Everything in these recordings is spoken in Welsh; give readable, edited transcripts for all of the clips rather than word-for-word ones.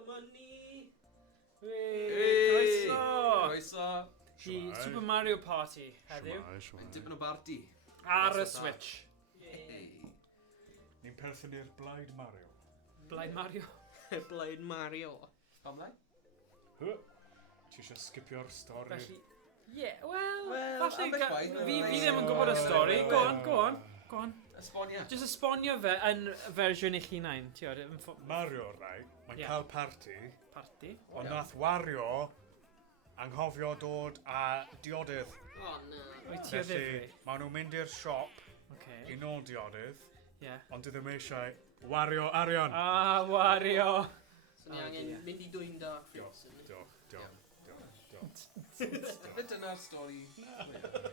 Dyma ni. Croeso! Croeso. I Super Mario Party heddiw. Mae'n dipyn o barti. Ar y That's Switch. Hey. Ni'n perthyn i'r Blaid Mario. Blaid Mario. Blaid Mario. Pam lai? Hy? Ti eisiau skipio'r stori? Felly, ie, wel, Wel, falle, ambell waith, fi wel. ddim yn gwybod y stori. Go on. Esbonio. Just esbonio fe yn fersiwn eich hunain, ti oed, yn Mario, rai, mae'n Ie. cael party, party. ond Iawn. nath Wario anghofio dod a diodydd. O, na. Wyt ti o ddifri? maen nhw'n mynd i'r siop Oce, i nôl diodydd, ie. ond dydym eisiau Wario arian. Wario! So ni angen dear. mynd i dwy'n da. Diolch. Fe dyna'r stori.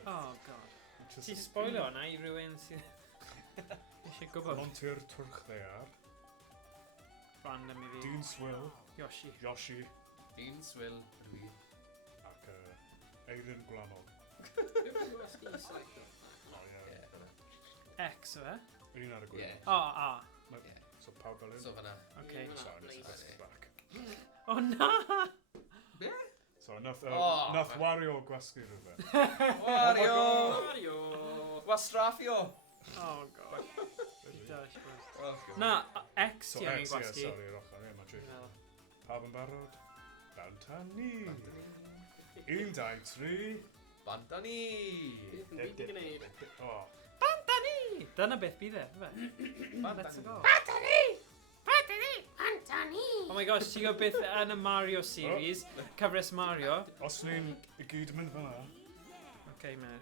Oh, god. Ti spoilio hwnna i rhywun sy'n eisiau gwybod. Montir twrch ddear, Random i fi. Dean Swill, Yoshi. Yoshi Un swyl rwy. ac Eirin Gwlanog. Beth yw'n gwasgu i saith o? O ie, X o fe? un ar y gwir. Ie. O. So pawb fel So un? fanna. Oce. Sorry, Nice. that's back. O na! Be? So nath Oh, nath man. Wario gwasgu rhywbeth. Wario! Mario! Wastraffio! Oh god. Peter, Oh, na, X So ti angen X, ie, gwasgu. sorry, yr ochr, ie, mae tri. Pawb yn barod? Bantan ni. 1, 2, 3. Banta ni! Beth yn byd yn gwneud? O, Bantani! Dyna beth bydd e, fe? Let's go. Oh my gosh, ti'n gwybod beth yn y Mario series, cyfres Mario. os ni'n i gyd yn mynd fyna. Okay, Mer.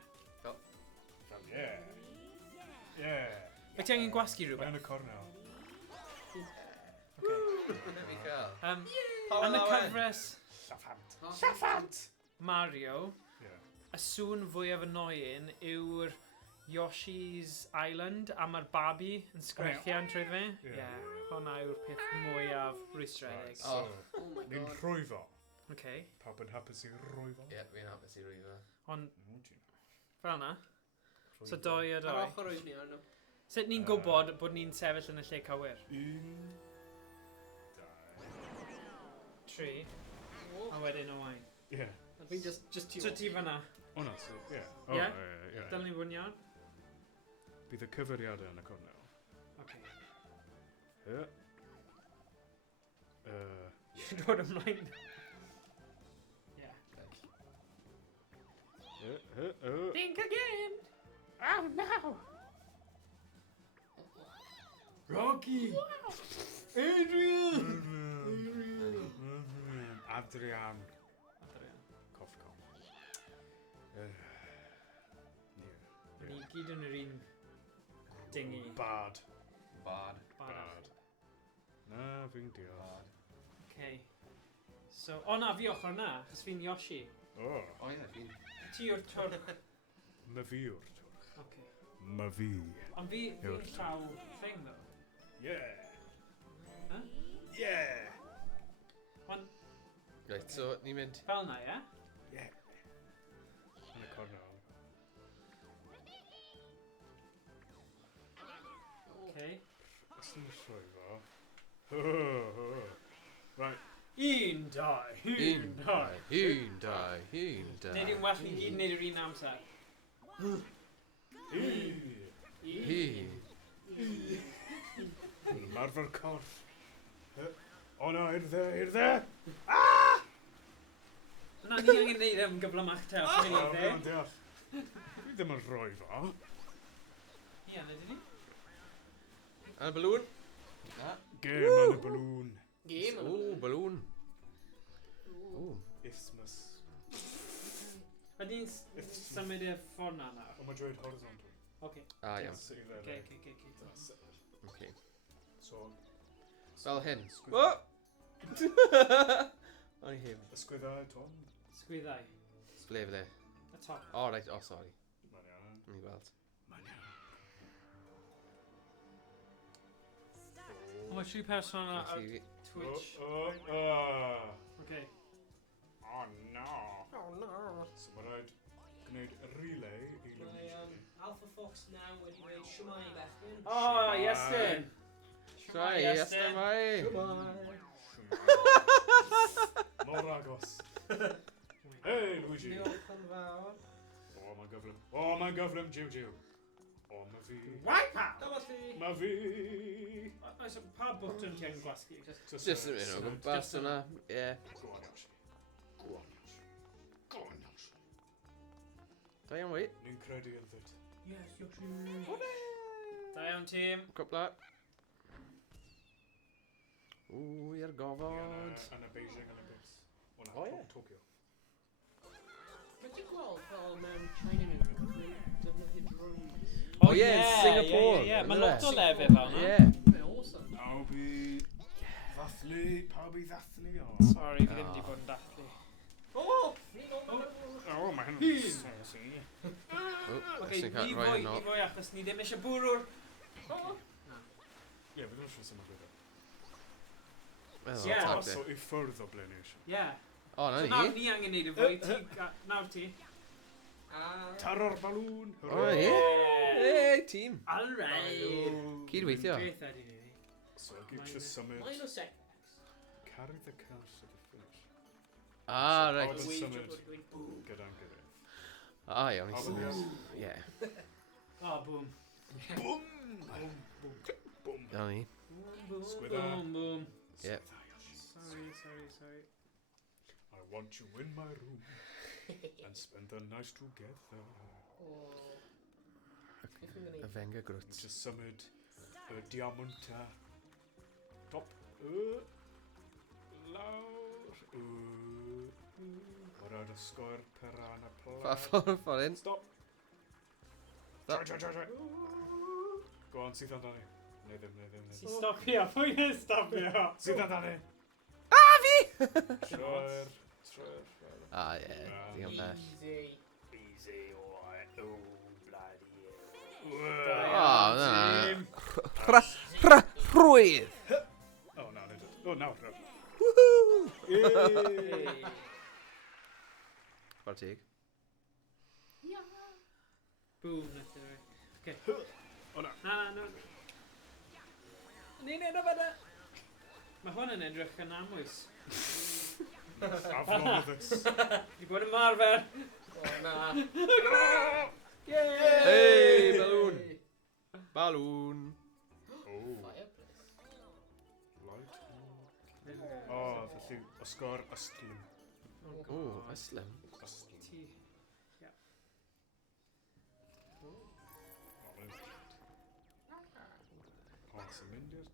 Ie. Ie. Wyt ti angen gwasgu Mae rhywbeth? yn y cornel. Be fi cael? Yn y cyfres Llaffant. Mario, Ie. y sŵn fwyaf annoying yw'r Yoshi's Island a mae'r babi yn sgrechian trwy fe. Ie. Ie, hwnna yw'r peth mwyaf rwystredig. So, Oh my ni'n god. rhwyfo. Okay. Pawb yn hapus i rhwyfo. Ie, fi'n hapus i rwyfo. Ond Mm, ti'n fel yna, so rhwyfo. doi a Ar doi. ochr oes ni arno. Sut ni'n gwybod bod ni'n sefyll yn y lle cywir? 1, 2. 3, a wedyn o wain. Ie. Fi'n just ti So ti fanna, O na, so, ie. O, Ie? ie. dylen ni fod yn iawn? Bydd y cyfeiriadau yn y cornel. Okay. Ie. Ti'n dod ymlaen? Ie. Think again! Oh no! Rocky! Adrian! Adrian. Cofcom. Ni gyd yn yr un dingi. Bad. Bad. Bad. Na, fi'n diolch. Okay. So, o na, fi ochr na, chos fi'n Yoshi. O, O ie, fi'n... Ti yw'r twrch. ma fi yw'r twrch. Okay. Ma fi. Ond fi'n Yw'r llaw thing, ddo. Yeah. Huh? Yeah. Ond Reit, so ni'n mynd... fel na, ie? Yeah. Yn y cornel. Okay. Os ni'n rhwyfo. Right. Un, dau, un, dau. Un, dau, un, dau. Nid yw'n well ni gyd wneud yr un amser. Marfer corff. O na, i'r dde. Na, ni angen neud am gyflymach te, os O, mynd i fi'n dde. deall. Dwi ddim yn rhwyfo. Ie, na dyn ni. Yn y balŵn? Na. Game yn y balloon. Game. O, balŵn. O. Isthmus. Ydy'n symud y ffordd na nawr? O, mae dweud horizontal. Oce. Ah, iawn. Sut i Oce, ddweud? oce, oce. Okay. So, Fel hyn. Sgwydda. O! O'n i heb. ysgwyddau, Tom. Sgwyddau. Ble fydde? Y top. O, reit, o, sori. Mae'n iawn. O'n i gweld. Mae'n iawn. O, mae tri person ar Felly, Twitch. Oce. Oh no. Oh no. So mae rhaid gwneud y relay i Luigi. Alpha Fox now wedi dweud siwmai bechgyn. O, Iestyn! Try, yes, Iestyn. mai. Siwmai. Luigi. Diolch yn fawr. O, mae'n gyflym, jiw jiw. O, ma fi. Wiper! Dyma chi. Ma fi. Oes, pa bwtwn ti yn gwasgu? Just yn mynd o gwmpas Just hwnna. Ie. Go on, Yoshi. Go on, Yoshi. Go on, Yoshi. Da iawn wei. Ni'n credu yn ddyd. Yes, Yoshi. Da iawn, tîm. Cwpla. Ww, i'r gofod. Yn y Beijing Olympics. O, ie. Tokyo. Mae ti'n gweld fel mewn China nhw'n defnyddio drones? Oh, ie, Singapore, Ie, mae ynde? lot o lefydd fel yna. Ie. Mae'n awesome. Pawb i ddathlu, pawb i ddathlu. O, Sori, fi ddim wedi bod yn dathlu. O! Fi'n o! mae hyn Hyn. yn sexy. O, Oce, sy'n cael ni rhoi fwy, yn ni ôl. fwy achos ni ddim eisiau bwrw'r... Ie, bydd yn siŵr symud gyda. Meddwl, Ie. tactic. So, i ffwrdd o ble'n eisiau. Ie. O, na So ni. nawr ni angen neud y fwy. Nawr ti. Taro'r balwn. O, ie. Ei, tîm. Alright. Cydweithio. Beth ydy ni? So, gyd just symud. Mae'n o sec. Carry the cast to the finish. Ah, So, reit. pawb yn symud gyda'n gilydd. Ah, iawn. Pawb yn iawn. Ie. O, boom. Bwm! Bwm! Bwm! Na ni. Boom, Sgwydda. boom, boom. Ie. Sorry. I want you in my room and spend the night together. Y fenga We grwt. just symud y diamonta. Top. Lawr. O'r ar y sgwr peran y Fa plan. ffordd un. Stop. Stop. Try. Go on, sydd amdani. Neu ddim. Si stopio, pwy yn stopio? Sydd amdani. Trwy'r. Ah, ie. Digon bell. Ah, Easy, alright. Oh, bloody O, na. Tîm. Rhwydd. Oh, no, nid. Oh, no. Hey. Chwarae tig. Boom, that's it. Okay. O, na. Na. Ni'n neud o fydda. Mae hwn yn edrych yn amwys. Have none of this. Di bod yn marfer. O, na. Yay! Hey, balloon. Balloon. Oh, Fireplace. light. Oh, felly, ysgor ystlym. O, yslim. Ystlym. Ti. O, sy'n mynd i'r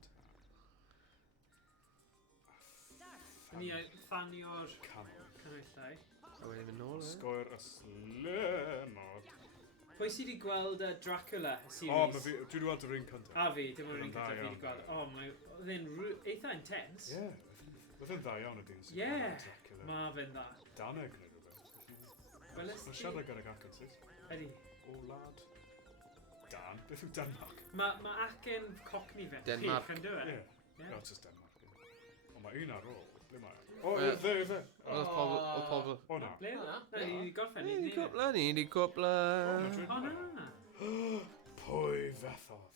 Ni thanio'r canol. canollau. A wedyn mynd nôl, e? Ysgor ystlym. Pwy sydd wedi gweld Dracula O, series? mae fi, dwi wedi weld yr un cyntaf. A fi, dim ond Oedd un yn cyntaf dda fi wedi iawn. gweld. O, oedd e'n eitha intense. Ie, oedd yn dda iawn y dyn sy'n Ie. gweld Dracula. Ma fe'n dda. Daneg neu rhywbeth. Wel, ys Mae'n ti- siarad gyda'r accent. Ydi. O, lad. Dan? Beth yw Denmark? Ma acen cockney fe. Denmark. Pich yn dweud. Ie. Ie. No, just Denmark. O, mae un ar ôl. Ble mae? O, Ie. dde. Oedd pobl... O, na. Ble? Na, Na, ni wedi gorffen. Ni Ni di cwpla, ni di cwpla. O, ma' O, na. Pwy fethodd?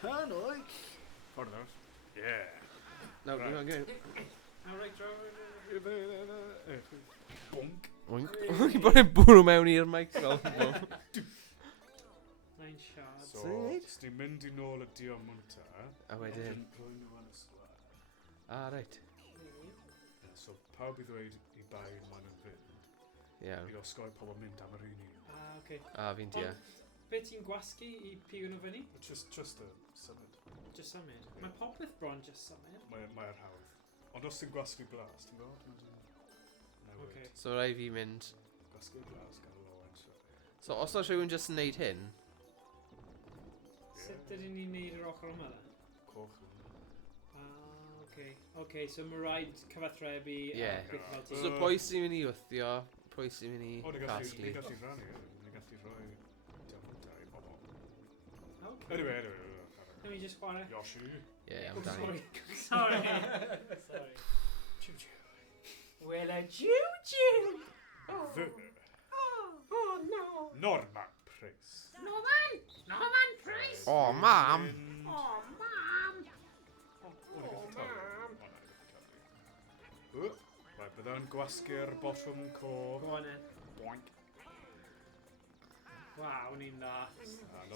Canoi. Ffordd nawr. Ie. No, Right. go. A reit draw. Bonk. Oink. Ni bod yn bwrw mewn i'r microphone. Nine shards. So, Sweet. os ni'n mynd i nôl y diamonta, A wedyn. rhoi nhw yn y sgwar. Ah, reit. So, pawb i ddweud i bai maen nhw'n fynd. Iawn. I osgoi pobl mynd am yr un un. Okay. A fi'n dia. Be ti'n gwasgu i pigo nhw fyny? Just a symud. Just symud. Mae popeth bron just symud. Mae'r hawdd. Ond os ti'n gwasgu blas, ti'n gwybod? Newid. Okay. So rai fi mynd... Gwasgu blas gan Lawrence. So os oes rhywun jyst yn neud hyn... Sut ydyn ni'n neud yr ochr yma dda? Coch yn... Okay. Okay, so mae rhaid cyfathrebu Ie. beth fel ti. So pwy sy'n mynd i wthio, pwy sy'n mynd O, i ni casglu. gallu rannu. Ni gallu rhoi diamondau i bobl. Okay. Anyway. Let me just chwarae. Yoshi. Ie, amdani. Sorry. Sorry. Well, a choo-choo! The Oh, no. Norman Price. Norman Price! O, mam! Oh, Mum! O, ni gallu talu. O, na, ni gallu talu. Right, byddai'n gwasgu'r botwm co. Go on then. Boink. Waw, ni'n da. Ah,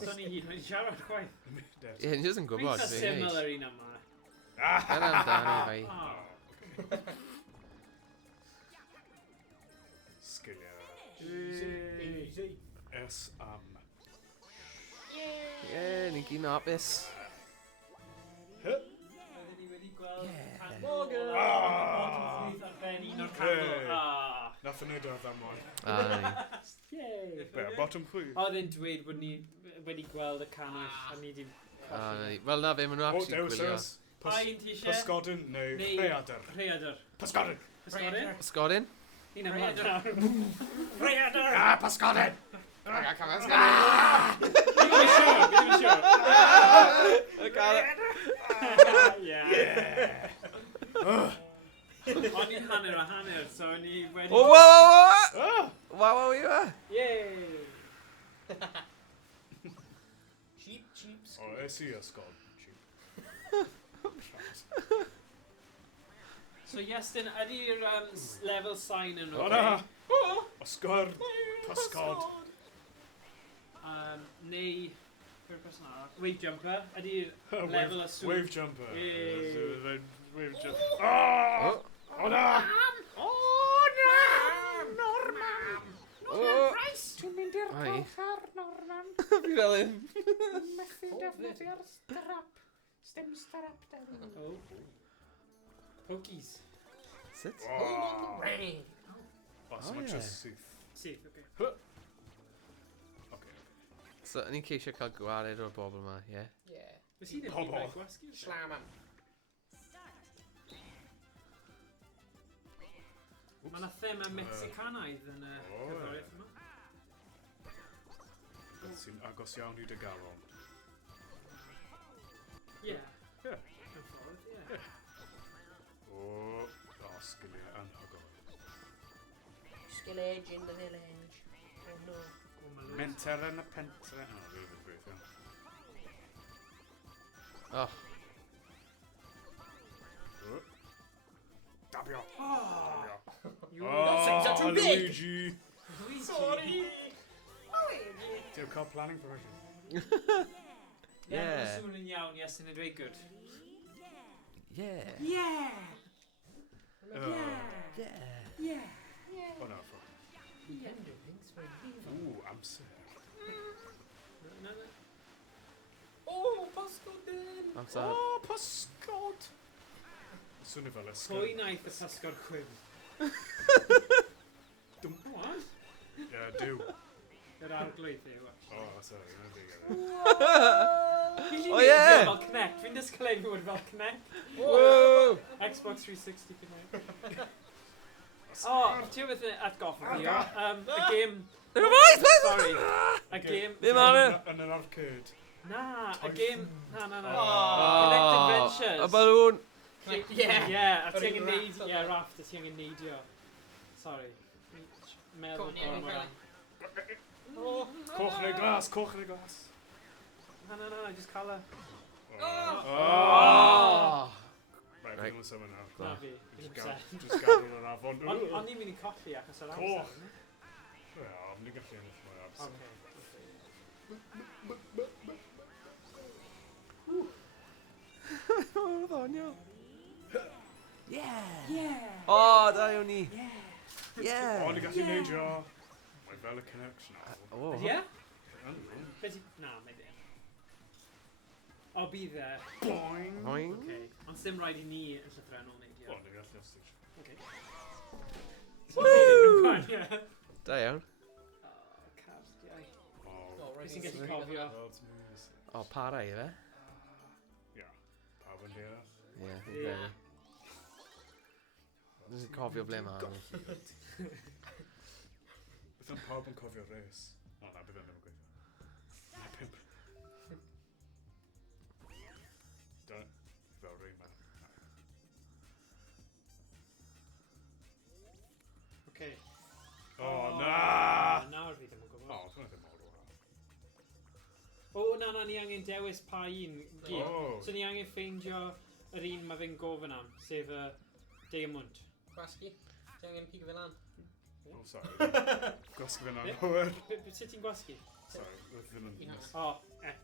So ni hyd wedi siarad chwaith. Dead. Ie, ni jyst yn gwybod. Dwi'n syml yr un yma. Dyna amdani, fai. Oh. Sgiliau. Easy. S-am. Ie, ni'n gyn apus. Oedden ni wedi gweld Ie. can- Morgan! Ah! Ar ben un o'r canol. Hey. Ah. Nath nhw dod am one. Ai. Yay. Be, botwm pwy? Oedd e'n dweud bod ni wedi gweld y canol a ni wedi... Ai. Wel na fe, maen nhw O, actually dews gwylio. ys. Pa un ti eisiau? Pysgodyn neu Neu- rheadr? Rheadr. Pysgodyn! Pysgodyn? Sgodyn? Un am nawr. Rheadr! Ah, pysgodyn! Fi ddim yn siŵr. Yeah. O'n i'n hanner a hanner, so o'n i wedi... O, wa, wa, wa! Ah! Wa, wa, wa! Yay! Cheap. O, es i ysgol. So Iestyn, ydy'r level sign yn O oce? na! Osgwr! Pysgod! Neu... By'r person arall? Wave jumper, ydy'r level y sŵn? Wave jumper. Yay. Wave jumper. Oh! O na! O! Dwi'n mynd i'r Ai. ar Norman. Fi fel un. Methu defnyddio'r strap. Stem strap da ni. Oh. Pokies. Sut? Home on the rain. O, so O, mae'n ie. just syth. Syth, oce. Okay. So, ni'n ceisio cael gwared o'r bobl yma, ie? Yeah. Fes i ddim Pobol. i rhaid gwasgu? Slam am. Mae yna thema Mexicanaidd yn y O, cyforiaeth yma. Sy'n agos iawn i dy galon. Ie. Ie. Yn ffordd, ie. O, sgiliau anhygoel. Skill edge in the village. Oh no. O, ma' loads. Menter yn y pentre. O, fi fydd beth iawn. O, O. Dabio! Oh! You Things are too big. Luigi! Luigi. Sorry. Ti'n cael planning permission? Ie, Ie. mae'n sŵn yn iawn, yes, yn y dweud good. ie. Yeah! Ie. Yeah! O na, ffo. You can do things for you. Ww, amser. No. Oh, pysgodyn. Amser. O, pysgod! Swnio fel ysgol. Pwy naeth y pysgod chwym? Dwm. O, an? Ie, diw. Yr arglwydd yw. O, sorry, yna di O, O ie. Fel Connect, fi'n disclaim fod fel Connect. Woo! Xbox 360 Connect. O, ti'n beth yn atgoffa fi o? Y game... Sorry. Y game... Be ma' fe? Yn yr arcade. Na, y game... Na. Oh. Connect Adventures. Y balwn. Yeah. Yeah, a Yr ti'n un angen raft neud... o Yeah, fe. raft, a ti'n angen neidio. Sorry. Meddwl Co'n neud gormod fel- am. Coch neu glas, coch neu glas. Na, just cael e. O. O! Right, Right. fi'n mynd sefyll nawr. Na fi. Just gadw yr afon. Ond ni'n mynd i colli achos yr Coch. amser. Wel, ni gallu ennill mwy amser. O'r ddonio. Ie. Yeah! O, da yw ni. Ie. O, ni gallu neidio. Mae fel y connection. O. Ie? Yn. Be ti... Na, mae di. O, bydd e. Boing. Boing. Okay. Ond dim rhaid i ni yn llythrenol O, neidio. ni gallu ystod. Okay. Woo! Woo! Da iawn. Cardiau. O, Oh, right. Be sy'n gallu cofio? World's music. O, para i fe. Ia. Pawb yn deall. Ie, fi'n Ie. credu. Dwi'n cofio ble ma. Beth yn pawb yn cofio res? O, na, bydd yn ddim yn gweithio. Na, pimp. Da, fel Rayman. Okay. O, na! Nawr fi ddim yn O, gwybod. dwi'n ddim mor o'r. O, na, ni angen dewis pa un gyd. O. So ni angen ffeindio yr un mae fe'n gofyn am, sef y Diamond. Gwasgu. Ti angen pigo fe lan. Oh, sorry. Gwasgu fe'n anghywir. Sut ti'n gwasgu? Sorry, roedd ddim yn... Un O, X.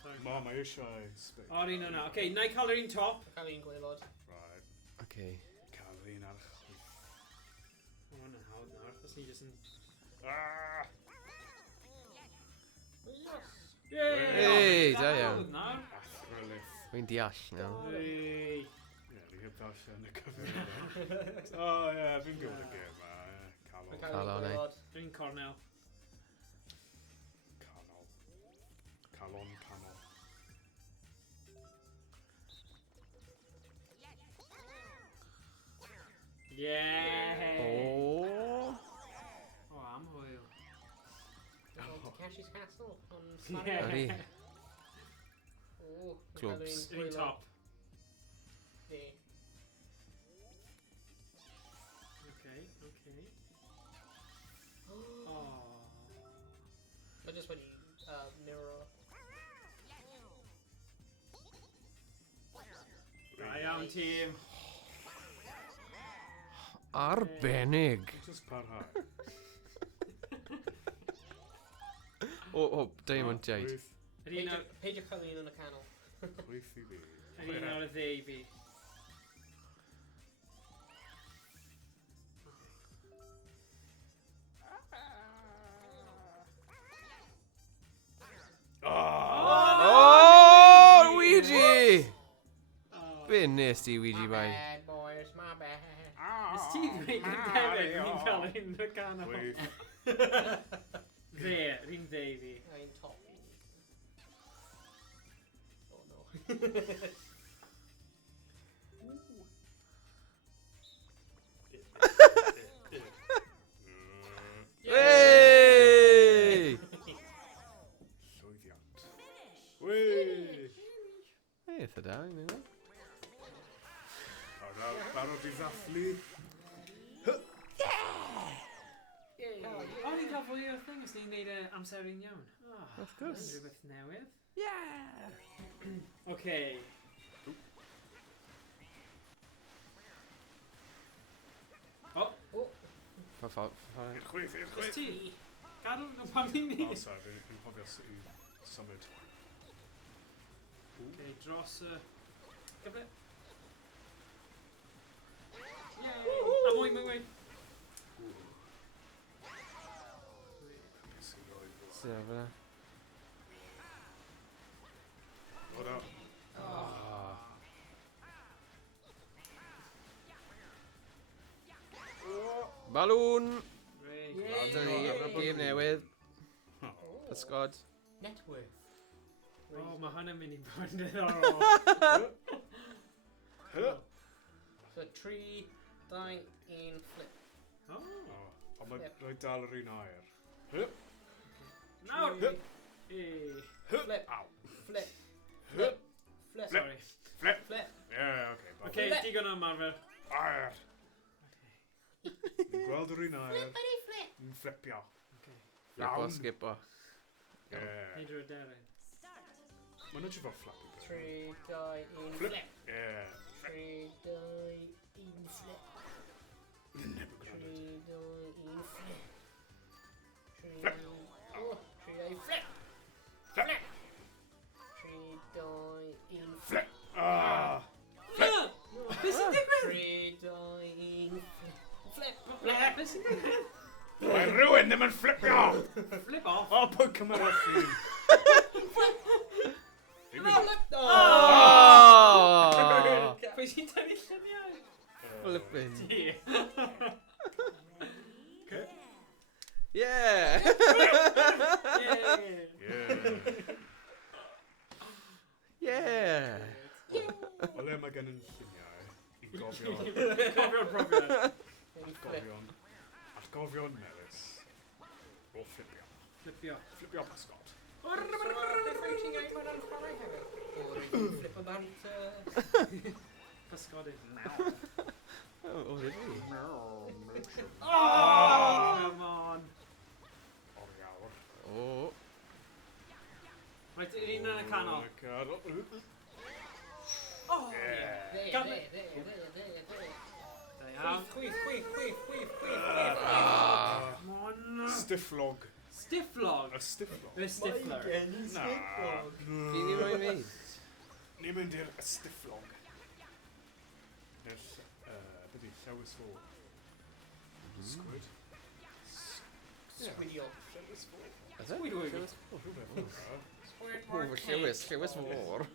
Sorry. Ma, mae eisiau space. O'r un o'na. Okay, na i cael yr un top. Cael un gwaelod. Right. Okay. Cael un ar chwith. O, hwnna'n hawdd nawr. Os ni jyst yn... Ah! Yes! Hey, da iawn. Hawdd nawr. Athrylith. Fi'n deall nawr. Hey. Ie, ni heb darllen y cyfeiriad. O, ie, fi'n gwybod y gêm ma. Calon. Cael un Calon, gwaelod. Rwy'n cornel. Canol. Calon, canol. Yeah. Oh. O, am hwyl. Takeshi's Castle on Yeah. Saturday. Ydi. Oh, Clwbs. Rwy'n top. Ni. Okay, okay. Oh. I just wedi mirror. Da iawn, tîm. Arbennig. Just parhau. O, Diamond Jade. Chwith. Yr un o'r... Peidio cael un yn y canol. Chwith i fi. Yr un o'r ddeu fi. Oh, Luigi! Be nes ti, Luigi, My bai? bad, boys, my bad. Ys ti ddweud yn defyd ni'n cael un y canol? Chwith. Fe, yr un ddeu fi. I'm top. Oh no. Hey! Llwyddiant. Wee! Eitha da, yng Nghymru. Barod i ddathlu. O, ni'n cael fwy o'r thing os ni'n neud amseru'n iawn. Wrth gwrs. Yn rhywbeth newydd. Yeah! Okay. O, I'r chwith, i'r ys chwith. ti? Gadw nhw pam ni'n O, neud? sorry, fi'n hofio i symud. Okay, dros y... Gyfle. Yay! A mwy. Sy'n rhoi fo. So, fyna. Oda. Balwn! Rei. Dyna ni, gêm newydd. Pysgod. Networth. O, mae hwnna'n mynd i bod yn ddiddorol. So 3, 2, 1, flip. O, Ond mae dal yr un air. nawr! Three, Hey. Flip. Au. Flip. Flip. Flip. Sorry. Flip. Flip. Ie, oce. Okay, Flip. digon o ymarfer. Air. Ni'n gweld yr un air. Flip. Ni'n flipio. Flipo, Iawn. skipo. Ie. Neud rwy'r deryn. Mae'n edrych fel flappy. 3, 2, 1, Flip. flip. Ie. 3, 2, 1, flip. Never 3, grounded. 2, 1, flip. 3, Flip. 3, flip. Flip. 3, 2, 1, Flip. Ah. Flip. Beth sy'n digwydd? 3, 2, 1, flip. Beth sy'n digwydd? Mae rhywun ddim yn flipio! Flip off. O, pwy cymryd chi? Oh! Oh! Pwy sy'n tynnu lluniau? Flippin'. Ti. Yeah! Yay. Yeah. Yeah! O le mae gen yn lluniau i gofio, Cofio'r profiad. gofio'n, atgofion melys o flipio. Flipio. Flipio mascot. Flip o bant. Pysgodydd. Oh, really? Oh, come on. Oriawr. Oh. Right, un yn y canol. Oh my god. Oh! Yeah. There, Got there, it. there, there, there, there. There you are. Ah, Come on. stiff log. Stiff log. A stiff log. The Stifler. Nah. Fi ni roi fi. Ni'n mynd i'r stiff log. Nes, beth i, llawys fo. Squid. Squidio. Ydw? Wait, wait, wait. O, Llywys fawr.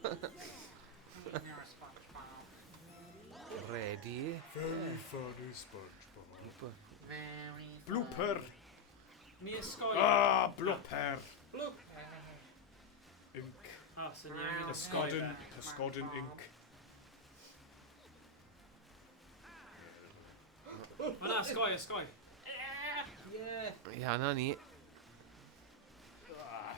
Ready. Very funny SpongeBob. Very Blooper. Mi ysgoi. Ah, blooper. Look. Ink. Ah, sy'n iawn mi Ysgodyn ink. O na, ysgoi. Yeah. Ia, na ni. Ah.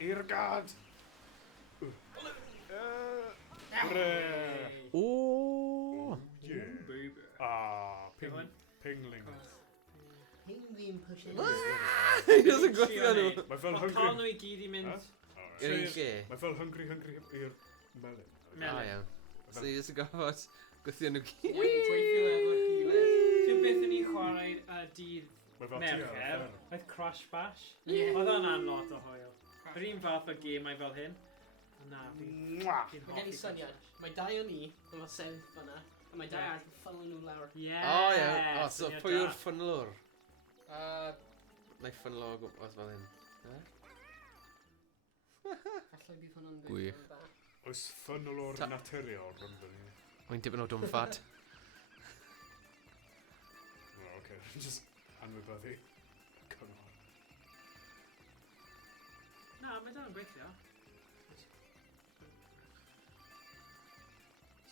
Irgad. Hooray. O! Yeah. Baby. Ah, Cyfan. pingling. Penguin pushing. Ys yn gweithio nhw. Mae fel Cael hungry. nhw i gyd i mynd. Alright. I'r un lle. Mae fel hungry i'r melyn. Ah, iawn. So ni jyst yn gofod gweithio nhw gyd. Gweithio efo'r gilydd. Ti'n beth yn i chwarae dydd Mae fel ti ar y Mercher, fferm. oedd Crash Bash. Ie. Oedd hwnna'n lot o hwyl. Yr un fath o gemau fel hyn. Na, fi'n Mwah. hoffi Mae gen i syniad. Mae dau o ni, efo sefyll fyna, a mae dau arall yn ffynnu nhw lawr. Yeah. O, iawn. O, so syniad pwy da. yw'r ffynlwr? Uh, Neu ffynlo o gwmpas fel hyn. Allai bydd hwnna'n Gwych. gweithio'n dda. Oes ffynol o'r Ta- naturiol rhwng ni. Mae'n dibyn o dwmffad. Oh, okay. Just anwybyddu. Come on. Na, mae da'n gweithio.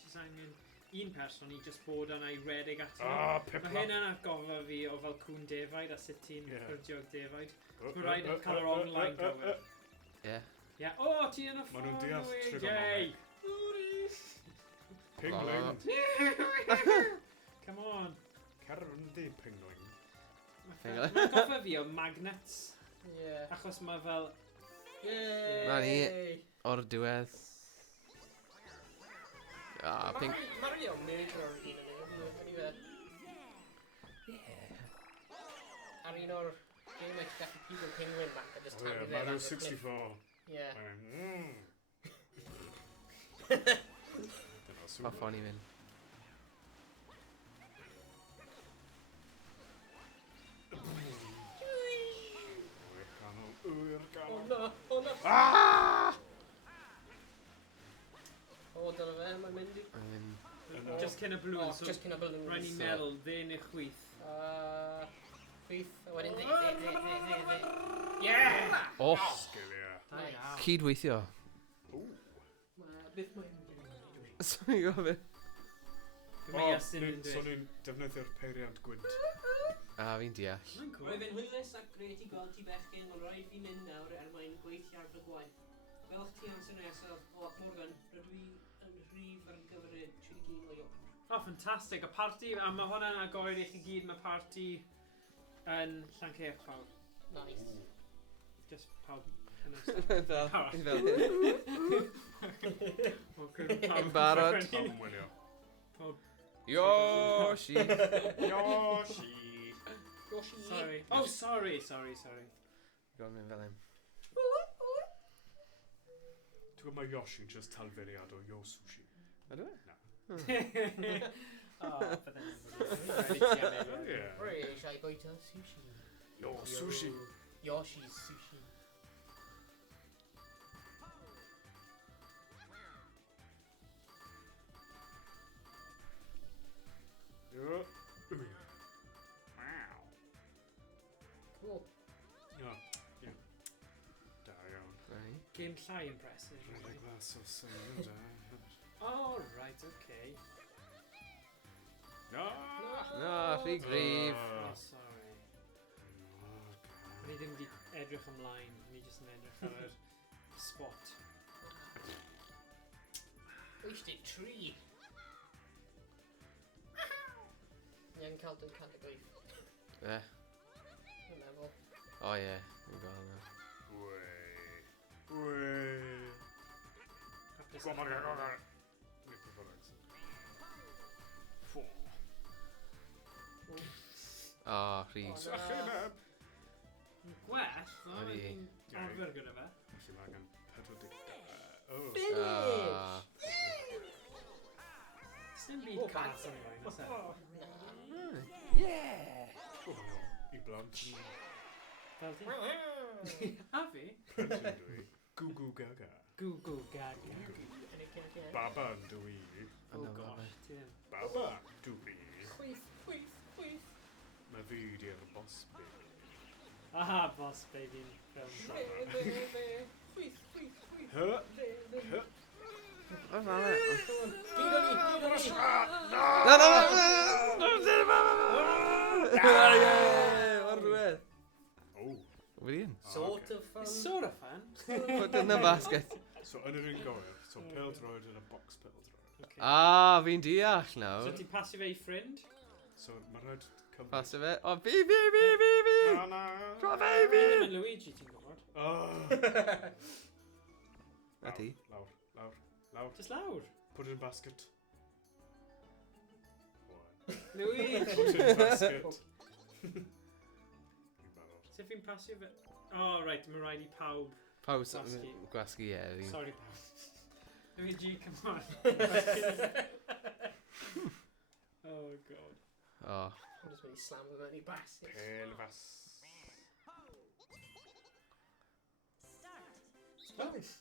Sy'n angen un person i just bod yna i redeg at nhw. Ah, Mae pipla. hyn yn atgoffa fi o fel cwn defaid a sut ti'n Ie. ffurdiog defaid. Oh, Mae'n rhaid yn cael yr online gywir. Ie. Ie, o, ti yn y Ma' nhw'n ffôn, deall Luigi! trigonometry. Pingling. Come on. Cer yn di pingling. Pingling. Mae'n goffa fi o magnets. Ie. Achos mae fel... Yay! Na ni. O'r diwedd. Ah, ping... Mario Maker o'r un o'n ni fe. Ar un o'r game eich gallu pigo'r penguin back a just Oh, tag yeah, i fe. Mario 64. Ie. Dyna Pa ffon i fynd. Wy'r canol. Wy'r O canol. na, o na. Ah! O, dyna fe, mae'n mynd i... Mae'n mynd... Just cyn y O, blwyddyn, so just cyn y balloons. rhaid ni So- meddwl, fe neu chwyth. Chwyth, a wedyn dde. Yeah! O! Sgilia. Da Nice. iawn. Cydweithio. Beth mae'n mynd? Swn i'n gofyn. Mae Iestyn yn So dweud. ni'n defnyddio'r peiriant gwynt. A fi'n deall. Mae'n cool. Roedd e'n hwylus ac gret i gweld ti bechgyn, ond rhaid fi mynd nawr er mwyn gweithio ar fy gwaith. Fel chdi amser nesaf, o Morgan, rydw i yn rhif ar gyfer y 31 o Ioc. O, ffantastig. Y parti, a mae hwnna'n agored i chi gyd, mae parti yn Llanceich pawb. Nice. Just pawb. Yn Fel... Arall. Fel... Yn barod. Amwylio. Yoshi! Yoshi! Yoshi. Sorry. Oh, sorry. Gwyd mynd fel hyn. Ti'n gwybod mae Yoshi just talferiad o Yo Sushi? Ydw e? O, bydden Yeah. Rwy eisiau bwyta sushi. Yo Sushi. Yoshi's sushi. Yo. Wow. Cool. Ia. Ia. Da iawn. Right. Game llai impressive. Rhaid i glas o syniad da. Oh, right, okay. No! No, rhy grif. Oh, sorry. Ni ddim wedi edrych ymlaen, ni jyst yn edrych ar yr spot. Wasted tree. Ni yn cael dyn categori. E. Dwi'n meddwl. O, O ie, fi'n gweld hwnna. Wey. Hapus Go on, ag- go on. Neu beth bynnag, so. Four. O, Rhys. O, na. Achub. Gwell, ddo, Ydi. dwi'n arfer gyda fe. Felly mae gan 42. Oh. Finish! Sdim byd cas yn rhaid, os e? I blant. Fel ti? A fi? Plentyn dwi. Goo goo gaga. Goo goo gaga. Baba dwi. Oh gosh, ti'n. Baba dwi. Chwith, chwith, chwith. Mae fi di'r boss baby. Aha, boss baby'n ffilm. Chwith, chwith, chwith. Hy. Hy. O, fa fe. Byd o'n i. Na, na, na! O'r rhywbeth. Oh. Wy'n? Sort of fun. It's sort of fun. Put in the basket. So yn yr un gywir, so pêl droed yn y box pêl droed. Okay. Ah, fi'n deall So nawr. ti'n pasio fe i ffrind? So mae rhaid cymryd. Pasio fe. O, fi! Na, na. Tro Fi baby! ddim yn Luigi, ti'n gwybod? Oh. Na ti. Lawr, lawr, lawr. Just lawr. Put it in basket. Luigi! Put it in basket. Fi'n barod. Sut fi'n pasio fe? Oh, right, mae rhaid i pawb. Paws. Gwasgu. Gwasgu, ie. fi. Sorry, pawb. Luigi, come on. Oh, God. O. I'm just really slam them any basket. Pêl fas. Nice.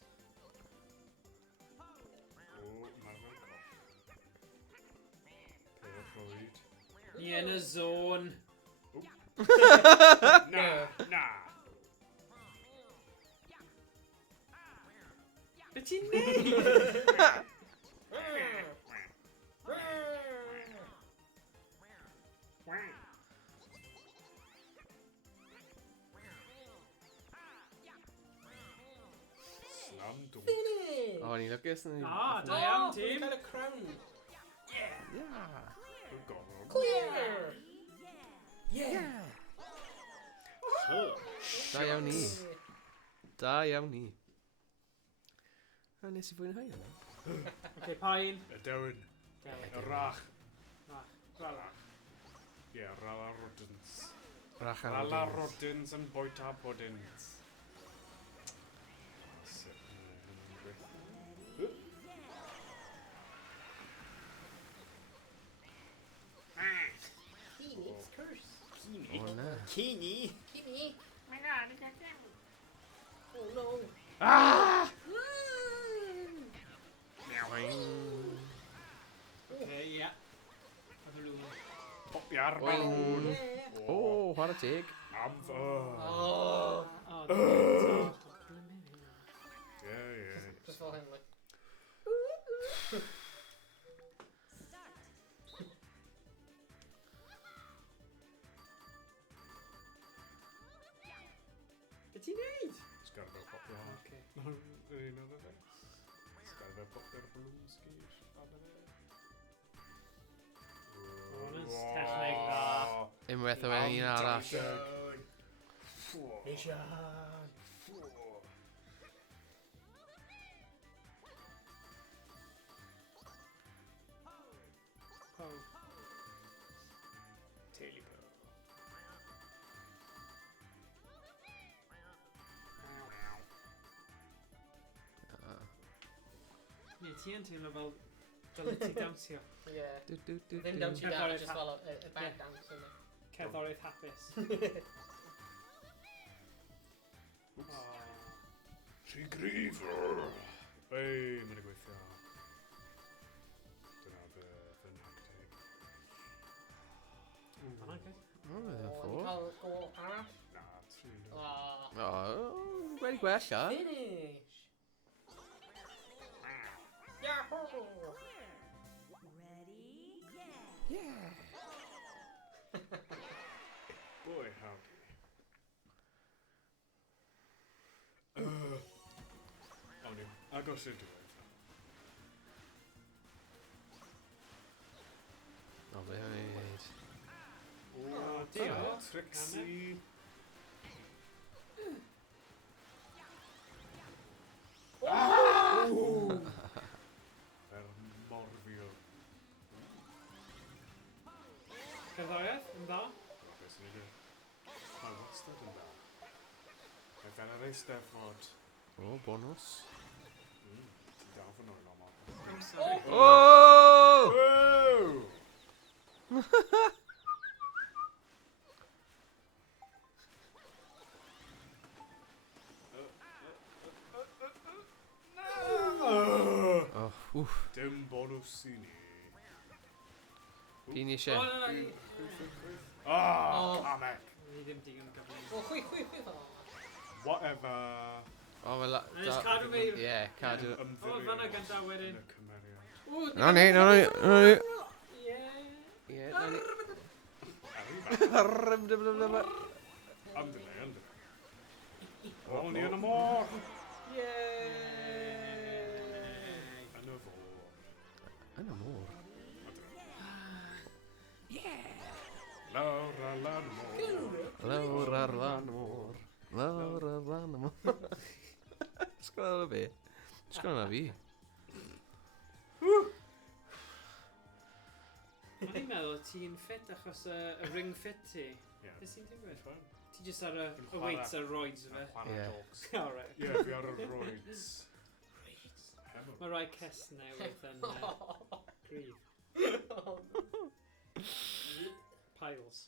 O, mae'r fel coch. Pêl droed. Ni yn y zôn. Na, na. Be ti'n neud? Slam dwm. Finish! O, ni'n lwcus. Ah, da iawn, tîm. Got a crown. Yn gorfod. Clear! Yeah! Da iawn ni. Da iawn ni. A nes i fwynhau hynny. Okay, pain. Y dewin. Y rach. Rala. Ie, rala rodins. Rach ar Rala rodins yn bwyta bodins. Sut, hynny'n gweith. Phoenix curse. O, na. Kini. Kini. My god, it's a devil. Oh no. Ah! Okay, yeah. A balloon. Popia'r balwn. Yeah. O, chwarae teg. Am fy. Oh. Oh, no. Ie, ie. Just for him, like. Be ti'n neud? Sgarfo popio. Okay. Un o'r fe. Sgarfo popio'r balwn sgir. Honest technic dda. Unwaith o fewn un arall. Mission. Oh. Teulu pearl. Ie, ti yn teimlo fel dylai ti dawnsio. Yeah. Du, du, du, Ddim du. dawns i down, Cerddoriaeth just fel a bad Yeah. dance. Isn't Cerddoriaeth hapus. it? Oh. Rhy grif. Ei, mae'n gweithio. Dyna beth yn hacteg. Hwnna'n good. O, Oh, mae'n and ffwr. cael go arall. Na, 3 nhw. Oh. O, wedi gwella. Finish. Yahoo! Boy, howdy. O'n i, agos i'r diwedd. O, be hynny'n neud. O, diolch. Trixie. Yr morfiol. Cerddoriaeth, yn dda. Beth sy'n ei gwneud? Mae wastad yn dda. Mae gan yr Eisteddfod. O, bonus. Ti'n dal fy nwylo, Mark. I'm sorry. Oh! Woo! Oh, wff. Dim bonws i ni. Pyn O, eisiau. na, ni Ah, Camek. ni ddim digon gyflym. O, chwi, chwi, chwi. Whatever. O, fel... Nes cadw fi. Ie, cadw. O, fanna gynta wedyn. Yn y cymeriad. O, No ni, no ni, no ni. Ie. Ie, no ni. Arriba. Andale, andale. O, ni yn y môr. Ie. Yn y fôr. Yn y môr. Lawr ar lan y môr. Lawr ar lan y môr. Lawr ar lan y môr. Sgwrdd o fi. Sgwrdd o fi. O'n i'n meddwl ti'n ffit achos y ring fit ti. Ie. Beth sy'n digwydd? Fine. Ti jyst ar y Yn weights chwarae. a roids fe. Chwarae Ie. dogs. Alright. Ie, fi ar y roids. Hemo. Mae rai ces newydd yn gryf. Piles.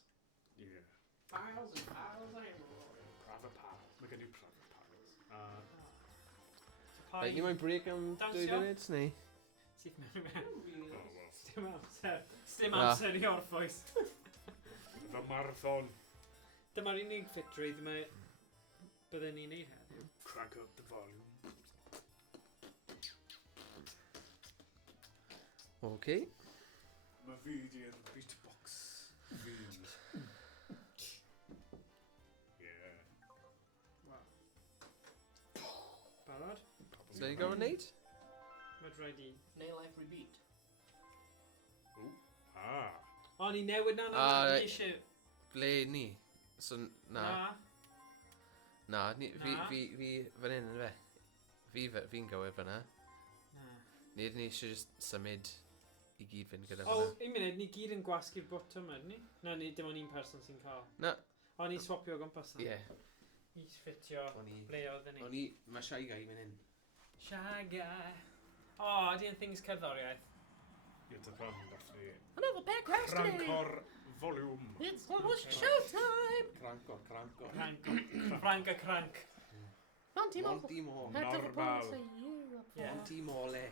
Ie. Piles and piles of hammer. Private pals. Mae gen i private pals. Rhaid ni mae'n break am 2 Dawnsio? munud, neu? Sydd mewn i fe. Oh, well. Sdim amser. Sdim Na. amser i orffwys. The marathon. Dyma'r unig ffitrwydd mae bydden ni'n neud heddiw. Crank up the volume. Okay. Mae fi di yn beatbox. Fi'n. Ie. Barod? So you gorfod neud? Mae'n rhaid i... Nail life rebeat. Ah. O, ni newid na Ah, ni reit. eisiau... Ble ni? So, na. Na, fi Na. fan hyn yn fe. Fi'n gywir fyna. Na. Nid ni eisiau just symud i gyd fynd gyda O, fyna. un munud, ni gyd yn gwasgu'r bwtwm ydy ni? Na, ni, dim ond un person sy'n cael. Na. O, ni swapio o gwmpas na? Ie. I ffitio O'n i... ble oedd ni. O'n i... Mae Shy Guy fan hyn. Shy guy. O, ydy yn things cerddoriaeth. Ie, dy fan gallu. Another pack crash today. Cranco'r volume. It's almost showtime. Cranco. Crank. Frank a crank. Monty Mo. Monty Mo. Head to the Normal. ball, say you up Yeah. for. Monty Mole.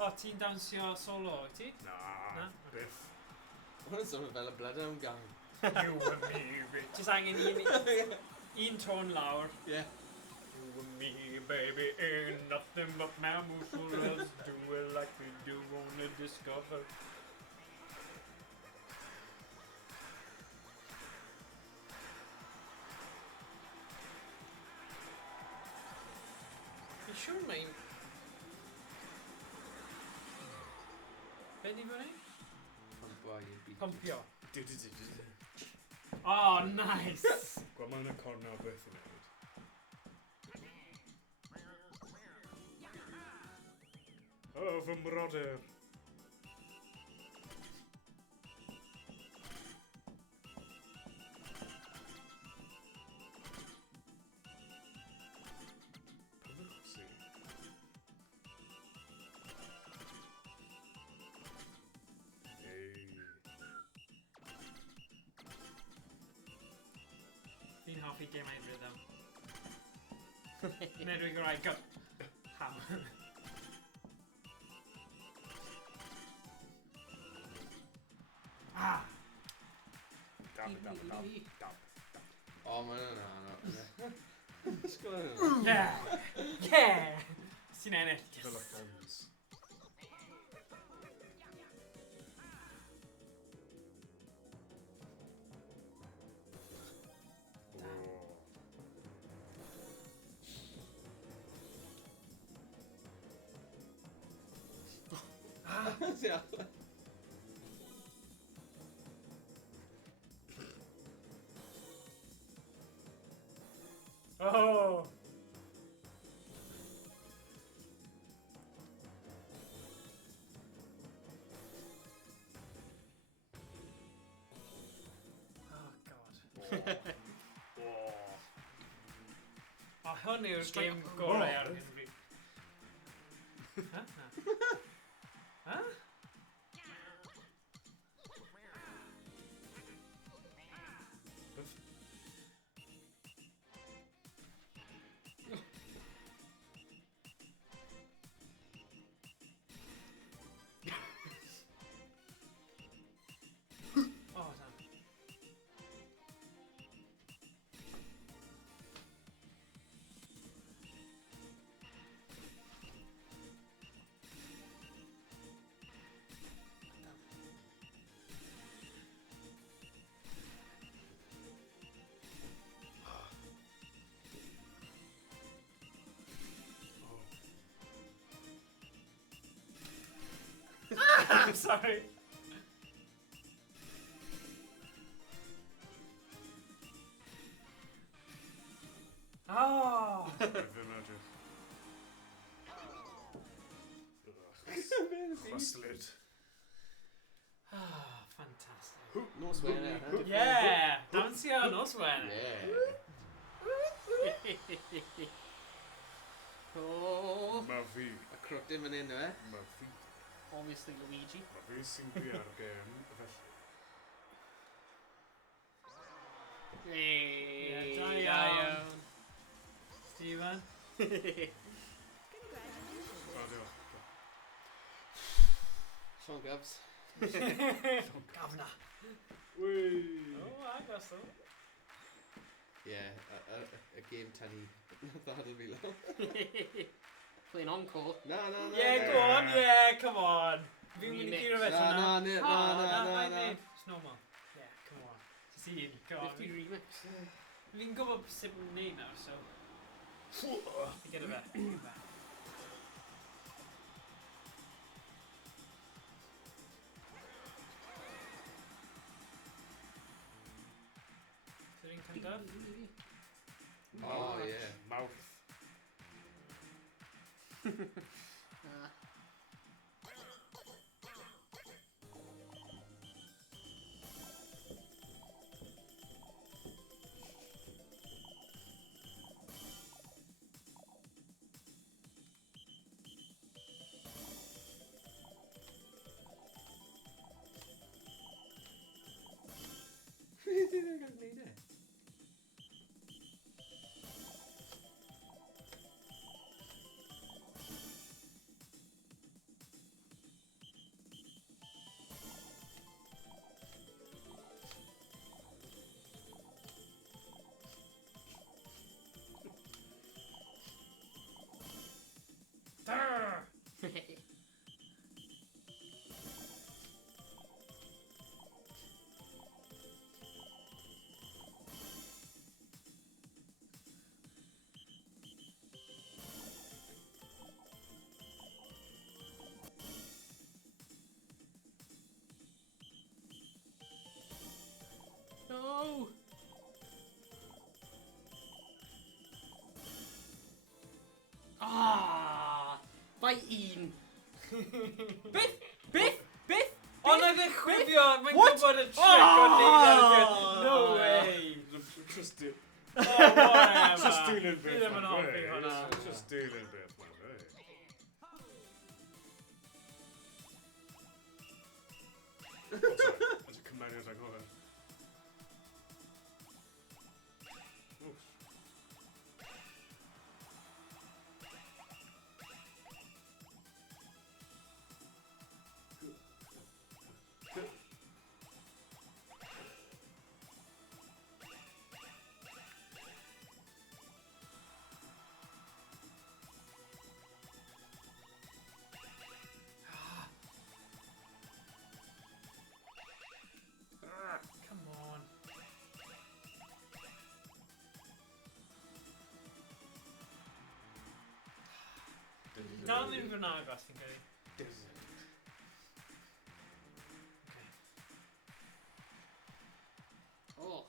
O, ti'n dawnsio solo, wyt ti? Na. Na? Byth. Hwna'n sôn fel y Bloodhound Gang. You and me, bitch. Jyst angen un tôn lawr. Ie. You and me, baby, ain't nothing but mammals who loves do it like we do on the Discover. Fi'n siŵr mae'n... Be di fyny? Pampo i'r beat. Pompio. Du-du-du-du-du. O, nice! Gwa mae'n y cornel beth i wneud. O, fy mrodyr. Byddwch si. Ei. Fi'n hoffi gemau rhythm. Neu dwi'n gwrdd go... Ham. Ah! Dab, dab, dab, dab. O, mae'n yna. Sgwrdd hwnna. Yeah! Yeah! Sy'n ennill. Fel y ffons. O. Ia. Oh! Oh god. Oh. A hwn yw'r Straight game up. gorau Oh. ar hyn o bryd. Ha? Na. Ha? Oh, damn. I'm sorry. Oh! I've imagined. Frustlet. Ah, fantastic. No swearing, huh? Yeah! Dansio, no swearing. Yeah. Oh, Ma fi. A crooked him in there. Ma fi. obviously Luigi. Ma fi sy'n dwi ar gem. Hey, Yeah, da iawn. Stephen? O, diolch. Sean Grubbs. Governor. Whee! Oh, agos though. Yeah, a game tanny. That'll be long. Playing encore. No. Yeah, go on, yeah, come on. Fi'n mynd i Remix. giro fe No, hwnna. no. It's normal. Yeah, come on. See, come on. 50 remix. Fi'n gwybod sut mae'n neud nawr, so... Get it back. Sy'n un cyntaf? Oh, yeah. Mouth. No! Ah! By un. Biff! O, na ddechwyddio! Mae'n What? gwybod y trick o'n neud ar y diwedd. No Ah! way! Just Oh, whatever. Just stealing Fi bit ddim yn man, hoffi hey. hwnna. Just stealing bit man, hey. That's a cymeriad ag hwnna. Oof. Come on. Dal ddim yn agos, fi'n credu. Oh.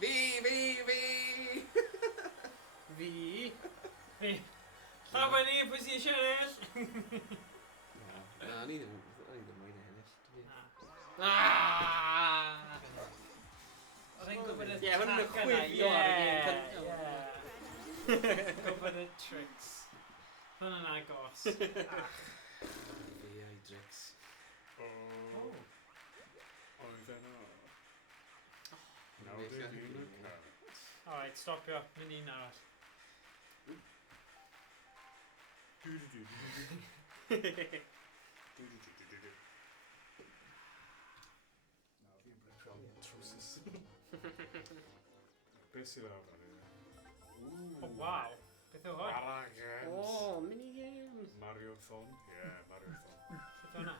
Fi! Fi. Fi. Llafa ni, pwy sy'n eisiau ennill? Na, ni ddim moyn ennill. Ah! Rhaid gwybod y Ie, hwn yn y tac yna, chwifio ar y gêm ie, cyntaf. ie. Gwybod y tricks. Hwn yn agos. Fi a'i Drix. Oedd yna. Nawr Nawr fi ydy'n allan. cael. Alright, stopio. Mynd un arall. Nawr fi'n brifio trowsus. Beth sydd lawr fan hyn? O, waw. Beth yw hwn? Baragames. Oh, mini-games. Mario-thon? Ie, Mario-thon. Beth yw hwnna?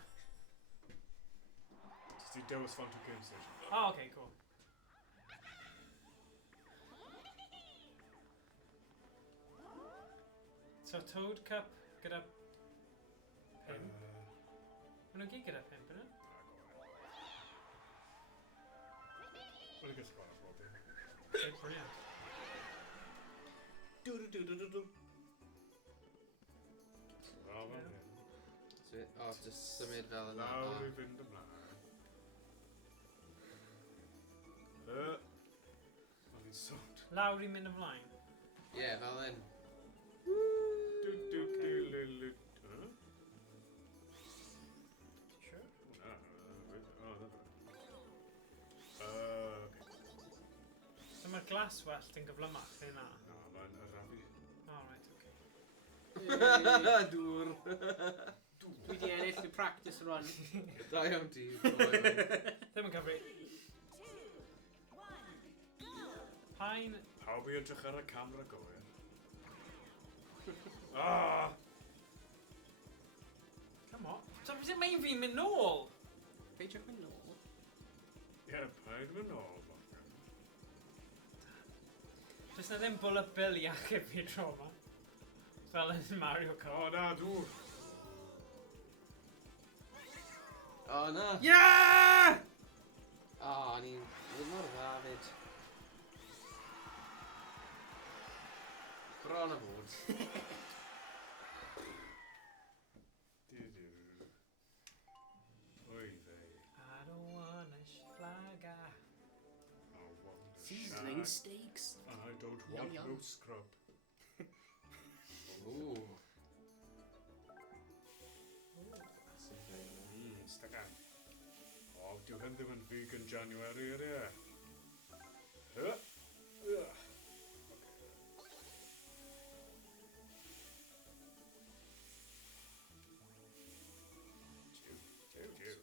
Jyst i dewis fan to game station. O, okay, cool. So, Toad Cup gyda pimp. Maen nhw gyd gyda pimp, yna? Wel, i gysgu gwahanol bob dim. Okay, brilliant. Lawr fan hyn. O, just symud fel yna. Lawr i fynd ymlaen. O'n i'n sôn. Lawr i mynd ymlaen. Ie, fel hyn. Du-du-du-lu-lu. Sure. Na, wait, o, na fe. So mae'r glas wellt yn gyflymach, neu na? Na, mae'n arafu. Oh, right, okay. Dŵr. Dwi di ennill y practice run. Da iawn ti. Ddim yn cyfri. Pain... Pawb i edrych ar y camera gywir. Ah! Come on. So beth mae'n fi'n mynd nôl? Peidiwch mynd nôl. Ie, paid mynd nôl, Morgan. Does na ddim bullet bill i achub fi tro yma. Fel yn Mario O, Kart. na, dŵr. O, na. Yeah! O, ni'n mor dda fyd. Bron o fod. Du-du. Oi, fei. I don't wanna schlaga. I want a Sizzling shag. steaks. And I don't Yum, want yum. no scrub. Ooh. Stagan. O, dyw hyn ddim yn vegan January, ydy e? Huh? Ugh. Jiw, jiw, jiw.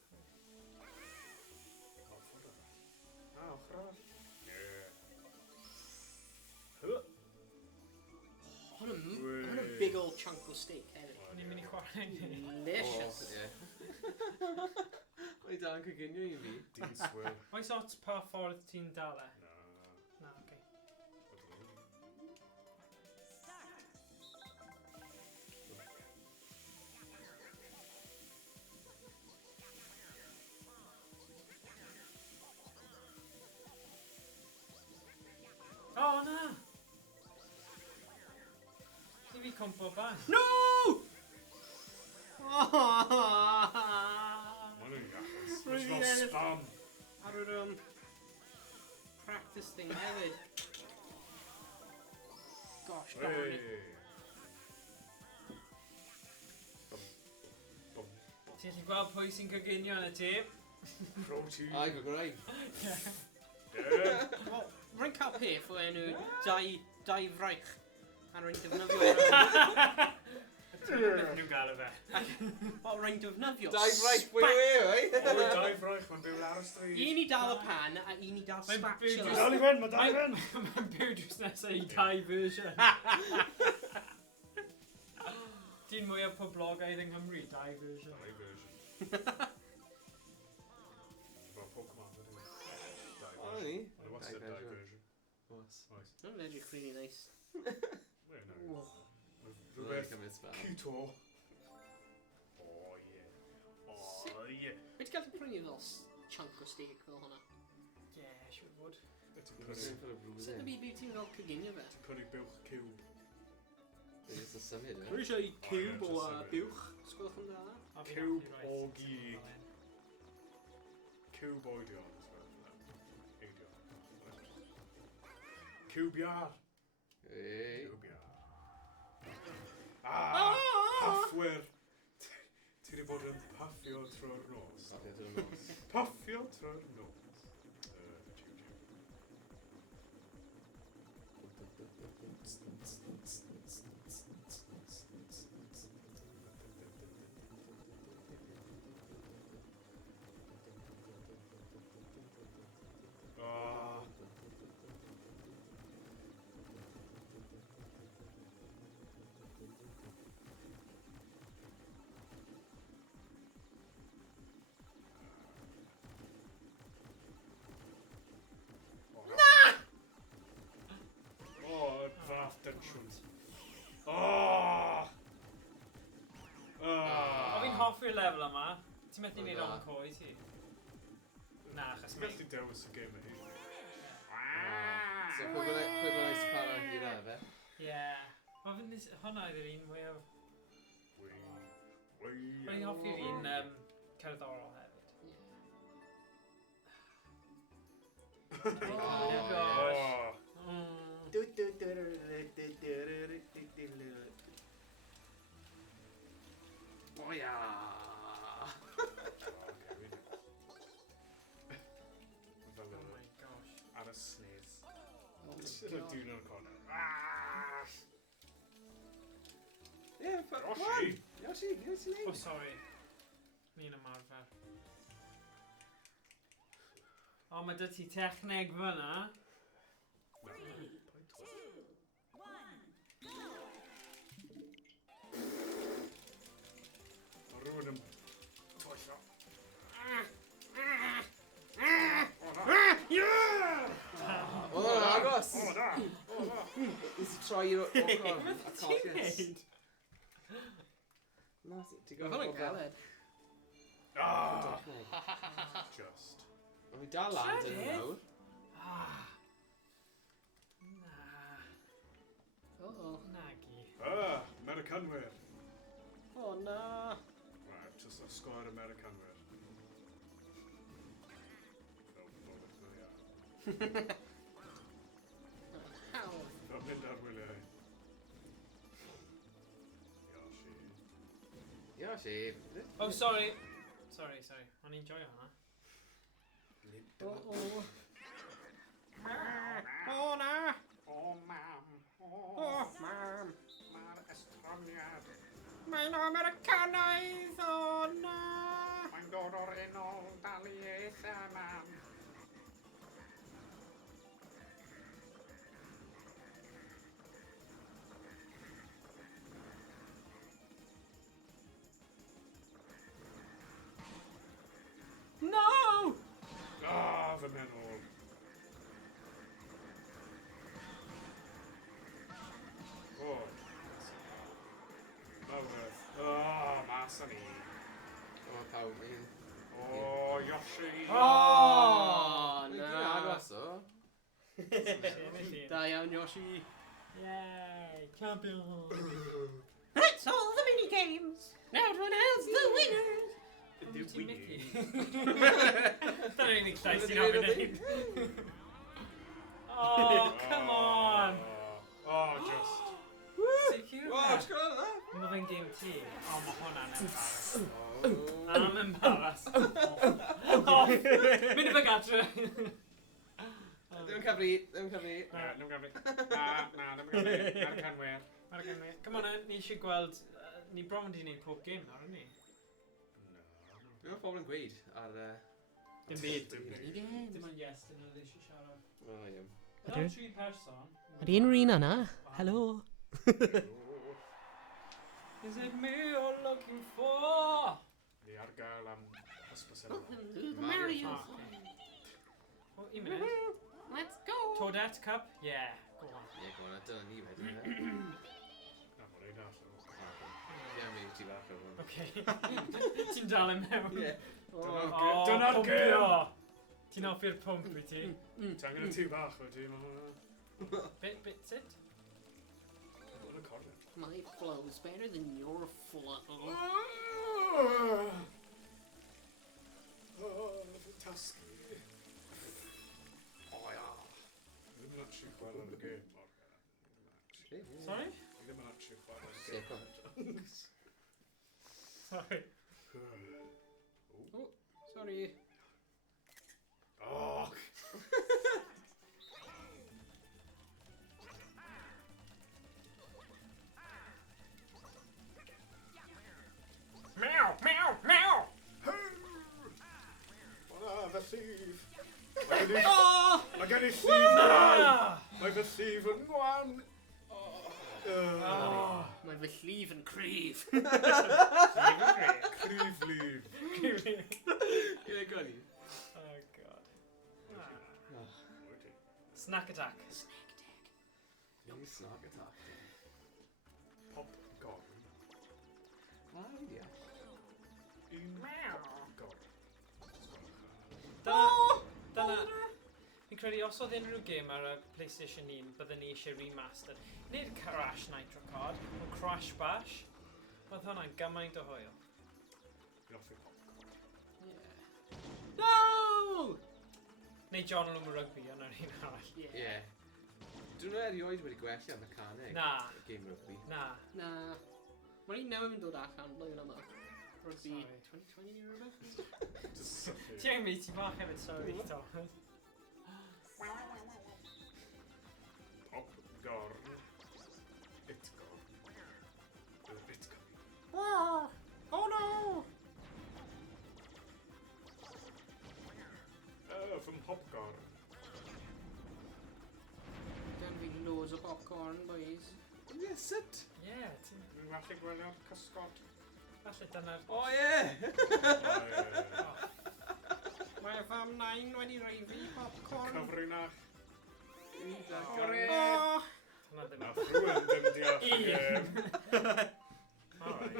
Ochr arall. Ah, ochr arall? Ie. Huh? Hwn yn big old chunk o steak hefyd. Ni'n mynd i chwarae ni. Delicious. Mae da'n coginio i fi. Dean Swill. Oes ots pa ffordd ti'n dale? Na. Na, oce. O, na! Ni fi cwmpo ban. No! Mae'n yn iachus. Rwy'n It's not ennill. spam. Ar yr practice thing hefyd. Gosh, darn it. Hey. Ti'n gallu gweld pwy sy'n coginio yn y tîm? Protein. Ai, fy gwraig. Yeah. Wel, rwy'n cael peth o enw dau fraich. A rwy'n defnyddio... Beth nhw'n gael y fe? Wel, rwy'n defnyddio... Dau fraich, pwy yw e, oi? O, dau fraich, mae'n byw lawr y stryd. Un i dal y pan a un i dal Mae'n spatula. byw- Dal i fynd, mae dau fynd. Mae'n byw drws nesaf i dau version. Dyn mwyaf poblogaidd yng Nghymru, dau version. Dau version. Fel Pokemon, ydy. Dau O, version. ni. Ond what's Dau the dau version. version? Oes. Oes. Mae'n edrych really nice. Wel, na. Rhywbeth Cymryd spel. cute-o. O, ie. O, ie. Wyt ti'n gallu prynu fel chunk o steak fel hwnna? Ie, siwr fod. Rwy'n for y brwyd. Sut y byd ti'n gael coginio fe? Cynnig buwch ciwb. Dwi'n just yn symud, Rwy ie. eisiau cube O, o ie, jyst buwch. Sgwylwch yn dda. Ciwb o gig. Ciwb oedio. Eidio. Ciwbiar. Ei. Ciwbiar. Paffwyr. Ti wedi bod yn paffio trwy'r nos. Paffio trwy'r nos. Paffio trwy'r nos. O fi'n hoffi'r lefel yma. Ti'n methu O, neud na. o'n coi ti? Na, achos Ti'n gallu dewis y gêm y hyn. So, pwy bynnag sy'n para hira, fe? Ie. Hwna ydy'r un mwyaf... Mae'n hoffi'r un cerddorol hefyd. Oh gosh. O ia! Oh my gosh. Ar y snes. Oh Sy'n y dyn o'r corner. Ie, Yoshi! Yoshi, Yoshi Oh, Lane. sorry. Ni'n ymarfer. O, mae dy ti techneg fyna. Mae rhywun yn toello. O, yn agos! O, da! Nes i troi i'r ochr. Ti'n collies. neud? Na, ti'n Mae hwn yn galed. Just. Ond fi dal lan dyn nhw nawr. Ah. Na. O, Nagi. Americanwyr. o na. Right, just a sgwr Americanwyr. Haw. Fel mynd ar wyliau. Yoshi. Yoshi. Oh, sorry. Sorry. O'n i'n joio hwnna. O. O na. O, mam. O, mam. Mae'r estroniad. Mae'n Americanaidd, o na. Mae'n dod o'r unol daliaethau, mam. No! Fy meddwl. O. Mawredd. Mas o ni. O, mae pawb yn... O, Yoshi. O, Mae'n na. gyn agos, o. Da iawn, Yoshi. Yay! Champion! That's all the mini games. Now to announce the winners. Ydy ti'n Mickey? Dyna'r unig llais ti'n hoffi neud. Oh, come on! Just. Secure Wow, that. ti'n gwybod hwnna? Mae fe'n game ti. O, mae hwnna'n embarrass. O. I'm embarrassed. Mynd i fe gadre. Ddim yn cyfri, ddim yn cyfri. Na, ddim yn gyfri. Na, ddim yn gyfri. Americanwyr. Come on, ni eisiau gweld... Ni bron wedi gwneud pob game nawr, ni? Dwi'n pobl yn gweud ar... Dim byd. Dim byd. Dim ond yes, dyn nhw ddim eisiau siarad. O, ie. Ydy'n 3 person. Ydy unrhyw un yna? Helo. Is it me you're looking for? Ni ar gael am hysbyseddau. Mario. Oh, 1 minute. Let's go. Toadette Cup? Yeah, go on. Ie, gwna, dyna ni wedyn, ie. Na, mae'n ein allan. Ie, mi ti bach o hwn. Okay. Ti'n dal yn mewn. Ie. Dyna'r gêm. Ti'n offi'r pwmp i ti? Ti angen y tŷ bach o ti, mae hwnna. Bit, sut? Yn y corner. My flow's better than your flow. Fi'n tasgu. O ia. Fi ddim yn actually chwarae yn y game, Morgan. Sorry? Fi ddim yn actually chwarae yn y Sick game. Sorry. Oh, sorry. Oh! Meow, meow, meow! Hwna, fy llif. Mae gen i... Oh! Mae gen i llif yn Ah! Mae fy llif yn gwan. Oh. Mae fy llif yn cryf. Cryf llif. Ie, goni. Oh, God. Wyt ti? Snack attack. Ie, snag attack. Pop gorn. Ah, ie. Un Meow. gorn. Dyna... Fi'n credu os oedd unrhyw game ar y PlayStation 1 byddwn ni eisiau remastered. Nid Crash Nitro Card, o Crash Bash. Oedd hwnna'n gymaint o hwyl. Fi'n offi popcorn. No! Neu John Lwm Rugby yn yr un arall. Ie. Dwi'n nhw erioed wedi gwella mechanig. Na. Game rugby. Na. Na. Mae'n un newydd yn dod allan blwyddyn yma. Rugby Sorry. 2020 neu rhywbeth? Just sychu. Ti angen ti bach hefyd, sorry, Thomas. Pop gorn. It gorn. It gorn. Oh no! From popcorn. Gan fi loads o popcorn, boys. Ie, sut? Ie, ti'n... Dwi'n gallu gwylio'r cysgod. Falle dyna'r... O, ie! Mae fam nain wedi rhoi fi popcorn. Cyfrinach. Gori! Oh! Dyna ddim... Na rhywun ddim diolch i gêm. Alright.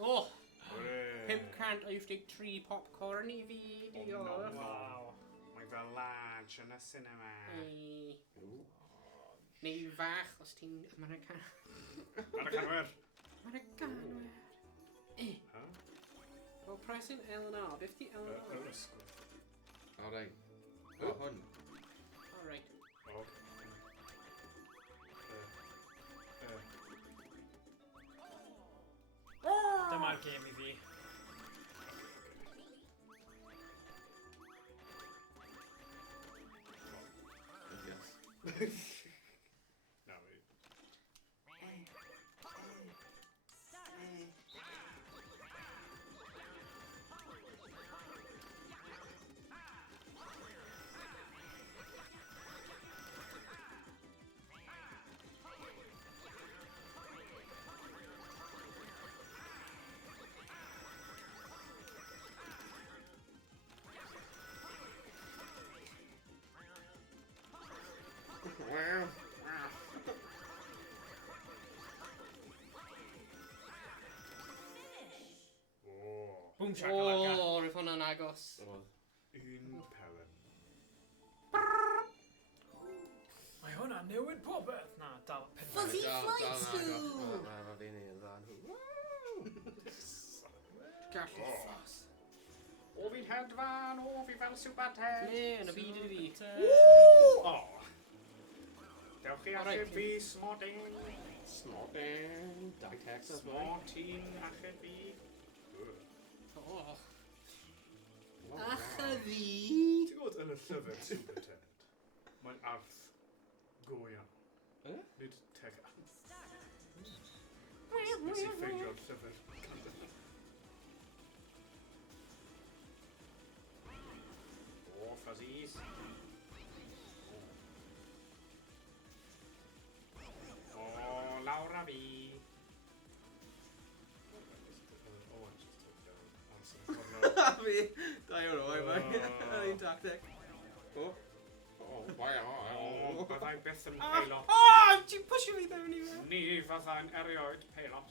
Oh! Hwre. 583 popcorn i fi, diolch. Wow. Mae fel large yn y cinema. Ei. Neu fach os ti'n American. Americanwyr. Americanwyr. Huh? Wel, presyn L&R. Beth di L&R? Ysgwydd. O, rhaid. O, hwn. Alright. O. Dyma'r game i fi. Yes. Na fi. O. Boom shakalaka. O, rwy'n hwnna'n agos. Un pelen. Mae hwnna'n newid popeth. Na, dal peth. Fuzzy Flight School! Mae fi'n ei ddan. Gallu O. ffos. O fi'n hedfan, o fi fel Superhead. Le, yn y byd i fi. O. Dewch chi Alright. achub fi, smodin. Snodin. Dag Texas, boy. Smodin achub fi. Oh. Ach a fi! Ti'n gwybod yn y llyfr Superhead? Mae'n arth go iawn. Ie? Nid teg arth. Nes i ffeindio'r llyfr. O, fuzzies. O, lawr a fi. O, I'm just took down. Awesome. Fi. Da yw roi, bai. O. Un tactic. O. O, bai o. O, byddai byth yn Ah! peilot. Oh! Ti'n pwysio fi fewn i fe? Ni fyddai'n erioed peilot.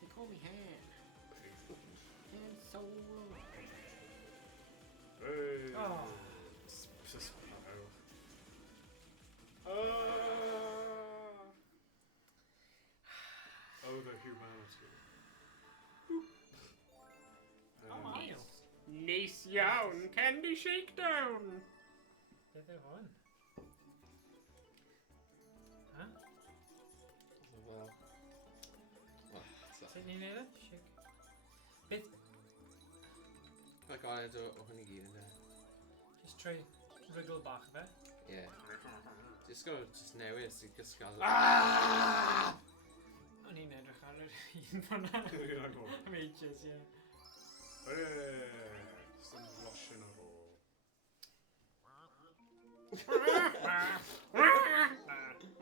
They call me Han. solo. Hey. Oh. Just Oh, the humanity. Oh, Mario. Nice iawn, candy shakedown. Beth yw hwn? Ha? Wel. Wel, Sut ni'n neud e? Shake. Beth? Mae ganed o hwn i gyd yn dweud. Just trwy wriggle bach fe. Ie. Just newid sy'n gysgal. O'n i'n edrych ar yr un fan'na. Ie, go. Am ages, ie. Hey, some lotion ar ôl.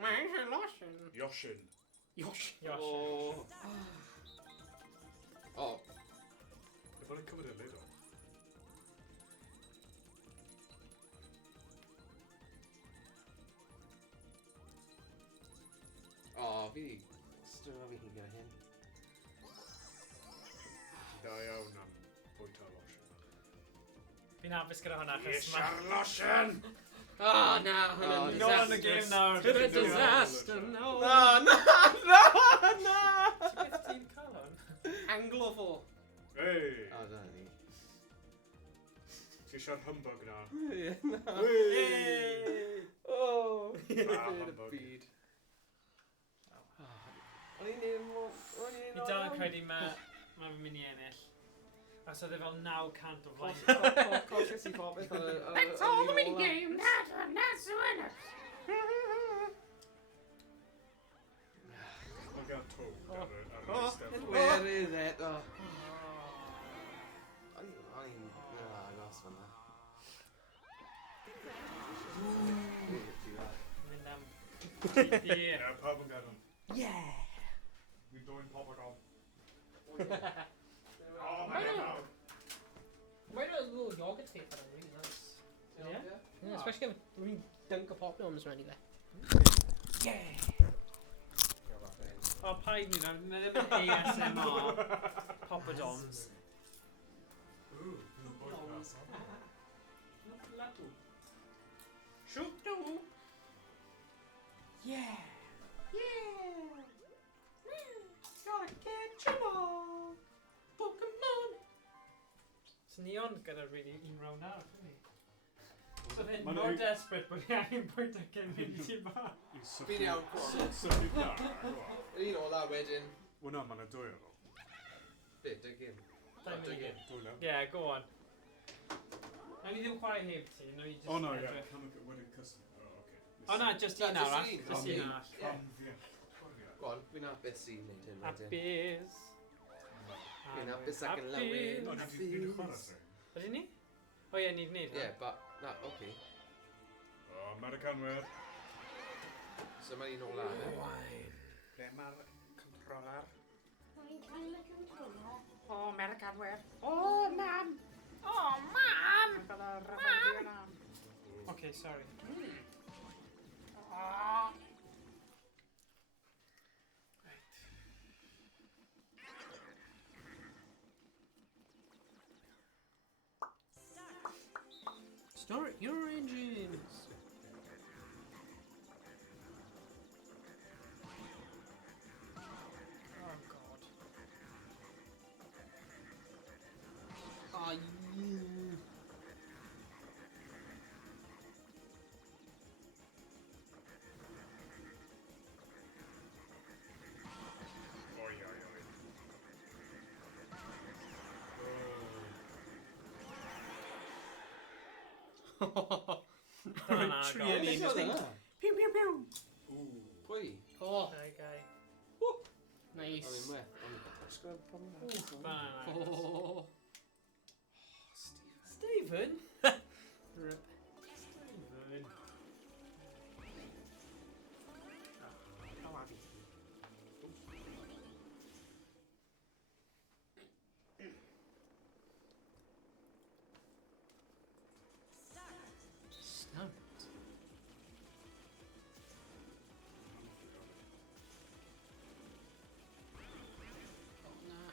Mae eisiau lotion. Yoshin. Yosh. Yosh. O, If I'd covered a lid on. fi stwro fi gyda hyn. Da iawn am bwyta lotion. Fi'n hapus gyda hwnna, achos Yes, ar lotion! Oh, na, hwnna'n Not in the game now. It's a disaster, no. Na! Ti beth ti'n cael hwn? Anglofo. Hey! O, da ni. Ti eisiau'r humbug na? Ie, na. Hey! O! Ah, humbug. Byd. O'n i'n neud mor... Fi dal yn credu mae fe'n mynd i ennill. As oedd e fel 900 o flaen. Collius i popeth ar y... That's all the mini game. That's the winner. I'll get told ar y steddfod. Where is it? O. O'n i'n... Na, agos fan'na. Mynd am... Dir. Ie, pawb yn gadw. Yeah. Fi'n dwy'n pop ag om. Oh, mae'n iawn. Might have a little yogurt tape for them, really nice. Yeah? Yeah, especially if we dunk a popcorns or anything. Yeah. O, paid ni, mae ddim yn ASMR. Poppadoms. Ooh, fi'n bwyta. Shoot do. Yeah. Yeah. Gotta catch 'em all. Pokemon. So ni ond gyda really un round arall, ydy? So fe'n Ma' mor nhw- desperate bod ni angen bwyta cyn mynd i'r bar. Fi'n iawn, go on. Sychu da, go on. Un ola wedyn. Wel na, mae'n y dwy ar ôl. Be, dig in. Dau dig munud. in. Dwy na. Yeah, go on. Nawn ni ddim chwarae heb ti, nawn ni just Oh no, ie. edrych. Wedyn cysgu. Oh, okay. O na, just Na, un just arall. un. Just Oh, un me. arall. Go on, fi'n hapus i wneud hyn wedyn. Hapus. Fi'n hapus ac yn lywyn. O, ni di chwarae thing. Ydyn ni? O ie, ni wedi Ie, gwneud but... Na, oce. O, Americanwyr. So mae'n un ola, ne? Ble mae'r controller? Oh, Americanwyr. Oh, mam. Oh, mam. Mam. Okay, sorry. Oh. Start your engines. Oh god. Oh, you. Oi, oi, oi. Dyna'n Tri agor. yn un, just think. Pew, pew, pew. Ooh. Pwy? Oh, Gai, gai. nice. O'n i'n weth. Ond... Sgwyd problem na. Dyna'n agor. Oh. Stephen? Rip. Stephen. How have you? Start. Oh, nah.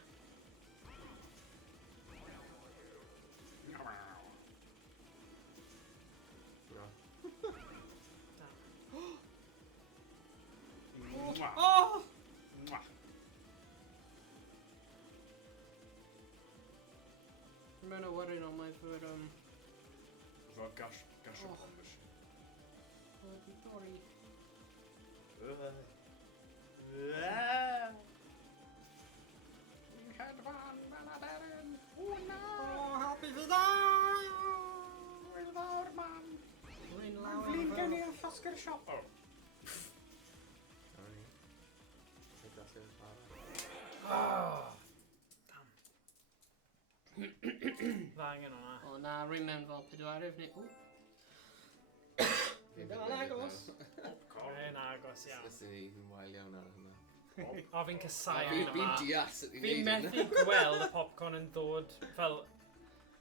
mewn awyren ond mae fwy'r Fel gash Oh. o bombish. Wedi dorri. Hedfan, Benaderin! O na! O, helpu fi dda! Wy'n fawr man! Wy'n lawr Flin gen i'r llosgr siop. O. Sorry. Dwi'n gallu chwarae. Oh. Dda angen hwnna. O na, rwy'n mewn fel pedwarif neu... Ww. Fi'n dal agos. Yn agos iawn. Ysyn ni'n wael iawn ar hynna. O, fi'n casau Fi'n hyn yma. deall sut i'n Fi'n neud hynna. methu gweld y popcorn yn dod fel...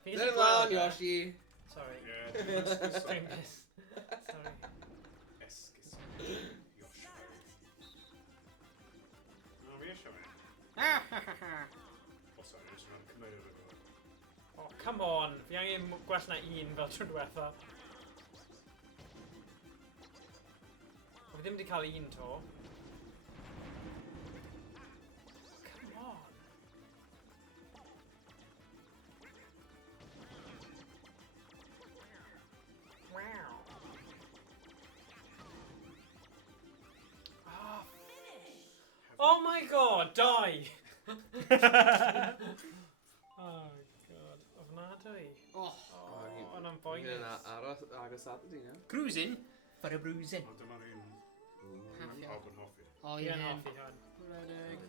Fi'n Dyna gallu fan, gweld e. Yoshi! Sorry. Ie, Dwi'n miss. Sorry. esgus. Yosh. No, fi eisiau fe. O, sorry, jyst rhan cymryd o'r gwrdd. Oh, come on. Fi angen gwell na un fel trwy'n diwetha. O, fi ddim wedi cael un to. Come on. Wow. Ah. Oh my god, die! Oh god, ofnadwy. Oh, Oh, yna'n Fi'n boenus. aros agos at ydi, no? cruising for a bruising. O, dyma'r un Happy pawb yn hoffi. O, Fi ie. yn hoffi hwn. Redig.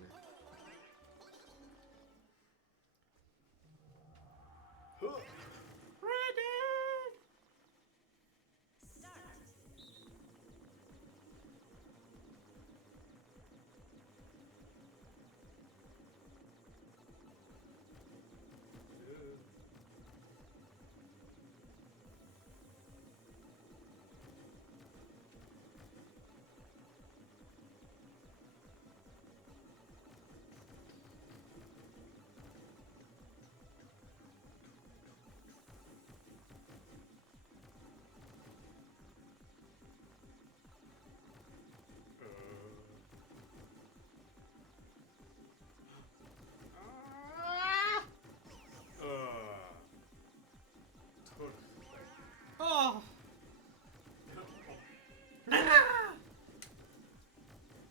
Oh,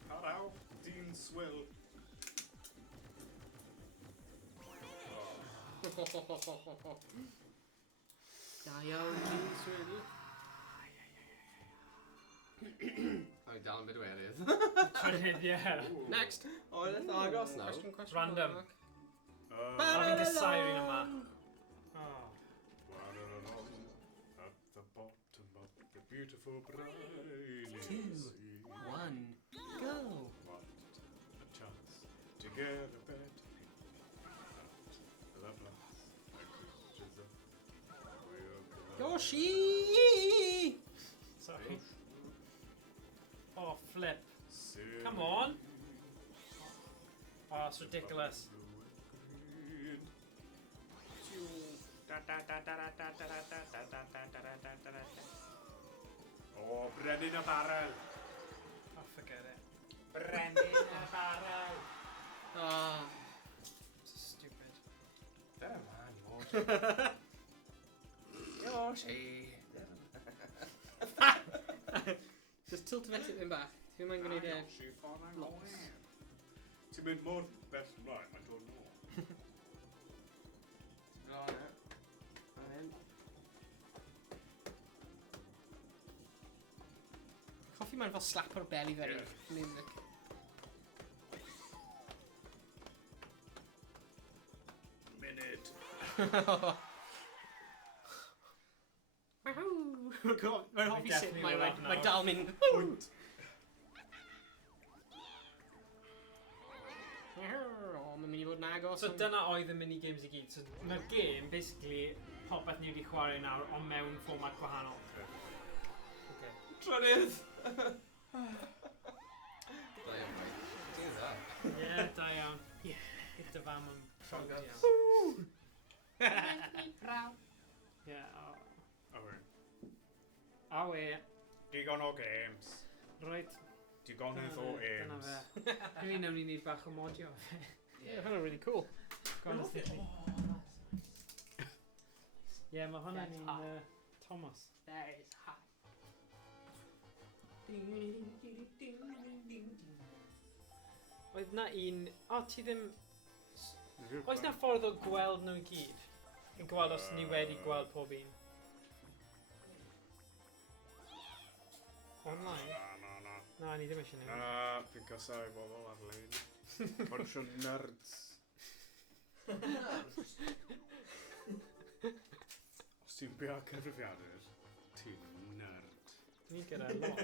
Haraw, dyn swill. da iawn, dwi'n swyl. O, dal yn bedwerydd. Trydydd, ie. Next. O, yn eitha agos nawr. Question Random. mark. O, fi'n casau un yma. Oh. At the bottom of the beautiful briny 2, sea. 1, go. What a chance to get a bed. At the last, the creatures of will collide. Yoshi! Sorry. Oh, flip. Silly Come on. Oh, it's ridiculous. green. Oh, brenin y barel. Oh, forget it. Brenin y barel. Ah. This is stupid. Dyna man, Yoshi! Just tilt y fetid yn bach. Ti'n mynd gwneud e... Yoshi, ffordd ang Lots. oer. Ti'n mynd mor bell ymlaen, mae'n dod nôl. O, ie. Fan hyn. Coffi mae'n fel slap o'r belly very Ie. music. Minute. Mae'n hoffi sut definitely mae will have mae now. dal mynd... Pwynt. O, mae'n mynd i fod yn agos. So dyna oedd y mini-games i gyd. So mae'r game, basically, popeth ni wedi chwarae nawr, ond mewn fformat gwahanol. Okay. Trydydd! Da iawn, mate. Ti'n dda. Ie, da iawn. Ie. Dy fam yn proud Llangaf. iawn. Proud. Ie, o. Oer. A we. Digon o games. Right. Digonydd o Dyna aims. fe. Rydyn ni newn ni wneud bach o modio. Yeah, hwnna'n really cool. Go on, ysdych chi. Ie, mae hwnna'n That's un hot. Thomas. That is hot. Ding, ding, ding, ding, ding, ding, ding. Oedd na un... O, ti ddim... Oes na ffordd o gweld nhw i gyd? I gweld os ni wedi gweld pob un. Online? Na. Na, ni ddim eisiau Na, neud. fi'n casau bobl ar-lein. Bunch of nerds. Os ti'n bia cyfrifiadur, ti'n nerd. Ni gyda lot.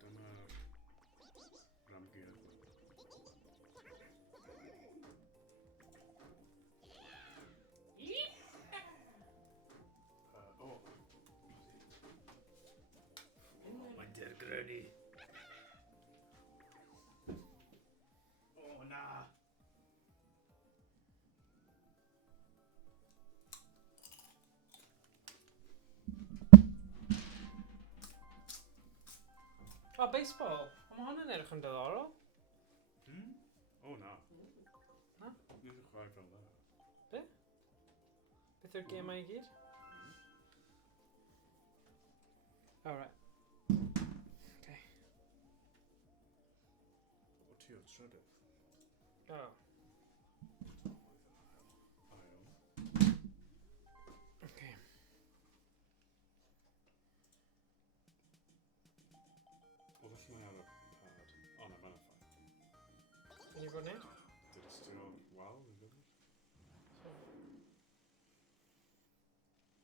Dyma ramgear. Mae'n dergrynu. O, na. O, baseball. O, mae hwnna'n edrych yn diddorol. O, na. Na? Ni'n chwarae fel dda. Beth yw'r gemau i gyd? O, right. Okay. O, ti o'r trydydd. O. Ail. Okay. O, felly mae ar y pad. O, na, mae'n ffaith. Yn i fod neud? Did it still... Wow, yn gyfer.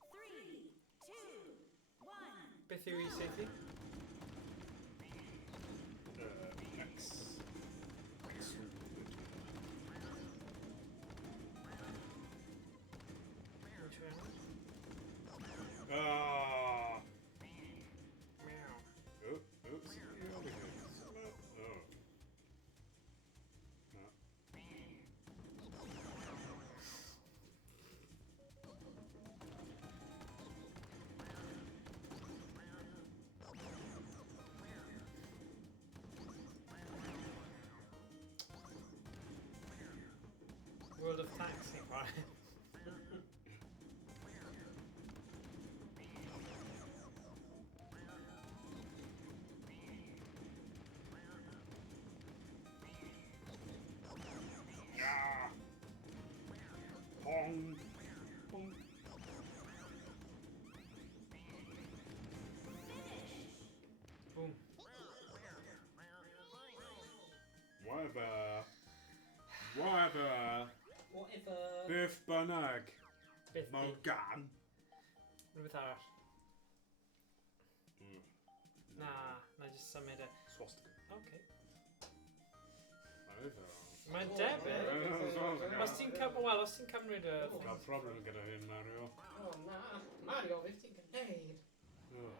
3, 2, 1. Beth yw i seithi? X. Which way am I? Ah! Meow. Oh, somebody over here. Oh. No. World of Tanks, ni'n chwarae. Yeah! Pong! Pong! Boom. Whatever. Whatever. Beth bynnag. Beth Mae di? gan. Rhywbeth arall. Mm. Na, na jyst symud e. Swastika. Okay. Whatever. Mae'n debyg. Os ti'n cymryd y... Gael problem gyda hyn, Mario. Oh, na. Mario, beth ti'n gwneud? Oh.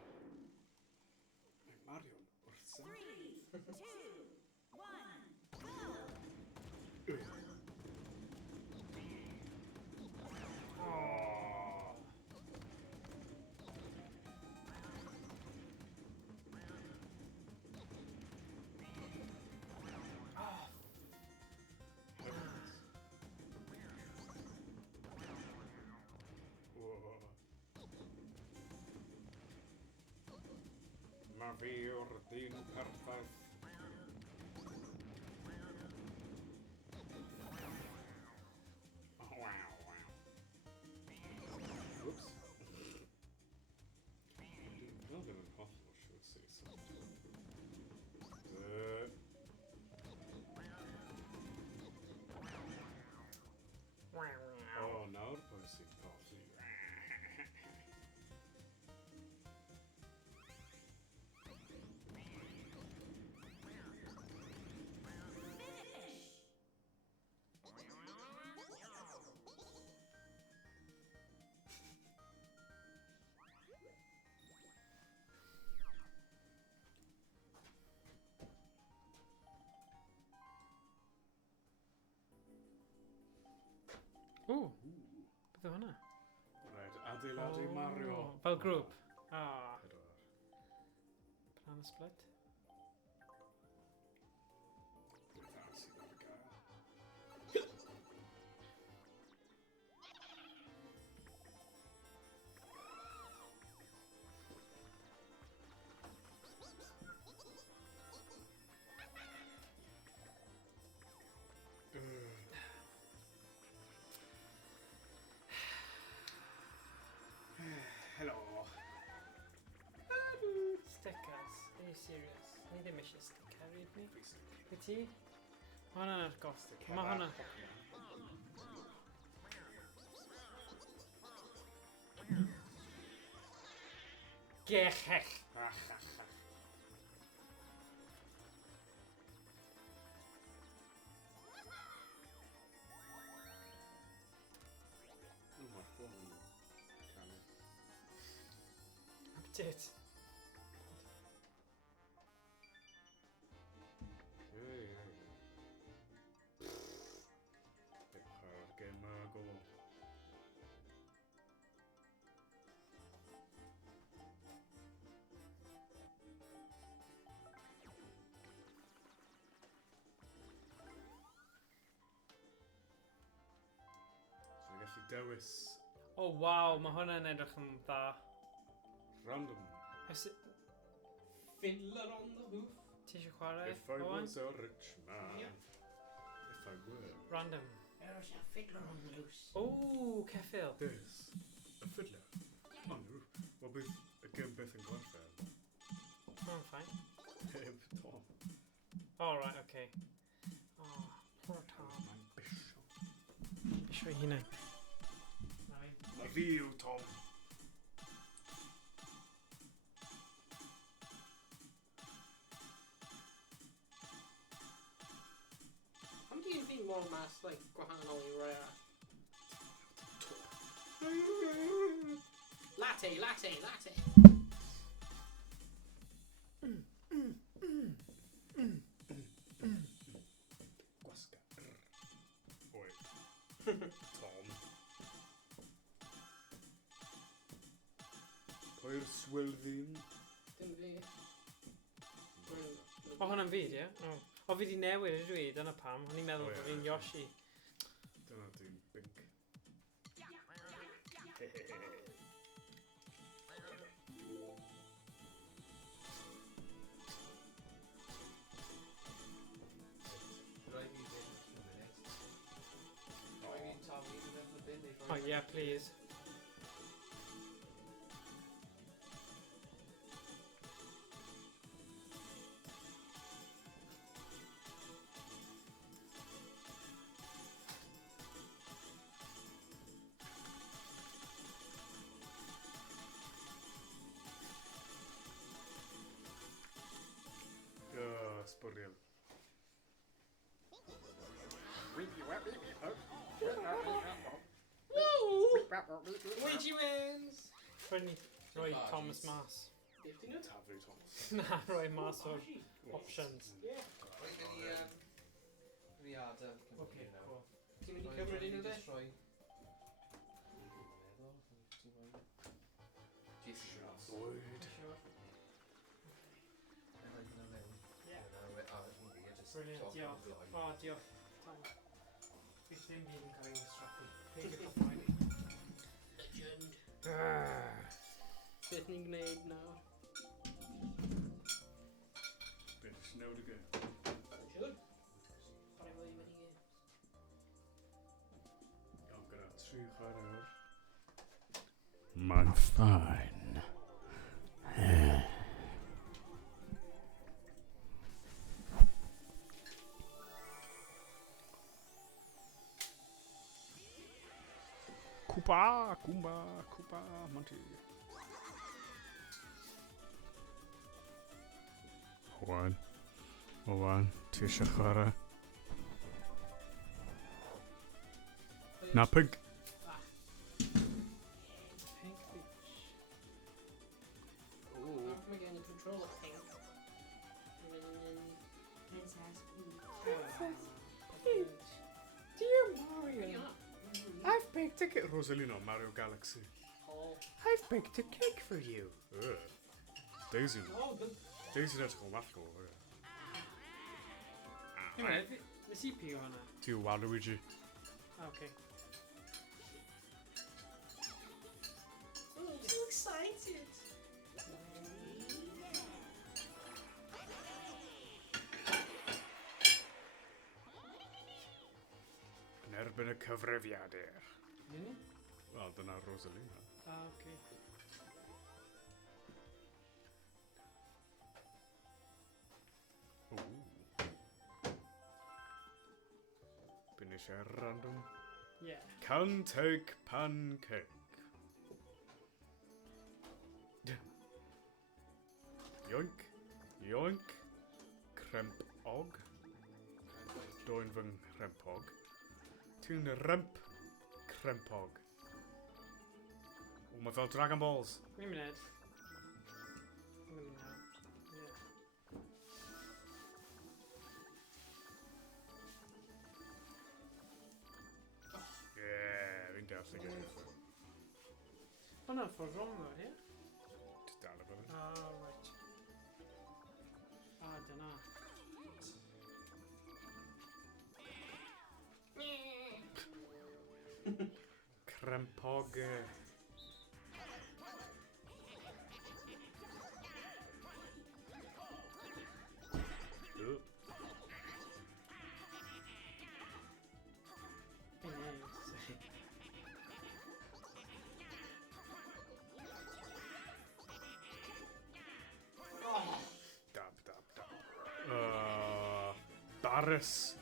Mae Mario'n wrth 3, 2, 1. Oh. Mae fi yw'r dyn perffaith. Oh, wow. Whoops. Dwi'n ddim yn hollol siwr sut. O, nawr pwy sy'n colli. Ww, beth yw hwnna? Rhaid adeiladu Mario. Fel grŵp? Ah, Pedwar. Banana Split. Beth arall sydd ar gael? serious? Ni ddim eisiau stick hefyd ni. I ti? Mae hwnna'n argost. Mae hwnna... Gechech! Update. Dewis. Oh wow, mae hwnna'n edrych yn dda. Random. Oes... Fiddler on the hoof. Ti eisiau chwarae? If I Owen? was a rich man. Yeah. If I were. Random. There's a fiddler on the loose. Ooh, ceffil. There's a fiddler. Oh no. Well, with again Beth and Godfrey. Oh, fine. Tom. Oh, right, okay. Oh, poor Tom. Eisiau hynny. My view, Tom. Pam ti'n fi mor mas, like, gwahanol i rai Latte, latte, latte. Gwaska. Oi. Tom. Pwy'r swilddi'n? Dim fi. O, hwnna'n fyd, ie? O. O, fi di newid ydw i, dyna pam. O'n i'n meddwl O, ie. bod fi'n Yoshi. Dyna dwi'n bink. Oh, yeah, please. Sbwriel. Luigi wins! Rwy'n ni rhoi Thomas mas. Beth dyn nhw? Taflu Thomas. Na, rhoi mas o'r Yoshi. options. Yeah. Rwy'n mynd i riada. Okay, cool. Ti'n mynd i cymryd un o de? Bwyd. Brilliant, diolch. O, diolch. Beth ddim byd yn cael ei wastraffu. Pig y cyffain. Legend. Beth ni'n gwneud nawr? Beth ys newid y gyn? Siwr? Chwarae fo i wedi gyn. Iawn, gyda 3 chwaraewr. Mae'n fine. Koopa, Kumba, Koopa, Monty. Owen. Owen, ti eisiau chwarae? Na, pig. Pink Beach. Ooh. Now from again, you control a pink. And then Princess Peach. Dear Mario, Yeah. I've baked a cake. Rosalino, Mario Galaxy. Oh. I've baked a cake for you. Daisy. Oh, good. Daisy'n edrych yn wathgo. Hang on, nes I pio hwnna? Ti yw Waluigi. Okay. Oh, I'm so excited. Yn erbyn y cyfrifiadur. Really? Wel, dyna Rosalina. Ah, okay. eisiau random. Yeah. Canteg pancake. Yoink, yoink, cremp og. Doin fy ngrempog. Ti'n remp crempog. O, mae fel Dragon Balls. Wait a minute. Let me know. Yeah. Yeah, fi'n gallu gyda. Oh no, for wrong though, yeah? Just dal efo fi. Ah, right. Ah, dyna. Crempog. Oh, dab, dab, dab. Barris.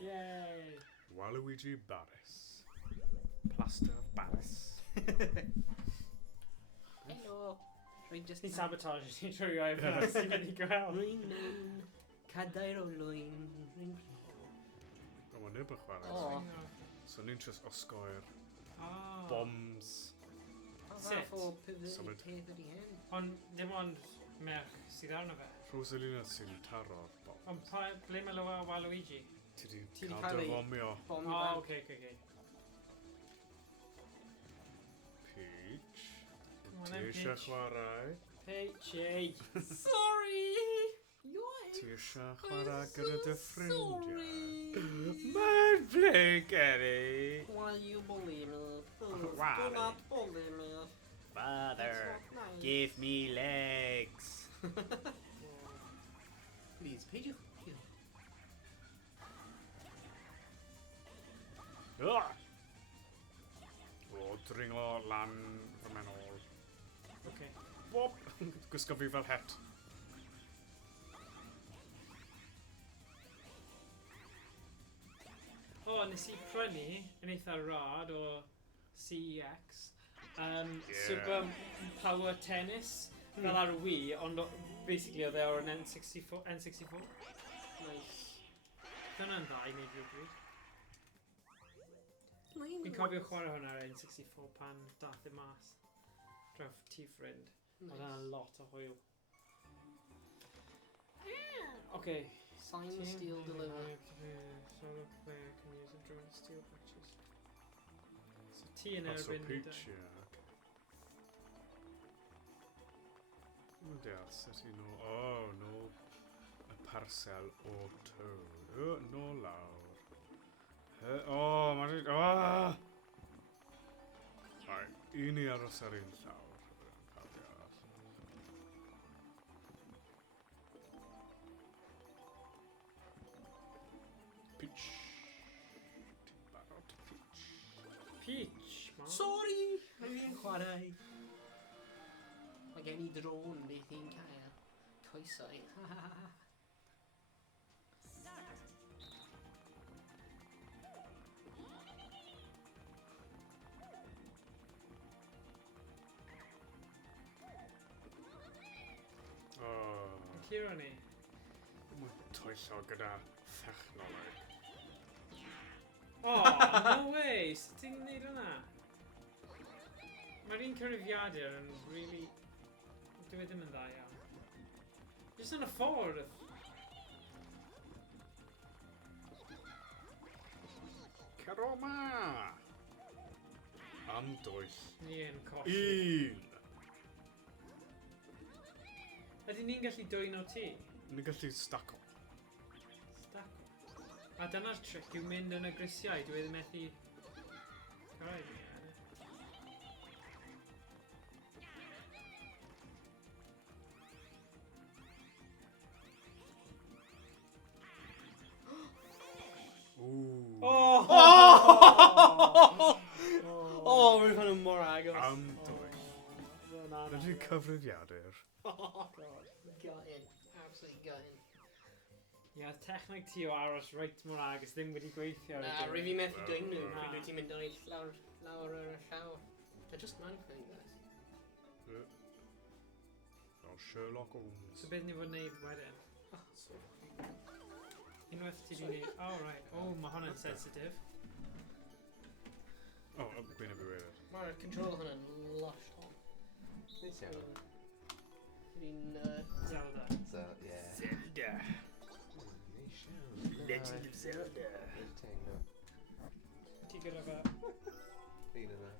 Yay! Waluigi Barris. Plaster of Barris. Helo. Rwy'n just... Ni'n sabotage ni trwy oed yna sy'n mynd i gweld. Rwy'n cadair o lwyn. O, mae neb yn chwarae. O. So ni'n just osgoi'r Ah. bombs. Pa Sut? fath o peth Symud. ydy hyn? Ond dim ond merch sydd arno fe. Rosalina sy'n taro'r bomb. Ond ble mae Lua Waluigi? Ti di Ti 'di cael cael dy ei- fomio. Bom Oh, i okay. Peach. Come on Ti then, eisiau Peach. chwarae? Peachy! Sorry! You're Ti eisiau chwarae gyda dy ffrindiau? Mae'n ble geri. Why you bully me? Please, Why? do not bully me. Father, That's not nice. give me legs. Please, peidiwch. Ah! O, dringo lan fy menol. Okay. Bob! Gwisgo fi fel het. O, nes i prynu yn eitha rad o CEX. Super Power Tennis. Fel ar y Wii, ond basically oedd e o'r N64. Nice. Dyna'n dda i wneud rhywbryd. Fi'n cofio chwarae hwnna ar N64 pan dath e mas. Draf ti ffrind. Oedd yna lot o hwyl. Okay. Sign steel deliver. Solo player can use a drone to steal patches. So ti yn That's o erbyn... Peach, ie. Mae'n deall, sut i nôl... O, nôl y parsel o Toad. O, nôl lawr. O, mae'n dweud... O! Right, i ni aros ar un llawr. Pawb deall. Peach. Ti'n barod, Peach. Peach, man. Sorry! Mae fi'n chwarae. Mae gen i drôn beth i'n cael. Coesau. O, Curo ni. mae'n twyllo gyda thechnoleg. Oh, no way! Sut ti'n gwneud hwnna? Mae'r un cyrifiadur yn really... Dwi ddim yn dda iawn. Jyst yn y ffordd. Cero ma! Am dwyll. Ni yn colli. Un! Ydy ni'n gallu dwyno ti? Ni'n gallu staco. Staco. A dyna'r trick yw mynd yn y grisiau. Dwi ddim methu... Cyrraedd ni, Ooh. Oh! Oh, we've had a mor agos. Am dwyll. Ydy'n cyfrifiadur. Oh, God. Gutting. Absolutely gutting. Ie, technig ti o aros reit mor agos ddim wedi gweithio. Na, ydyn. rwy fi methu dweud nhw. Na. Pryd wyt ti'n mynd ar eich lawr ar y llawr. They're just manifesting this. Oh, Sherlock Holmes. So beth ni fod wneud wedyn? Oh, so... Unwaith ti di wneud... Oh, right. Oh, mae hwnna'n sensitif. Oh, gwyn y bywyd. Mae'r control hwnna'n lush on. Neis iawn. Fi'n... Zelda. So, yeah. Zelda. Neis iawn. Legend of Zelda. Rwy'n teimlo. Ti gyda fe. Un yna.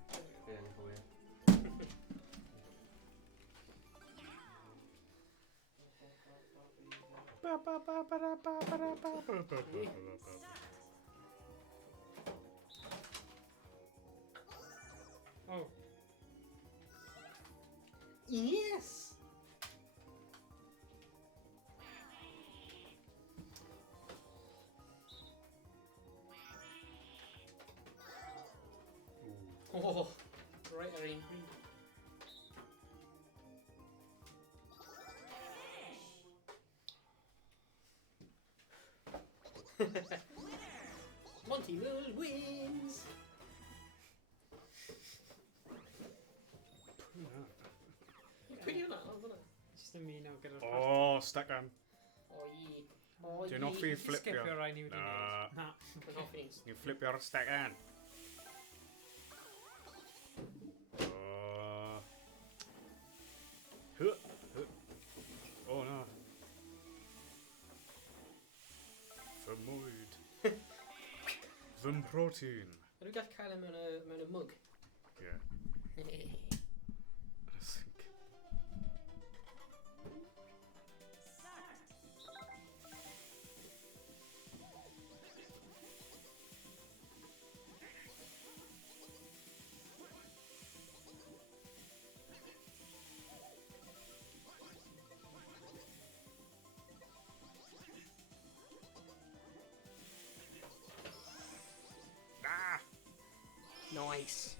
Fe yn y hwyr. Ba ba ba ba ba ba ba ba ba ba ba. Oh. Yes! Oh, right ar un pryd. Monty Will wins! Pwy di hwnna? O, hwnna. Just ymuno gyda'r Oh, stacan. O, ie. O, ie. Dwi'n hoffi Skipio flipio. rai ni wedi Na. wneud. Na. Dwi'n hoffi. Ni'n flipio'r stacan. Oh. Hy, hy. Oh, na. Fy mwyd. Fy mhrotein. Ydw i'n gallu cael e mewn y mwg? Ie. Yn y sink. Ah! Nice.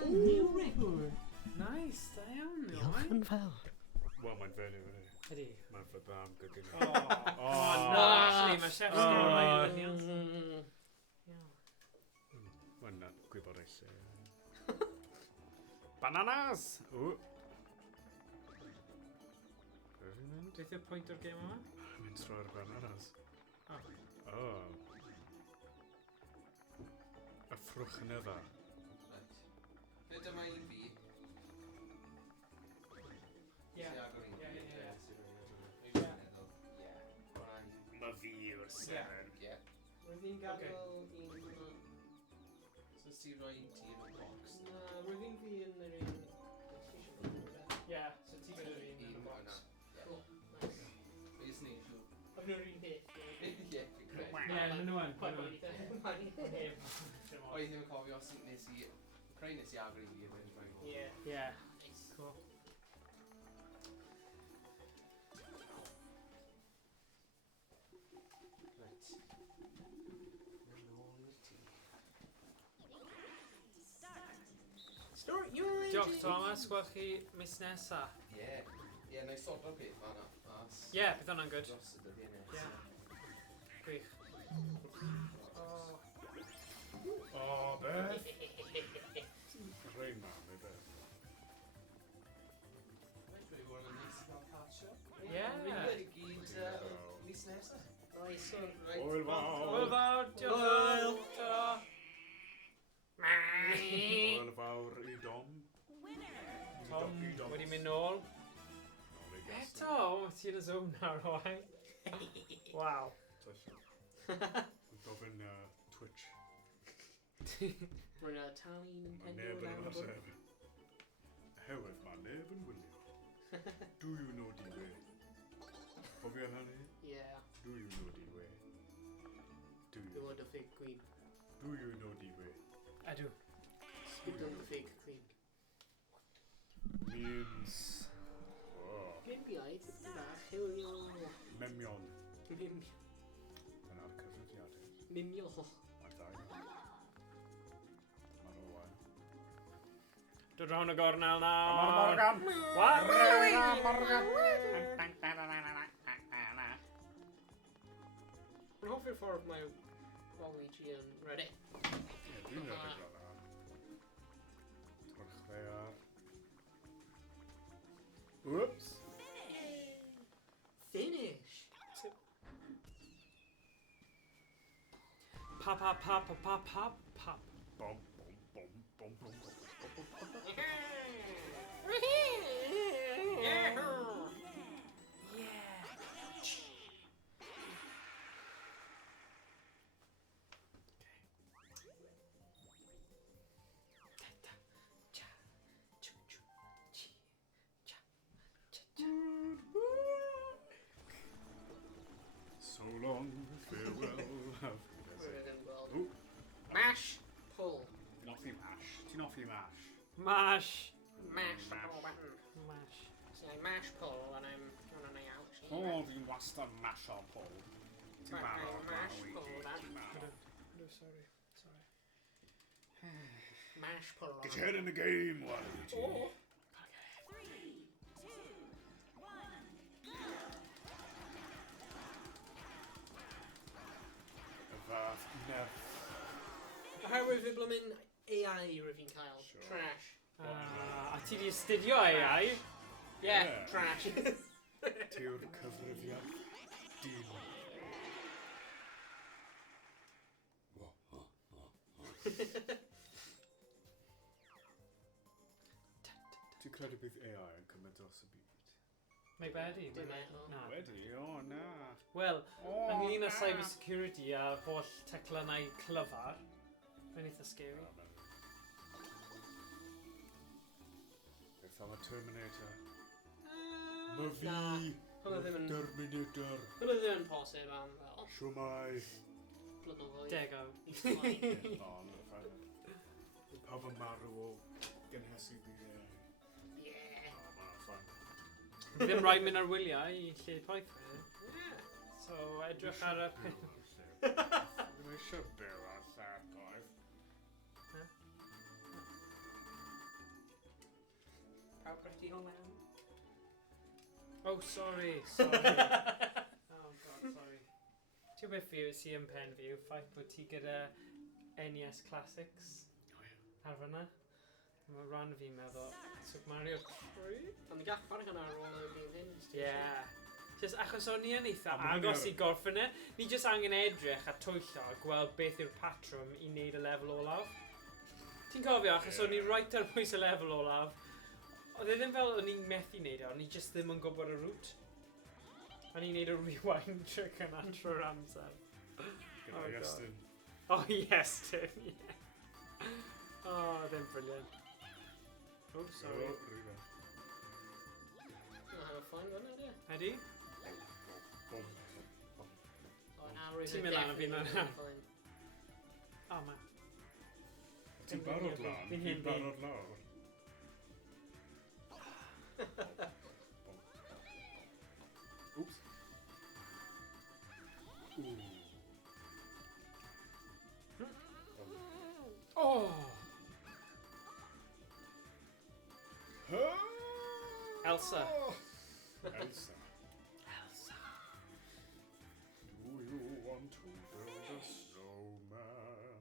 A new record. Nice, da iawn. Iawn. fawr. Wel, mae'n fenyw yna. Ydi. Mae'n fy bam gydyn Oh, nhw. come on, no, actually, mae chef sgil Oh. mai fyniant. Mae'n gwybodaeth. Bananas! Ww. Ble fi'n mynd? Beth yw'r pwynt o'r gêm yma? Mynd troi'r bananas. Oh. Oh. Y ffrwch nefa. Right. Fe dyma un fi. Ie. Sy'n agor un Ie, fi. ie, ie. Sy'n rhoi hwnna. Dwi'n meddwl. Ie. Hwnna'n... Ma fi yw'r seren. Ie. Rwy'n fi'n gadael un hwnna. So os ti'n rhoi un ti yn y box. Na, rwy'n fi'n fi yn yr un... Ie, so ti gyda'r un yn y box. Cool, nice. Fe ys neud siw. Oedd nhw'r un peth. Ie, fi'n credu. Ie, maen nhw yn. Quite maen nhw yn. funny. Heb. O, i ddim yn cofio os nes i... Creu nes i agor un fi wedyn rhoi hwn. Ie. Ie. Nice. Cool. Right. Mynd nôl i'r tŷ. Start your engine! Diolch Thomas, gweld chi mis nesa. Ie. Ie, na i sorto'r peth fan'na. Mas. Ie, bydd hwnna'n good. Dros y dyddiau nes. Ie. Gwych. Oh, beth? Rhain ma, neu beth? Rhaid bod i fod yn neis fel cartio. Ie. Rhaid i gyd mis nesaf. Nice one. Right. Hwyl fawr! Hwyl fawr, diolch Hwyl. yn fawr. Hwyl fawr i Dom. Tom wedi mynd nôl. Nôl i gasau. Eto, o, ti'n y zone nawr o hai. Waw. Dwi'n gofyn Twitch. Rwy'n talu Mae Nintendo neb yn lawr y bwrdd. ymateb. Hewedd, mae neb yn wylio. Do you know the way? Cofio hynny? Yeah, Do you know the way? Do the you? word of fig queen. Do you know the way? Ydw. Speak of the fig queen. Means... Oh, Gimbiaid, bach, hywio. memion. Mim- Dyna'r cyfrifiadur. Mimio. Mae'n ddau. Dod rown y gornel Mae'r nawr. Morgan. What? Morgan. Mae'n hoffi'r ffordd mae Waluigi yn ready. Ie, dwi'n redig fel yna. Twrch ddear. Whoops. Finish! Pap. Bom, bom, bom, bom, bom, bom. So long, farewell, have Ooh. Mash, pull. Ti'n offi mash? Ti'n offi mash? Mash. Mash, the Mash. pull button. Mash. So I mash pull when I'm on a night out. O, dwi'n wastad mash o Paul. Ti'n Right, barod, mash Waluigi? pull, Dad. Ti'n barod? No, sorry. Mash pull. Get your head in the game, Waluigi. Oh. Y fath nerf. Oherwydd fi blymyn AI rwy'n cael. Sure. Trash. A ti di astudio AI? Yeah, Yeah. trash. Ti yw'r cyfrifiad dyn. Ti'n credu bydd AI yn cymryd dros y byd? Mae bedi? Dim eto. Na. Wedi, o na. Wel, O, ynglyn â na. cyber security a holl teclynau clyfar, mae'n eitha scary. Beth am y Terminator? Na. My fi, Hwnnw ddim yn... Terminator, Hwnnw ddim yn posib am fel siwmai. blynyddoedd. Degawd. O, na, ffain. Pa fy marw o gynhesu fi e. Yeah. O, ma, ffain. Ddim rhaid mynd ar wyliau i lle poeth. Yeah. So, edrych ar y... Dwi'n eisiau byw ar lladd goedd. Pawb rydyn o mewn. Oh, sorry. Oh, God, sorry. Ti'n beth fi sy'n yn pen fi yw ffaith bod ti gyda NES Classics ar fyna. Mae rhan fi'n meddwl Super Mario 3? Ond i gaffar hynna ar ôl y fynd. Yeah. Just achos o'n i yn eitha A ma' hwnna- agos i gorffen e, ni just angen edrych a twyllo a gweld beth yw'r patrwm i wneud y lefel olaf. Ti'n cofio, achos o'n i right ar pwys y lefel olaf, oedd e ddim fel o'n i'n methu wneud e, o'n i just ddim yn gwybod y route. O'n i'n wneud y rewind trick yna trwy'r amser. Gyda Oh, God. Iestyn. Oh yes, Tim, yeah. Oh, ddim brilliant. Oh, sorry. O, rhywbeth. Mae'n have fun, fan ydy. Eddie? Bom. O, na, rwy'n Ti'n mynd lan a fi'n lan. fine. Oh, ma. Ti'n barod lan? Fi'n Ti'n hen barod lawr? Oops. Ooh. Oh! Elsa. Elsa. Do you want to build a snowman?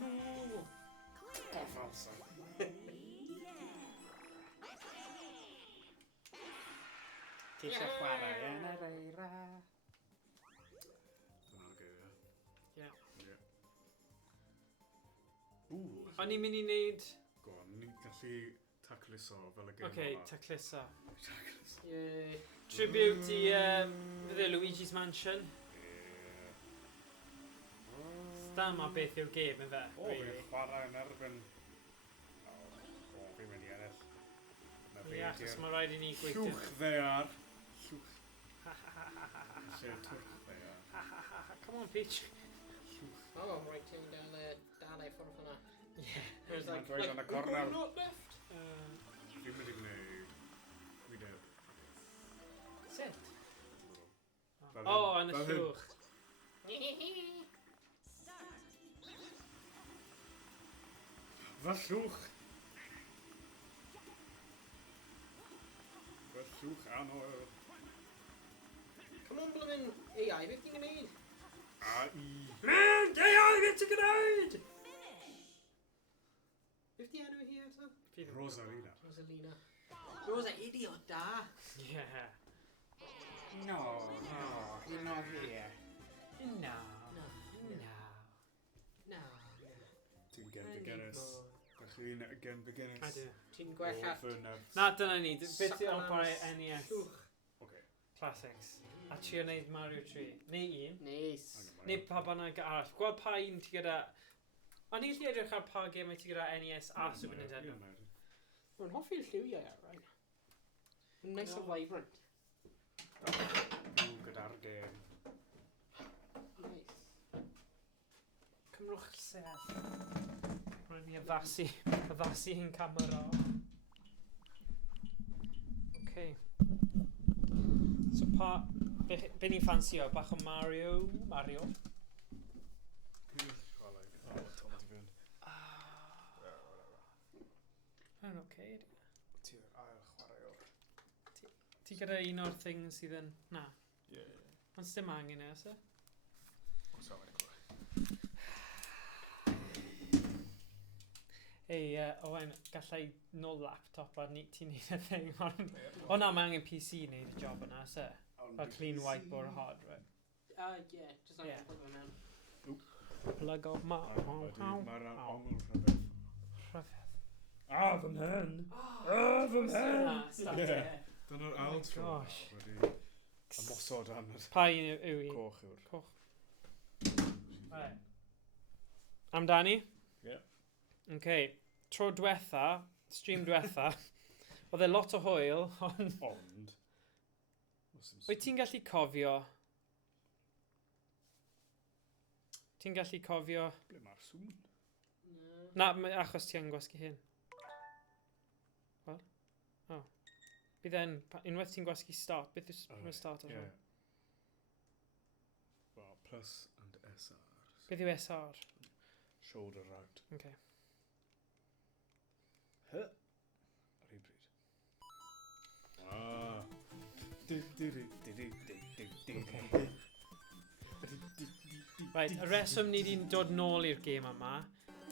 No. Off, Elsa. Ti eisiau chwarae yn yr eira? Dyna'r geiriau. Ie. Ie. Ooh. O'n i'n mynd i wneud... Go on, ni'n gallu tacluso fel y gêm OK, tacluso. Tacluso. Yay. Tribute i fydde Luigi's Mansion. Dyma beth yw'r gêm, efe? O, fi'n chwarae yn erbyn... O, fi'n mynd i ennill. Na fi Ie, achos di'r mae rhaid i ni gweithio. llwch ddear. Llwch. Lle twrch ddear. Come on, Peach. Llwch. Oh, I'm right down the dalau ffordd hwnna. Yeah. There's Mae'n like, dweud yn y we're cornel. going not left. Fi'n mynd i gwneud... Gwydeo. Sut? Fel O, hyn. yn y Fel hyn. llwch. Fy llwch Llwch anwyl. Come on, blymyn AI, beth ti'n gwneud? A i. Man, AI, beth ti'n gwneud? Beth di enw hi eto? Rosalina. Rosalina. Rosa, idiot da. Yeah. No, you're not here. No. No. No. No. Ti'n gen beginners. Ydych chi'n gen beginners. I do. Ti'n gwella. O fy nerfs. Na, dyna ni. Beth yw'n Succulents. opera NES? Llwch. Oce. Classics. A trio wneud Mario 3. Neu un. Neis. Neu pa bynnag arall. Gweld pa un ti gyda... O'n i'n lli edrych ar pa gemau ti gyda NES a Super Nintendo. Mae'n hoffi'r lliwiau ar rhaid. Mae'n nice o vibrant. Yw gyda'r gem. Nice. Cymrwch sef. Rwy'n ni addasu yn camera. Okay. So pa... Be ni'n ffansio? Bach o Mario? Mario? Yn oce. Ti'r ail chwaraewr. Ti gyda un o'r things sydd yn... Na. Ie. Ond sdim angen e, se? Ei, Owen, gallai nôl laptop a ti'n neud y thing, ond... O na, mae angen PC i neud y job yna, se? Fel clean whiteboard hard, right? Yeah, just like Yeah. plug them in. Plug o ma... Mae'r ongl rhyfedd. Rhyfedd. A fy mhen! A fy mhen! Na, start Ie. e. Dyna'r Oh my outro gosh. wedi ymosod am yr Pa un yw i? coch yw'r. Coch. Right. Amdani? Ie. Okay. Tro diwetha, stream diwetha, oedd e lot o hwyl, ond... Ond. Wyt ti'n gallu cofio... Ti'n gallu cofio... Ble mae'r sŵn? No. Na, achos ti yn gwasgu hyn. Wel? O. Bydd e'n... Unwaith ti'n gwasgu start, beth yw'r start ar Ie. hwn? Well, plus and SR. Beth yw SR? Shoulder round. Okay. Hy. Ar un bryd. Ah. Right, y reswm ni wedi'n dod nôl i'r gêm yma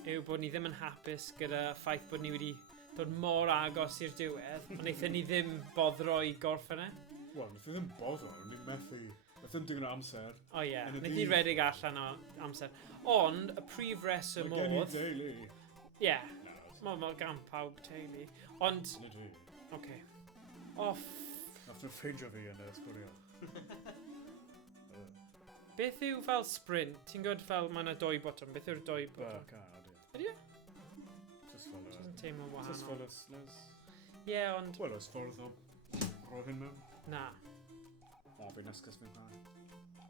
yw bod ni ddim yn hapus gyda ffaith bod ni wedi dod mor agos i'r diwedd, ond wnaethon ni ddim boddro i gorffen e. Wel, nath i ddim boddo, ni'n methu. Nath ddim digon o amser. O ie, Yn y wnaeth ni dydd. redeg allan o amser. Ond, y prif reswm Mae gen i oedd... deulu. Ie, Na, mae gan pawb teulu. Ond, nid i. oce. O, Nath nhw ffeindio fi yn ysbwrio. beth yw fel sprint? Ti'n gwybod fel mae yna doi botwm? Beth yw'r doi Ba, botwm? ca, ydy. Ydy e? Just fel Jyst yn teimlo Just wahanol. fel ys... Ie, ond... Wel, ys ffordd o... Ro hyn mewn. Na. O, fi'n ysgys mewn pa.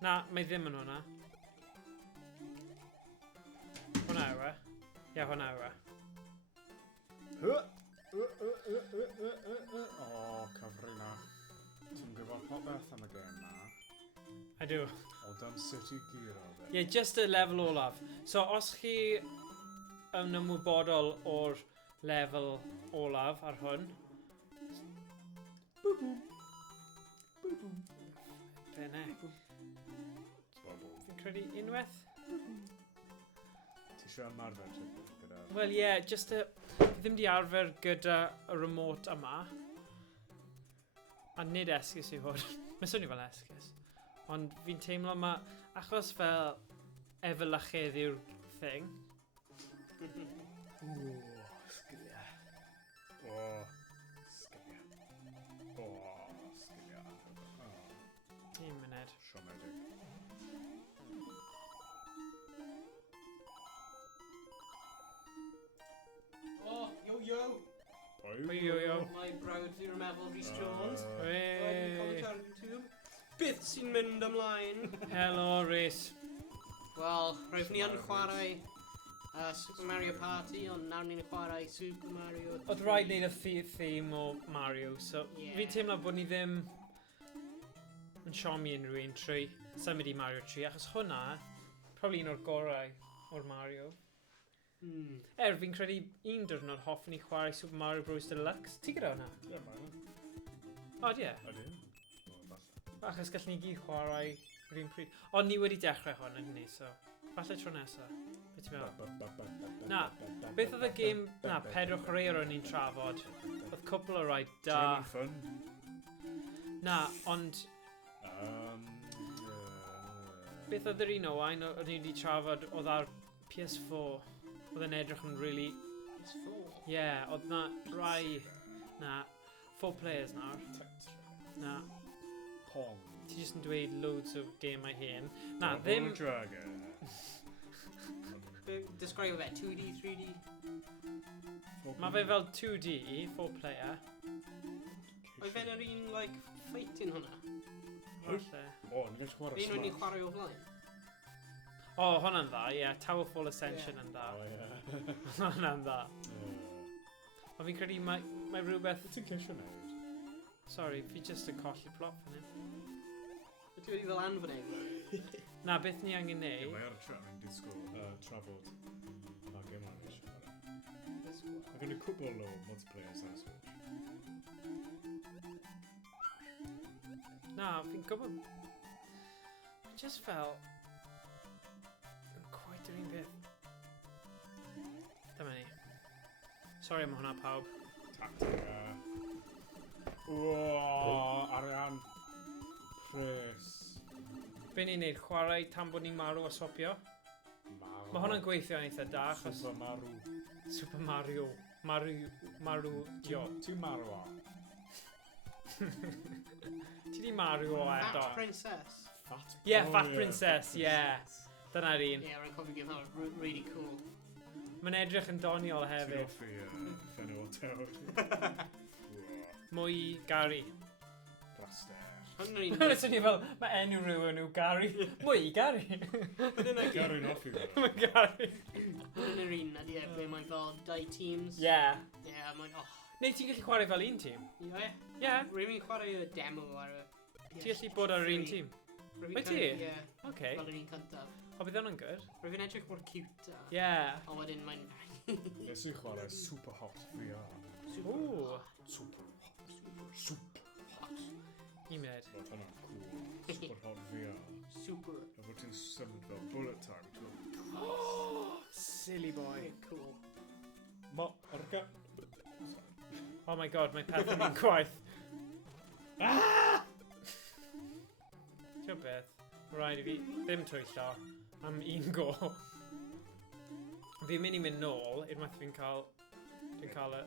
Na, mae ddim yn hwnna. Hwnna yw e. Ie, hwnna yw e. O, cyfrina. Ti'n gwybod popeth am y gem na? Ydw. Ond am sut i giro fe. Ie, just y lefel olaf. So, os chi yn ymwybodol o'r lefel olaf ar hwn... Be ne? Fi'n credu unwaith? Ti eisiau ymarfer gyda... Wel ie, just y... Fi ddim di arfer gyda y remote yma. A nid esgus yw hwn. Mae'n swnio fel esgus. Ond fi'n teimlo ma... Achos fel efelychydd yw'r thing. O, sgilia. O, sgilia. O, sgilia. Un munud. Siomedig. Oh, yo. Pwy yw yw? Mae brawd fi'n meddwl Rhys Jones. Hey. Comment ar YouTube. Beth sy'n mynd ymlaen? Helo, Rhys. Wel, roedd ni yn chwarae Super Mario Party, ond nawr ni'n chwarae Super Mario 3. Oedd rhaid wneud y theme o Mario, so Ie. fi'n teimlo bod ni ddim yn siomi unrhyw un trwy symud i Mario 3, achos hwnna, probably un o'r gorau o'r Mario. Fi'n credu un diwrnod hoffwn i chwarae Super Mario Bros Deluxe. Ti gyda hwnna? Ie, mae'n... O, ie. Ydyn? O, falle. Achos gallwn ni gyd chwarae yr un pryd. O, ni wedi dechrau hwn yn ni, so... Falle tro nesa. Be ti'n meddwl? Na, beth oedd y gêm... Na, Pedro Chreir o'n ni'n trafod. Oedd cwpl o rai da... German Fun. Na, ond... Beth oedd yr un owain o'n ni wedi trafod oedd ar PS4. Oedd yn edrych yn really... PS4. Yeah, oedd na rai... Na, 4 players nawr. Na, Pong. ti jyst yn dweud loads o gemau hen. Na, ddim... Double Dragon. Describe fe, 2D, 3D. Mae fe fel 2D, 4 player. Oedd fe'n yr un, like, fighting hwnna? Falle. O, ni'n gallu chwarae Un o'n i'n Smash. chwarae o blaen. O, hwnna'n dda, ie. Towerfall Ascension yn dda. O, ie. Hwnna'n dda. Ond fi'n credu mae rhywbeth... Beth ti'n ceisio neud? Sorry, fi jyst yn colli plot fan hyn. Wyt ti wedi fel anfon ei? Na, beth ni angen Ie, neud... mae ar y trafod disgwyl trafod. A gem ar eisiau chwarae. Mae gen i cwbl o multiplayers ar Switch. Na, fi'n gwybod... Just fel... Quite yr un peth. Dyma ni. Sorry am hwnna pawb. Tactica. O, arian. Pres. Be ni'n neud? Chwarae tan bod ni'n marw a swapio? Marw. Mae hwnna'n gweithio yn eitha da, achos... Super Marw. Super Mario. Marw... Dio. Ti'n marw o? Ti di marw o eto? Fat Princess. Fat. Yeah, Oh, Fat Princess, yeah. Dyna'r un. Yeah, rwy'n cofio gym hwnna, really cool. Mae'n edrych yn doniol Ti'n hefyd. offi ffenw o tewd? Mwy Gary. Raster. Hwnnw'n un... Mae'n swnio fel, mae enw rhywun yw Gary. Mwy Gary. Gary'n offi fe. Mae Gary. Hwnnw'n yr un, ie, ble mae'n fel 2 teams. Yeah. Ie, mae'n... Oh, Neu ti'n gallu chwarae fel un tîm? ie. Yeah. Rwy'n chwarae y demo ar y... Ti gallu bod ar yr un tîm? Wyt ti? Ie, OK. fel yr un cyntaf. O, bydd hwnna'n good. Rwy'n edrych mor cute a... Yeah. A wedyn mae'n... Nes i chwarae Super Hot VR. Ooh. Super Hot. Super Hot. I mynd. Roedd hwnna'n cool. Super Hot VR. Super. A bod ti'n symud fel bullet time. ti'n Silly boy. Cool. meddwl, Ma, arga. Oh my god, mae peth yn un gwaith. Ti'n beth? Rhaid i fi ddim twyllo am un go. Fi'n mynd i mynd nôl unwaith fi'n cael... Dwi'n cael y...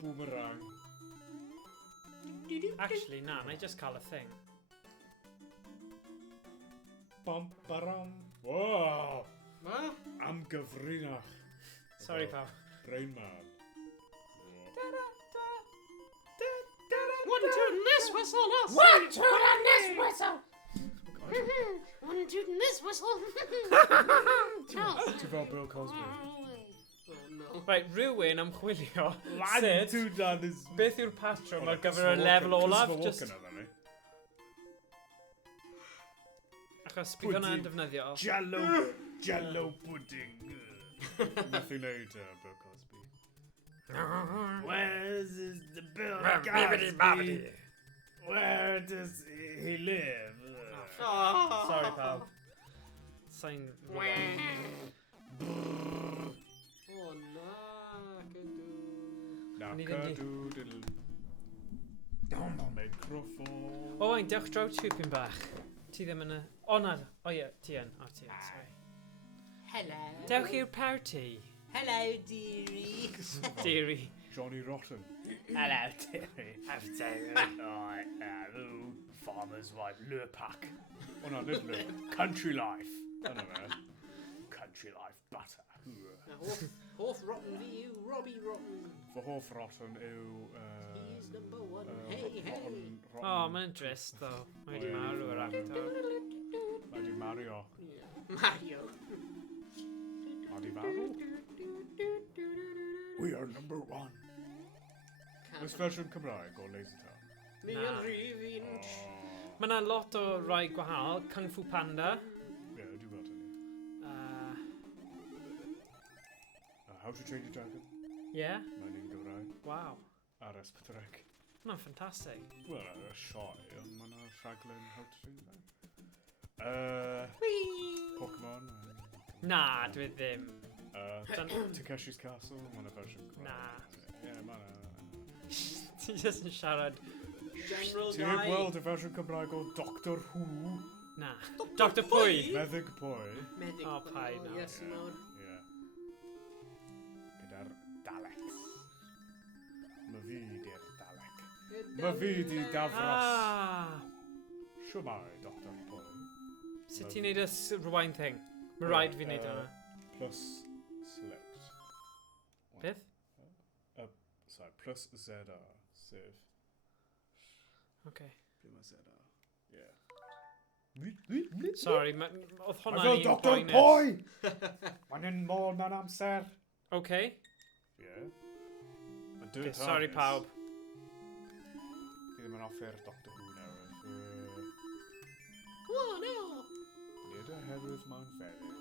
Boomerang. Actually, na, na I just cael y thing. Bam, baram. Wow! Ma? Am gyfrinach. Sorry, pawb. Brain man. One tootin' this whistle, no! One tootin' this whistle! One tootin' this whistle! Ti'n fel Bill Cosby. Oh no. Right, rhywun amchwilio. One, Sut? two, that is... Beth yw'r patrwm ar gyfer y lefel olaf? Just... Achos bydd hwnna'n defnyddiol. Jello pudding. Nath i neud Bill Cosby. Where is the Bill Cosby? Where does he live? Oh. Sorry, pawb. Sain... Oh no, good Ni ddim di- Nacadoodle. Microphone. O, ein, dewch draw tipyn bach. Ti ddim yn y... O, na. O, ie, ti yn. O, ti yn, sorry. Hello. Dewch i'r party. Hello, dearie. Deary. Johnny Rotten. Hello, deary. Hello, farmer's wife, Lurpak. Oh no, nid Lurpak. Country life. I don't know. Country life butter. Hoff rotten for you, Robbie Rotten. Fy hoff rotten yw... He's number 1. Hey, hey. O, mae'n drist, ddo. Mae wedi marw yr actor. Mae wedi mario. Mario. Mae wedi marw. We are number 1. Oes fersiwn Cymraeg o Lazy Town? Ni Na. yn rhywun. Mae yna lot o rai gwahanol. Kung Fu Panda. Ie, dwi'n gweld hynny. How to Train Your Dragon? Yeah? Mae'n un Gymraeg. Wow. Ar S4C. Hwna'n ffantastig. Wel, sioe, ond mae yna rhaglen How to Train Your Dragon. Pokemon. Na, dwi ddim. Takeshi's Castle, mae yna fersiwn Cymraeg. Na. Ie, mae yna. Ti jyst yn siarad. General Ti heb Guy. weld y fersiwn Cymraeg o Doctor Who? Na. Dr Pwy? Meddyg Pwy. Medic. O, pai nawr. Yes, nawr. Ie. Gyda'r Daleks. Mae fi di'r Dalek. Mae fi di dafros. Ah! Siwmai, Doctor Pwy. Sut ti'n neud y rewind thing? Mae rhaid fi neud hwnna. Plus select. Beth? Sorry, plus ZR, sef. Okay. Be mae ZR? Ie. Sorry, oedd hwnna'n Mae fel un Doctor boenus. Pwy! Mae'n un môl mewn amser. Okay. Ie. Okay, sorry pawb. Fi ddim yn offer Doctor Who newydd. Oh, no! Nid oherwydd mae'n feddwl.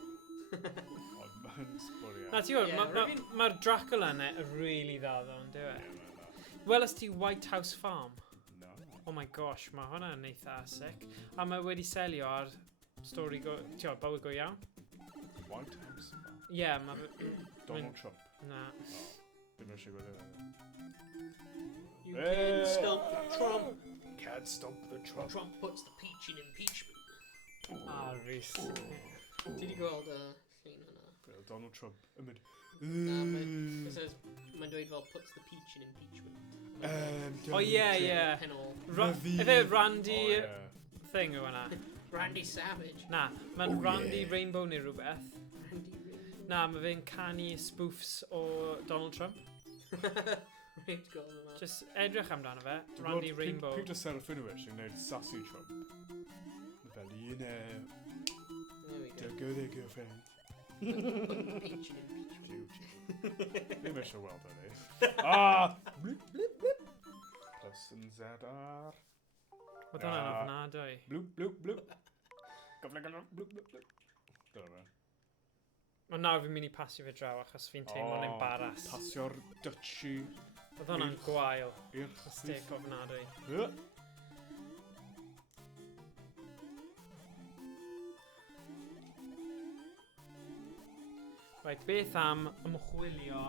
Ond mae'n sbwriel. Na, ti gwybod, Ie, rwy'n- mae'r Dracula yna yn really dda ddo, yn dweud. Ie, mae'n dda. Welys ti White House Farm? No. Oh my gosh, mae hwnna'n eitha sick. A mae wedi selio ar stori go... Tio, bywyd go iawn? White House Farm. Ie, yeah, mae... Donald Trump. Na. Dim eisiau gweld e. You can stump Trump. Can't stomp the Trump. Trump puts the peach in impeachment. Ah, Rhys. Ti wedi gweld y llun hwnna? Donald Trump yn mynd... It says, mae'n dweud fel puts the peach in impeachment. Oh, yeah. Penol. Efe Randy Oh, yeah. thing yw hwnna? Randy Savage. Na, mae'n Oh, Randy yeah. Rainbow neu rhywbeth. Randy Rainbow. Na, mae fe'n canu spoofs o Donald Trump. Rhaid gweld yma. Just edrych amdano fe. Randy Rainbow. Peter Serafinowicz yn gwneud sassy Trump. Fel un There we go. go there, girlfriend. Put the peach in impeachment. Ddim eisiau weld hynny. Ah! Blip, blip, blip. Plus yn ZR. Oedd hwnna'n ofnadwy. Blwp, blwp, blwp. Gofle, gofle, blwp, blwp, blwp. Dyna fe. Ond nawr fi'n mynd i pasio fe draw achos fi'n teimlo'n embaras. Pasio'r duchy Oedd hwnna'n gwael. i'r Stick ofnadwy. Right, beth am ymchwilio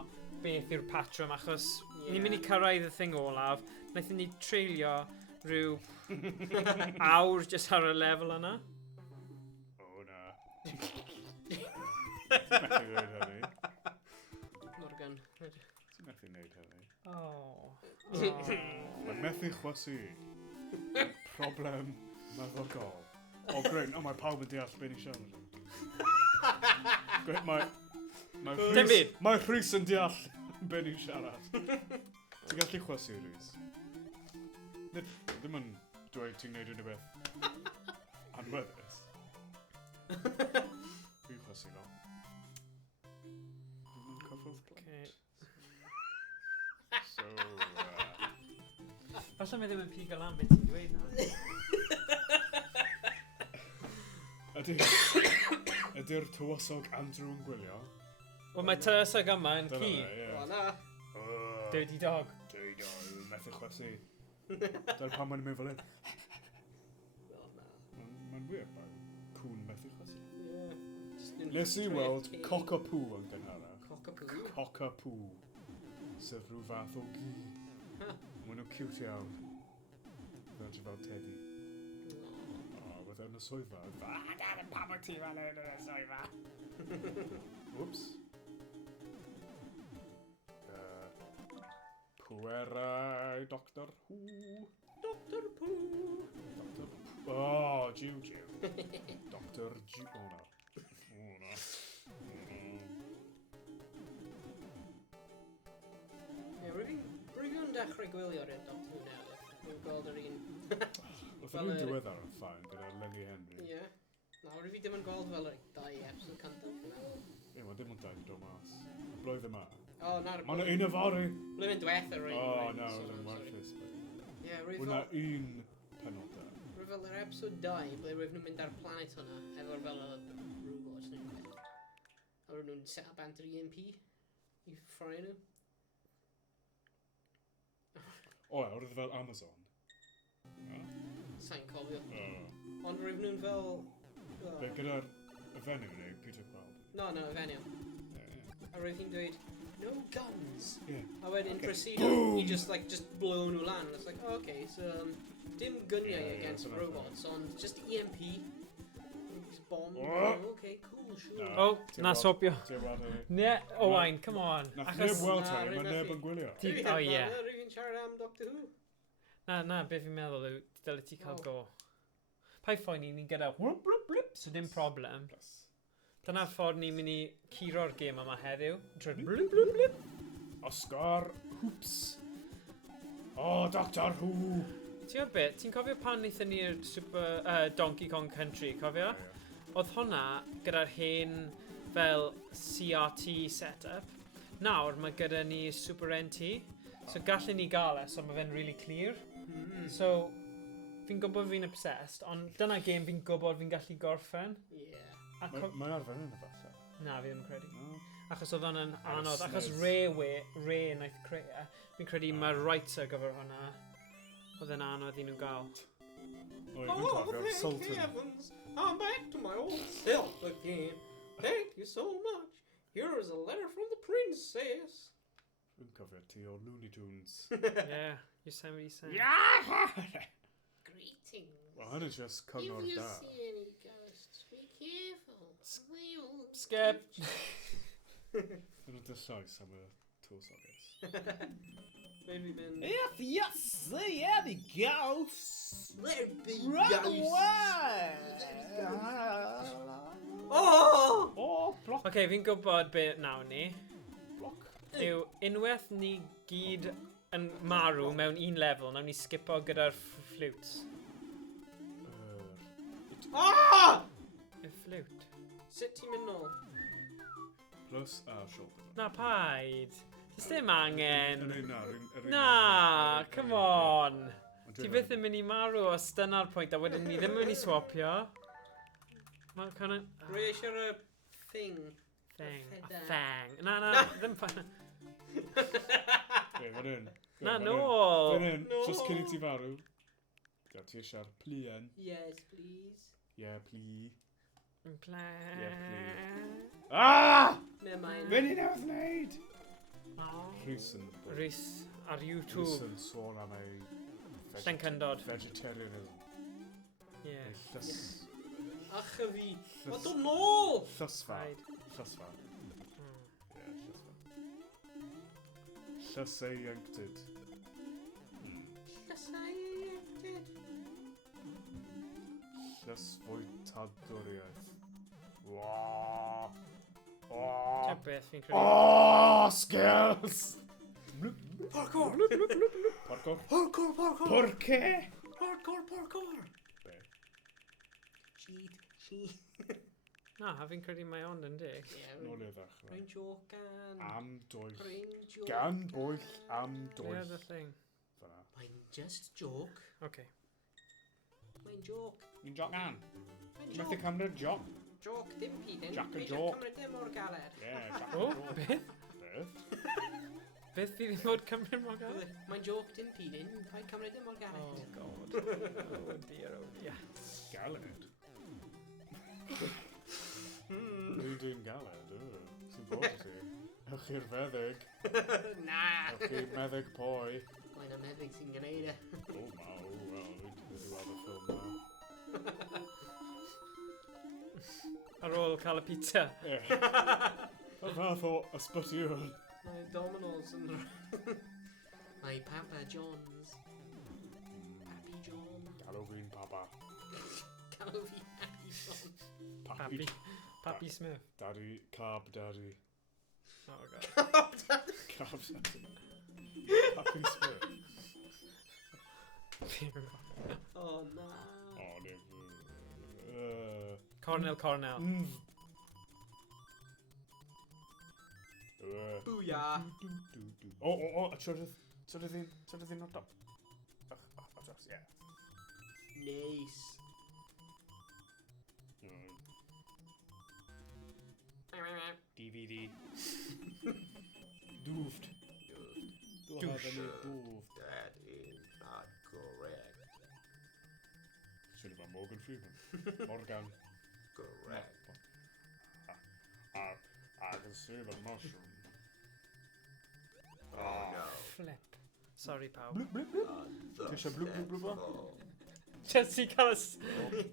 beth yw'r patrwm achos ni'n mynd i cyrraedd y thing olaf. Naethon ni treulio rhyw awr jyst ar y lefel yna. O na. Ti'n methu gwneud hynny. Morgan. Ti'n methu gwneud hynny. Oh. Mae'n methu chwysu. Problem meddygol. O, great. O, mae pawb yn deall beth ni siarad. Great, Dim byd. Mae Rhys yn deall beth ni'n siarad. Ti'n gallu chwysu Rhys? Ddim yn dweud ti'n gwneud unrhyw beth anweddus. Fi'n chwysu no. Ddim yn cyffwrdd Okay. So, Falle mae ddim yn pigo lan beth ti'n dweud na. ydy'r tywysog Andrew yn gwylio? Wel mae tywysog yma yn Dyna ci. fe, ie. O na. Dirty dog. Dirty dog, methu chwysu. Dyna pan mae'n mynd fel hyn. O na. Mae'n wir, mae cwn methu chwysu. Ie. Nes i weld cockapoo yn gynhara. Cockapoo. Cockapoo. Sef rhyw fath o gi. Mae nhw'n cute iawn. Fel ti fel Teddy. O, beth yn y swyddfa. Dar yn pam o ti fel yn y swyddfa. Whoops. Pwerau Doctor Who. Doctor Pooh. Doctor... O, Jiw Jiw. Doctor Jiw... O na. O na. Ie, rwy'n dechrau gwylio'r un Doctor Who newydd. Rwy'n gweld yr un... Oedd nhw'n diweddar yn ffain gyda Lenny Henry. Ie. Na, rwy fi ddim yn gweld fel y 2 episode cyntaf. Ie, mae dim ond dau wedi dod mas. Y blwydd yma. O, na'r... Mae yna un o fori. Blwyddyn diwetha rwy'n... O, na, oedd yn warthus. Ie, rwy Wna fel... un penod da. Rwy fel yr episode 2, ble rwy'n nhw'n mynd ar planet hwnna, efo'r fel y robots nhw. A rwy'n nhw'n set up anti-EMP i ffrau nhw. O, oedd e fel Amazon. Sa'n cofio. O. Ond rwy'n nhw'n fel... Be gyda'r y fenyw neu Peter Quill? No, fenyw. A roedd hi'n dweud, no guns. Ie. A wedyn Okay. proceedo i just blow nhw lan. And it's like, oh, okay, so dim gyniau Yeah, against dyna robots, ond just EMP. Just bomb. Oh. Okay, cool, sure. Na. O, Ti'n na weld- stopio. Ti'n weld y... Ne, Owain, come on. Nath Achos... neb weld Na, hynny, rhywun mae neb methu. yn gwylio. Ti- o, ie. Rwy'n siarad am Doctor Who. Na, be fi'n meddwl yw, dyle ti cael O. go. Pai ffoen ni'n gyda whoop, whoop, whoop, so dim problem. Plus. Dyna ffordd ni'n mynd i curo'r gêm yma heddiw. Drwy'r blip, blip, blip. Oscar Hoops. O, Doctor Who. Ti'n gwybod beth? Ti'n cofio pan wnaethon ni'r Donkey Kong Country, cofio? Oedd hwnna gyda'r hen fel CRT setup. Nawr mae gyda ni Super NT. So gallen ni gael e, so mae fe'n really clear. So, fi'n gwybod fi'n obsessed, ond dyna game fi'n gwybod fi'n gallu gorffen. Yeah. A Mae ar fan yn y falle. na, fi ddim yn credu. No. Achos oedd hwnna'n Ar y anodd, achos SNES. Ray naeth creu e. Fi'n credu mae'r rights ar gyfer hwnna. Oedd yn anodd i nhw gael. O, fi'n cofio Sultan. heavens, I'm back to my old self again. Thank you so much. Here is a letter from the princess. Fi'n cofio ti o Looney Tunes. Yeah, you say what you say. Greetings. Wel, hynny just If cyngor you da. see any ghosts, be careful. They will Skip. Yn y llais am y twlsoges. Maybe been... If you see any ghosts, There be run away! Oh! Oh, block, OK, fi'n gwybod be nawr ni. block. Yw, unwaith ni gyd yn marw mewn un lefel, nawn ni skipo gyda'r flutes. Ah! Y flute. Sut ti'n mynd nôl? Plus a shoulder. Na, paid. Does dim angen. Yr un na, yr un Na, come on. Ti byth yn mynd i marw os dyna'r pwynt, a wedyn ni ddim yn mynd i swapio. Mae'n kind of... Rwy eisiau'r thing. Thing. A Feather. thang. Na, ddim pa... Ie, fan hyn. Na, Fan nôl. hyn, No. just cyn i ti farw. Ga ti eisiau'r plien. Yes, please. Ie, pli. Pla... Ah! Never mind. Fe ni newydd wneud! Rhys yn... Rhys ar Rhys YouTube. yn sôn am ei... Llencyndod. Vegetarianism. Ie. Ei Ach y fi. O, llys... dod nôl! Llysfa. Rhaid. Llysfa. Hmm. Ie, llysfa. Llysau ieuenctid. Llysfwytadwriaeth. Waaw. Ti'n beth fi'n credu. Oh, skills! Parkour! Parkour. Parkour, parkour! Porce? Parkour, parkour! Be? Cheat. Na, fi'n credu mae ond yn dig. Nôl i ddechrau. Rwy'n jocan. Am dwyll. Rwy'n jocan. Gan bwyll am Ie, dwyll. the thing. Fyna. Mae'n just joke. OK. Mae'n joke. Ni'n joc an. Mae'n Methu joke. cymryd joc. Joke dim pidyn. Jack and Peidio joke. cymryd dim o'r galed. Ie, Jack O, and joc. beth? Beth? Beth fi ddim fod cymryd mor gael? Mae'n joke dim pidyn. Pa'n cymryd dim o'r galed. Oh, God. Oh, dear, oh, dear. Galed. Dwi'n galed. Sy'n bod i ti? Ewch i'r feddyg. Na! Ewch i'r meddyg poi. Mae'n ameddig sy'n gwneud e. O, ma, o, wel, dwi'n wedi weld y ffilm na. Ar ôl cael y pizza. Ie. Y fath o ysbytiwn. Mae Domino's yn... Mae Papa John's. Papi John. Galw fi'n papa. Galw fi Papi John. Papi. Papi Smith. Daddy, carb daddy. Oh, God. Carb daddy. Papi Smith. Oh, na. O, ne. Cornel. Booyah. O, trydydd un o'r top. O, dros, ie. Nice. DVD. Dŵft. Dŵft. Daddy. Silver Morgan Freeman. Morgan. Correct. I can see the mushroom. Oh no. Flip. Sorry, pawb. Bloop, bloop, bloop. Tisha bloop, bloop, bloop, bloop. Just i cael y...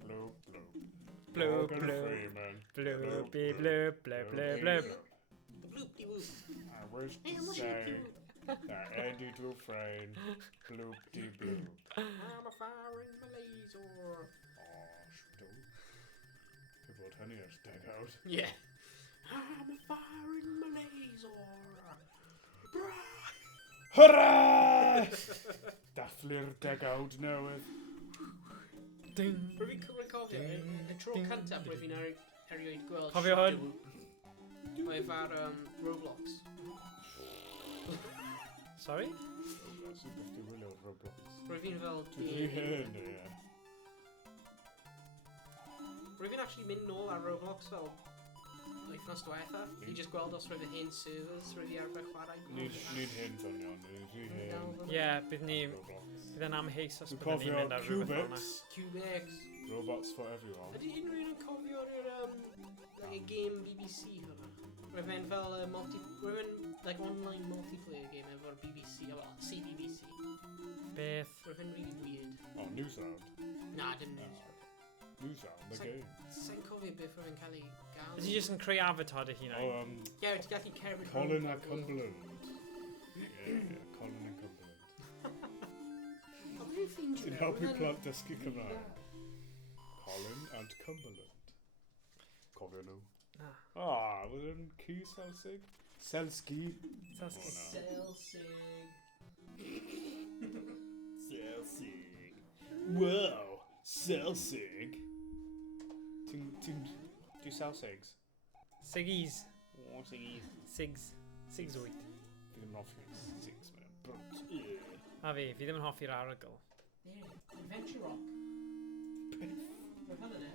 Bloop, bloop, bloop. Bloop, Morgan bloop. Freeman. Bloopy bloop, bloop, bloop, bloop. The bloop-de-whoop. I wish to say that Eddie Dufresne bloop-de-bloop. I'm a firing my laser. Oh, shoo. People at Henniers dead out. Yeah. I'm a firing my laser. Hurrah! Dathlu'r degawd newydd. Ding. Rwy'n cofio, y tro cyntaf rwy'n fi'n erioed gweld Cofio hwn? Mae efo'r Roblox. Sorry? Roblox, sy'n beth di wylio Roblox. Rwy'n fi'n fel... Dwi'n hyn, ie. Rwy'n fi'n actually mynd nôl ar Roblox fel... wythnos diwetha. I just gweld os rwy'n hen servers, rwy'n fi arbed chwarae. Nid hyn ddynion, nid hyn. Ie, bydd ni... Roblox. Bydd e'n amheus os Dwi'n byddwn ni'n cofio mynd ar rhywbeth fel yna. Cubics. Cubics. Robots for everyone. Ydy unrhyw un yn cofio'r like a game BBC hwnna? Rwy'n mynd fel rwy'n like online multiplayer game efo'r BBC, well, CBBC. Beth? Rwy'n really weird. Oh, Newsround. Na, dim news. Newsround, the game. Sa'n cofio beth rwy'n cael ei gael. Ydy jyst yn creu avatar dy hunain? Oh, Ie, ti'n gallu cerdded... Colin a Cumberland. Yeah, Colin a Cumberland. Ti'n helpu plant dysgu Cymraeg. Colin and Cumberland. Cofio nhw. Na. Ah, was yn ci Selsig? Selski. Selsgi. Selsig. Selsig. Wow, Selsig. Ti'n Selsigs? Siggies. Oh, Siggies. Sigs. Sigs wyt. Fi ddim yn hoffi Sigs, mae'n brwt. A fi ddim yn hoffi'r arogl. Adventure Rock. Rwy'n hynny ne?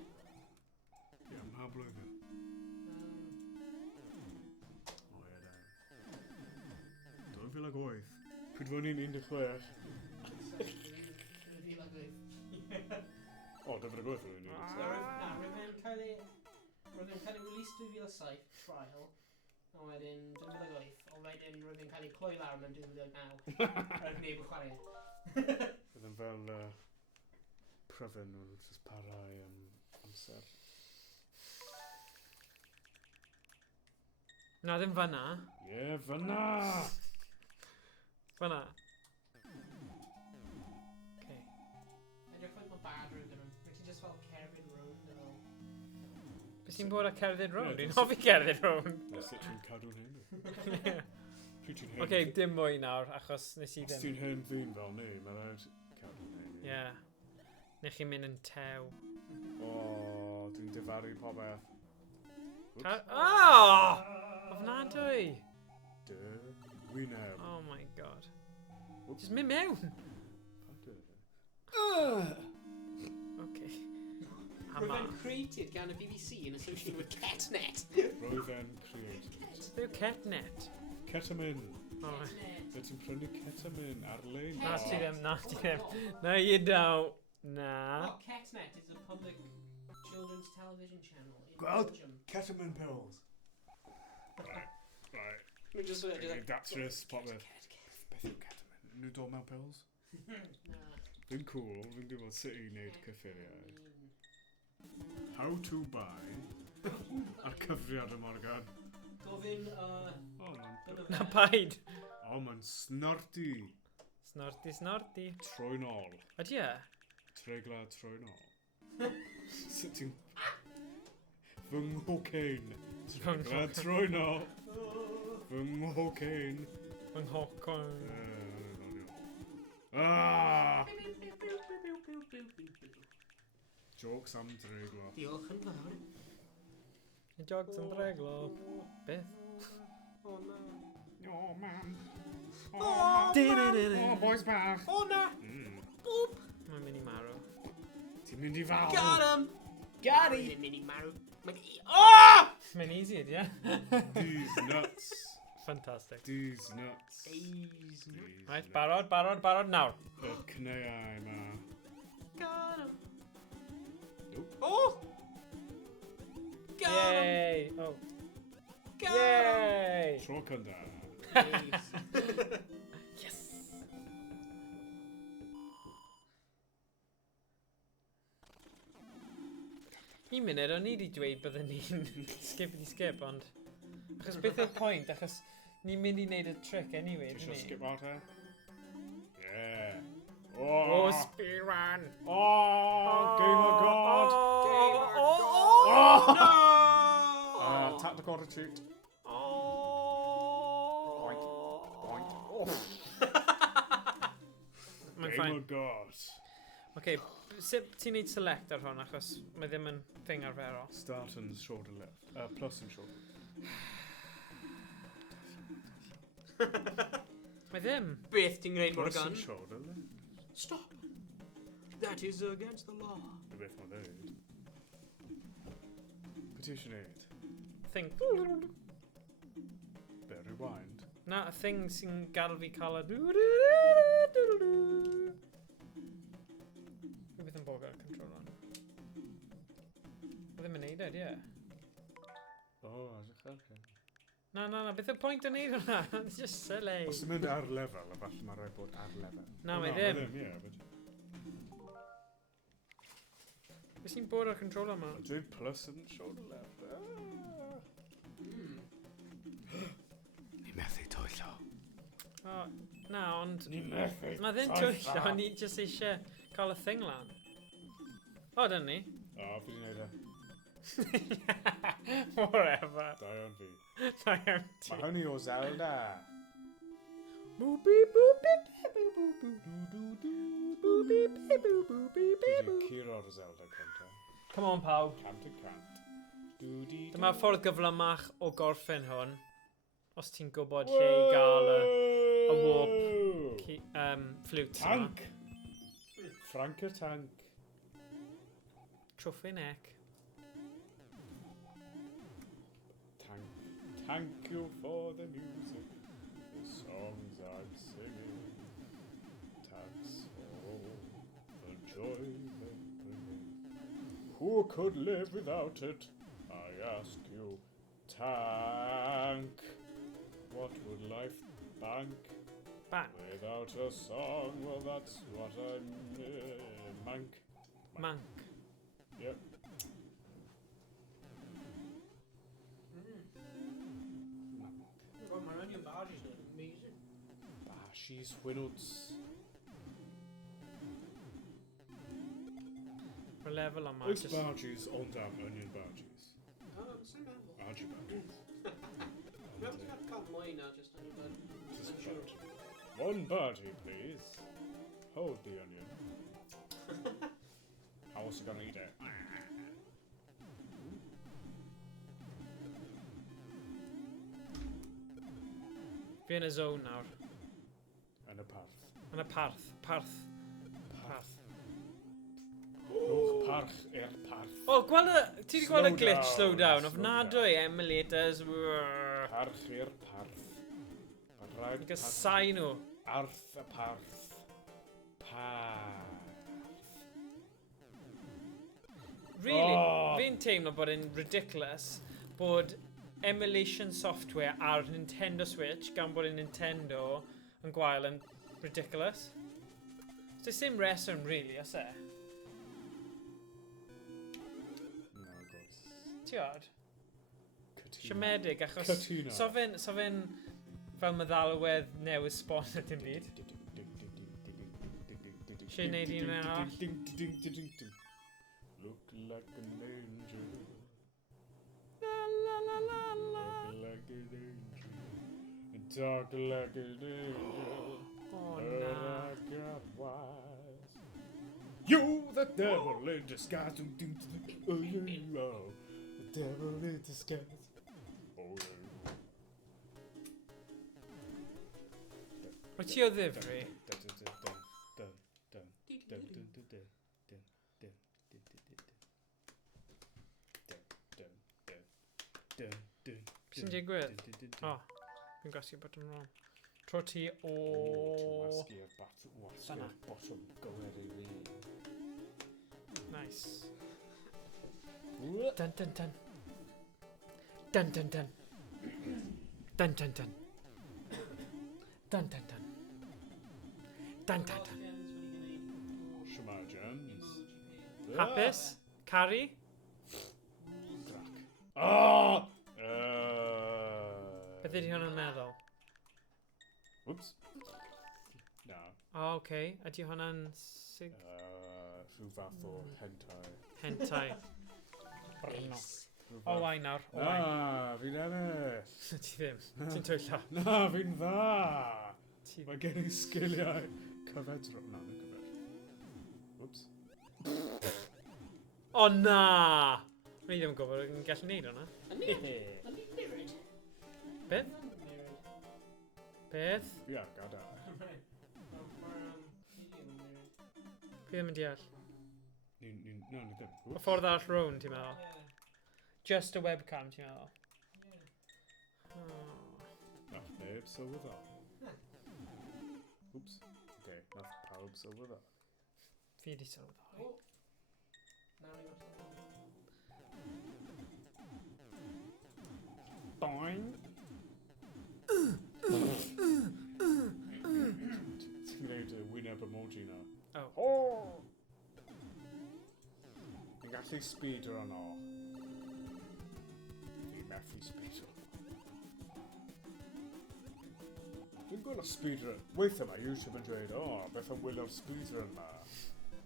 Ie, yn pa blwyddyn? O ie, da. 2008. Pryd fod ni'n 16. O, dyfod y gwaith o'n i'n Rwy'n cael ei release 2007, trial. A wedyn 2008, ond wedyn rwy'n cael ei cloi lawr mewn 2009. Rwy'n gwneud yn chwarae. Bydd yn fel pryfyn nhw'n just parhau am amser. Na, ddim fanna. Ie, fyna! Fanna. Okay. Edrych fod mae'n bad rwy'n dyn nhw. Rwy'n ti just fel cerfyn rownd yn ôl. Beth ti'n bod â cerdded round? Ie, Dwi'n dwi'n hoffi cerdded round. Nes i ti'n cadw'n hyn. Pryd ti'n hyn? Oce, dim mwy nawr, achos nes i Os ddim. ti'n hyn ddyn fel ni, mae'n rhaid cadw'n hyn. Ie. Neu chi'n mynd yn tew. O, dwi'n difaru popeth. Ofnadwy! Dy, wyneb. Oh my god. Whoops. Just mynd mewn! Pa dy? Oce. Rwy'n created gan y BBC in association with Ketnet. Roedd e'n created. Byw Ketnet. Ketamin. Oh. Dy ti'n prynu ketamin ar-lein? Na ti ddim, na ti ddim. No you don't. Na. Oh, Ketnet is a public children's television channel in Gweld? Belgium. Ketamin pills. Right. Rwy'n just Dwi'n gwneud datrys, popeth. Beth yw ketamin? Nhw dod mewn pills? Na. Fi'n cool, fi'n gwybod sut i wneud cyffuriau. How to buy ar cyfriad y Morgan. Gofyn, O, mae'n... Na paid. O, mae'n snorti. Snorti, snorti. Troi nôl. Ydy e? Treigla troi nôl. Sut ti'n... Fy nghocain. Treigla troi nôl. Fy nghocain. Yng Nghocon. Ah! Jokes am treiglo. diolch yn fawr. Y jogs yn dreglo. Beth? O na. Oh, man. O! Oh, boys bach. O na! Mae'n mynd i marw. Ti'n mynd i fawr. Got him! Got Mae'n mynd i marw. Oh! Mae'n easy, ydy e? These nuts. Fantastic. These nuts. These These Right, nuts. barod, barod, barod nawr. Y cneuau yma. Got him! Oh! Got him! Yay! Oh. Got him! Yay! Tro cynta. Nice. Yes! Un munud, o'n i wedi dweud byddwn ni'n skip, ond... Achos beth yw'r pwynt, achos ni'n mynd i wneud y trick anyway, Ti eisiau dyn ni? skip out e? Yeah. Oh, speedrun! Oh, Game of God! Oh! No! Tactical retreat. Boink. Oh. Mae'n Game ffain. of God. Oce, sut ti'n neud select ar hwn, achos mae ddim yn thing arferol. Start and shoulder left. Plus and shoulder. Mae ddim. Beth ti'n gwneud mor Plus gan? and shoulder left. Stop! That is against the law. Y beth mae'n dweud. Beth ti eisiau neud? Thing. Be, rewind? Na, y thing sy'n gadw fi cael y... Rwy'n beth yn bod gyda'r control on. Mae ddim yn neud ed, ie. Oh, edrych ar hyn. Na, beth yw'r pwynt yn neud hwnna? It's just silly. Os ti'n mynd ar lefel, a falle mae'n rhaid bod ar lefel. Na, Oh, mae ddim. ie, but... Beth sy'n bod ar control yma? Dwi'n plus and shoulder left. Ni methu twyllo. O, na, ond... Ni methu Mae ddim twyllo, ni just eisiau cael y thing lan. O, dyn ni. O, fi di neud e. Whatever. Da iawn fi. Da iawn ti. Mae hwnni o Zelda. Boopy boopy boopy boopy boopy Fi di curo'r Zelda cynta. Come on, pawb. Cant y cant. Dŵ-di-dŵ. Dyma'r ffordd gyflymach o gorffen hwn. Os ti'n gwybod lle i gael y warp flute yma. Tank! Frank y tank. Trwffi neck. Tank. Thank you for the music, the songs I'm singing. Thanks for the joy they bring. Who could live without it? I ask you. Tank. What would life bank Bang. without a song? Well, that's what I'm mank. Mank. Yep. God, my onion barge is amazing. Bashi's Winuts. Mae'r lefel yma Oes jyst... barges ond am onion barges. Oh, sy'n meddwl. Argy barges. Wel, ti'n cael mwy na just onion barge. Just I'm sure. barge. One bargie, please. Hold the onion. How else are you gonna eat it? Fi yn y zone nawr. Yn y parth. Yn y parth. Parth. Parth. Rhwch parch i'r parth. O, gweld y... Ti wedi gweld y Slow glitch down, slow down? slow Ofnadwy, emulators. Parch i'r parth. Rhaid Ni gysau nhw. Arth y parth. Parth. Really, Oh. fi'n teimlo bod e'n ridiculous bod emulation software ar Nintendo Switch gan bod e'n Nintendo yn gwael yn ridiculous. Does dim reswm, really, os e? No, gos. Tiod? Cytuno. Siomedig, achos... Cytuno. So fe'n fel meddalwedd newydd sbon na dim byd. Lle neud un arall? Look like an angel. La la la la la. Look like an angel. And talk like an angel. Oh, But na. I got wise. You, the devil in disguise. Oh, you are the devil in disguise. Oh, yeah. Wyt ti o ddifri? Sy'n digwydd? O, fi'n gwasgu bottom wrong. Tro ti o... Fanna. bottom gywir i fi. Nice. Dun dun dun. Dun dun dun. Dun dun dun. Dun dun dun. Dun dun dun. Shemai Jones. Hapus? Carrie? Ah! Beth ydy hwnna'n meddwl? Whoops. No. O, okay. Ydy hwnna'n sig... Rhyw fath o hentai. Hentai. Brno. O, wai nawr. O, Na, wai. fi'n ennill. Ti ddim. Ti'n twyllo. Na, fi'n dda. Ti... Mae gen i sgiliau cyfedro. Na, ddim cyfedro. Whoops. O, na! Ni ddim yn gwybod yn gallu neud hwnna. Yn i'n mirrored. Beth? Beth? Ia, gada. Fi ddim yn deall. Na, ni ddim. Y ffordd arall rown, ti'n meddwl? Just a webcam, ti'n meddwl? Oh. Nath neb sylwyddo. Whoops. Okay, nath pawb sylwyddo. Fi di sylweddoli. Nawr ni Boing! Ti'n gwneud y wyneb emoji na. Oh. Fi'n gallu speeder yno. Fi'n methu speeder. Dwi'n gweld y speeder. Weithiau mae YouTube yn dweud, beth am wylio'r speeder yma.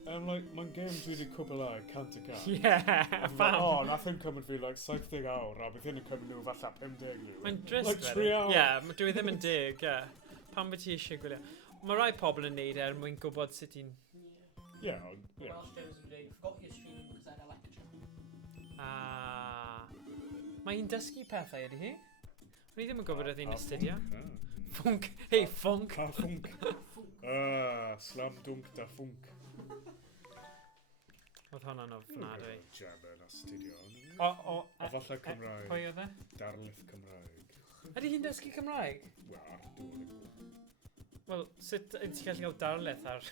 Mae'n game dwi wedi cwblau cant y cant. Yeah, fam. Nath yn cymryd fi 70 awr, a beth hyn yn cymryd nhw falle 50 nhw. Mae'n drist Like 3 hours. Yeah, dwi ddim yn dig, yeah. Pan beth ti eisiau gwylio? Mae rai pobl yn neud mwyn gwybod sut i'n... Yeah, ond... yeah. Welsh Jones would say, forgot your streaming because I had a lecture. Mae hi'n dysgu pethau ydy hi? O'n i ddim yn gwybod oedd hi'n astudio. Ah. Ffwnc. Hei, ffwnc. Ca ffwnc. Slam dunk da ffwnc. Oedd hwnna'n ofnadwy. Jam yn astudio. O, A falle Cymraeg. pwy oedd e? Darlith Cymraeg. Ydy hi'n dysgu Cymraeg? Wel, ar Duolingo. Wel, sut ti'n gallu cael darlith ar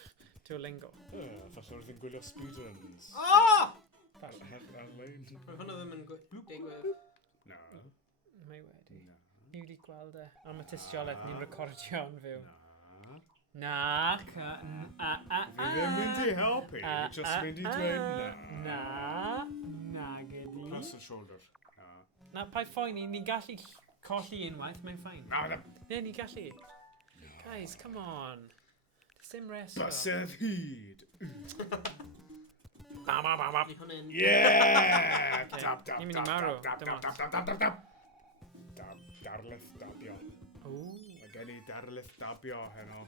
Duolingo? Falle wrth yn gwylio speedruns. Oh! Ar-lein. Mae hwnna ddim yn digwydd. Na. Mae wedi. Na. Ni wedi gweld e. Am y tystiolaeth ni'n recordio yn fyw. Na. Na. Fi ddim mynd i helpu. Fi just mynd i dweud na. Na. Na gyda. Cross the shoulder. Na. Na, pa ffoen ni, ni'n gallu colli unwaith, mae'n ffain. Na, na. Ne, ni'n gallu. Guys, come on. Does dim resto. Bysedd hyd. Bam, bam, bam, bam. Ni hwnna'n... Yeah! Okay. Tap, tap, Ni'n mynd i tap, marw, tap, dim tap, ond. tap, tap, tap, tap, tap. Darlith dabio. Ooh. Mae gen i darlith dabio heno.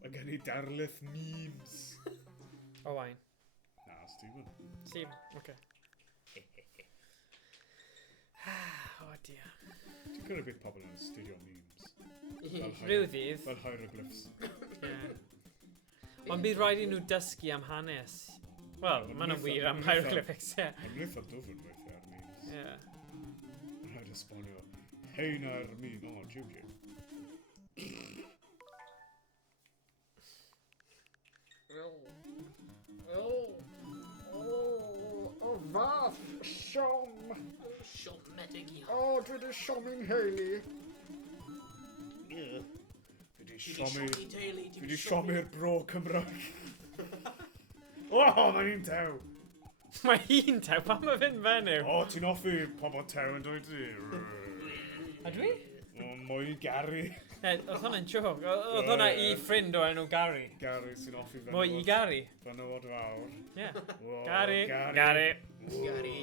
Mae gen i darlith memes. O, wain. Na, Stephen. Steve, oce. Oh, dear. Ti'n cyrraedd beth pobl yn studio memes? Rhyw ddydd. Fel hieroglyphs. Yeah. Ond bydd rhaid i nhw dysgu am hanes. Wel, ma'n Ymlaen- wir am ymlaen- hieroglyphics, ie. Ymlaeth o dwfn weithio ar memes. Ie. Rhaid esbonio. Hein ar meme. O, jiw jiw. O, fath, siom. Siomedig i O, dwi wedi siomi'n heili. Fi di siomi... teulu. Fi di siomi'r bro Cymraeg. O, mae'n un tew. Mae hi'n tew, pan mae fynd fenyw? O, ti'n offi pobl tew yn dweud ti? A dwi? O, mwy Gary. Oedd hwnna'n joc. Oedd hwnna i ffrind o enw Gary. Gary sy'n offi fenywod. Mwy i Gary. Fenywod fawr. Ie. O, Gary. Gary. Gary.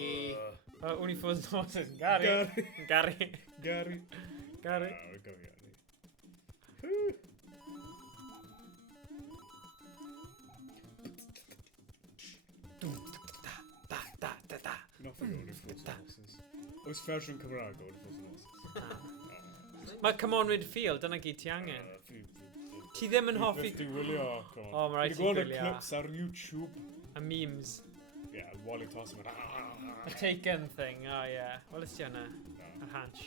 Unifos noses. Gary. Gary. Gary. Gary. O, go Gary. Da, da, da, da. Dwi'n offi Unifos noses. Oes fersiwn Cymraeg o Unifos noses? Mae Cymonwyd Field, dyna gyd ti angen. Ti ddim yn hoffi... Fi wylio, come on. O, ma' raid ti Fi 'di gweld y gwylio. clips ar YouTube. A memes. Yeah, Wally Toss yn A Taken thing, o ie. Wel, ysdi hwnna. Yr hanch.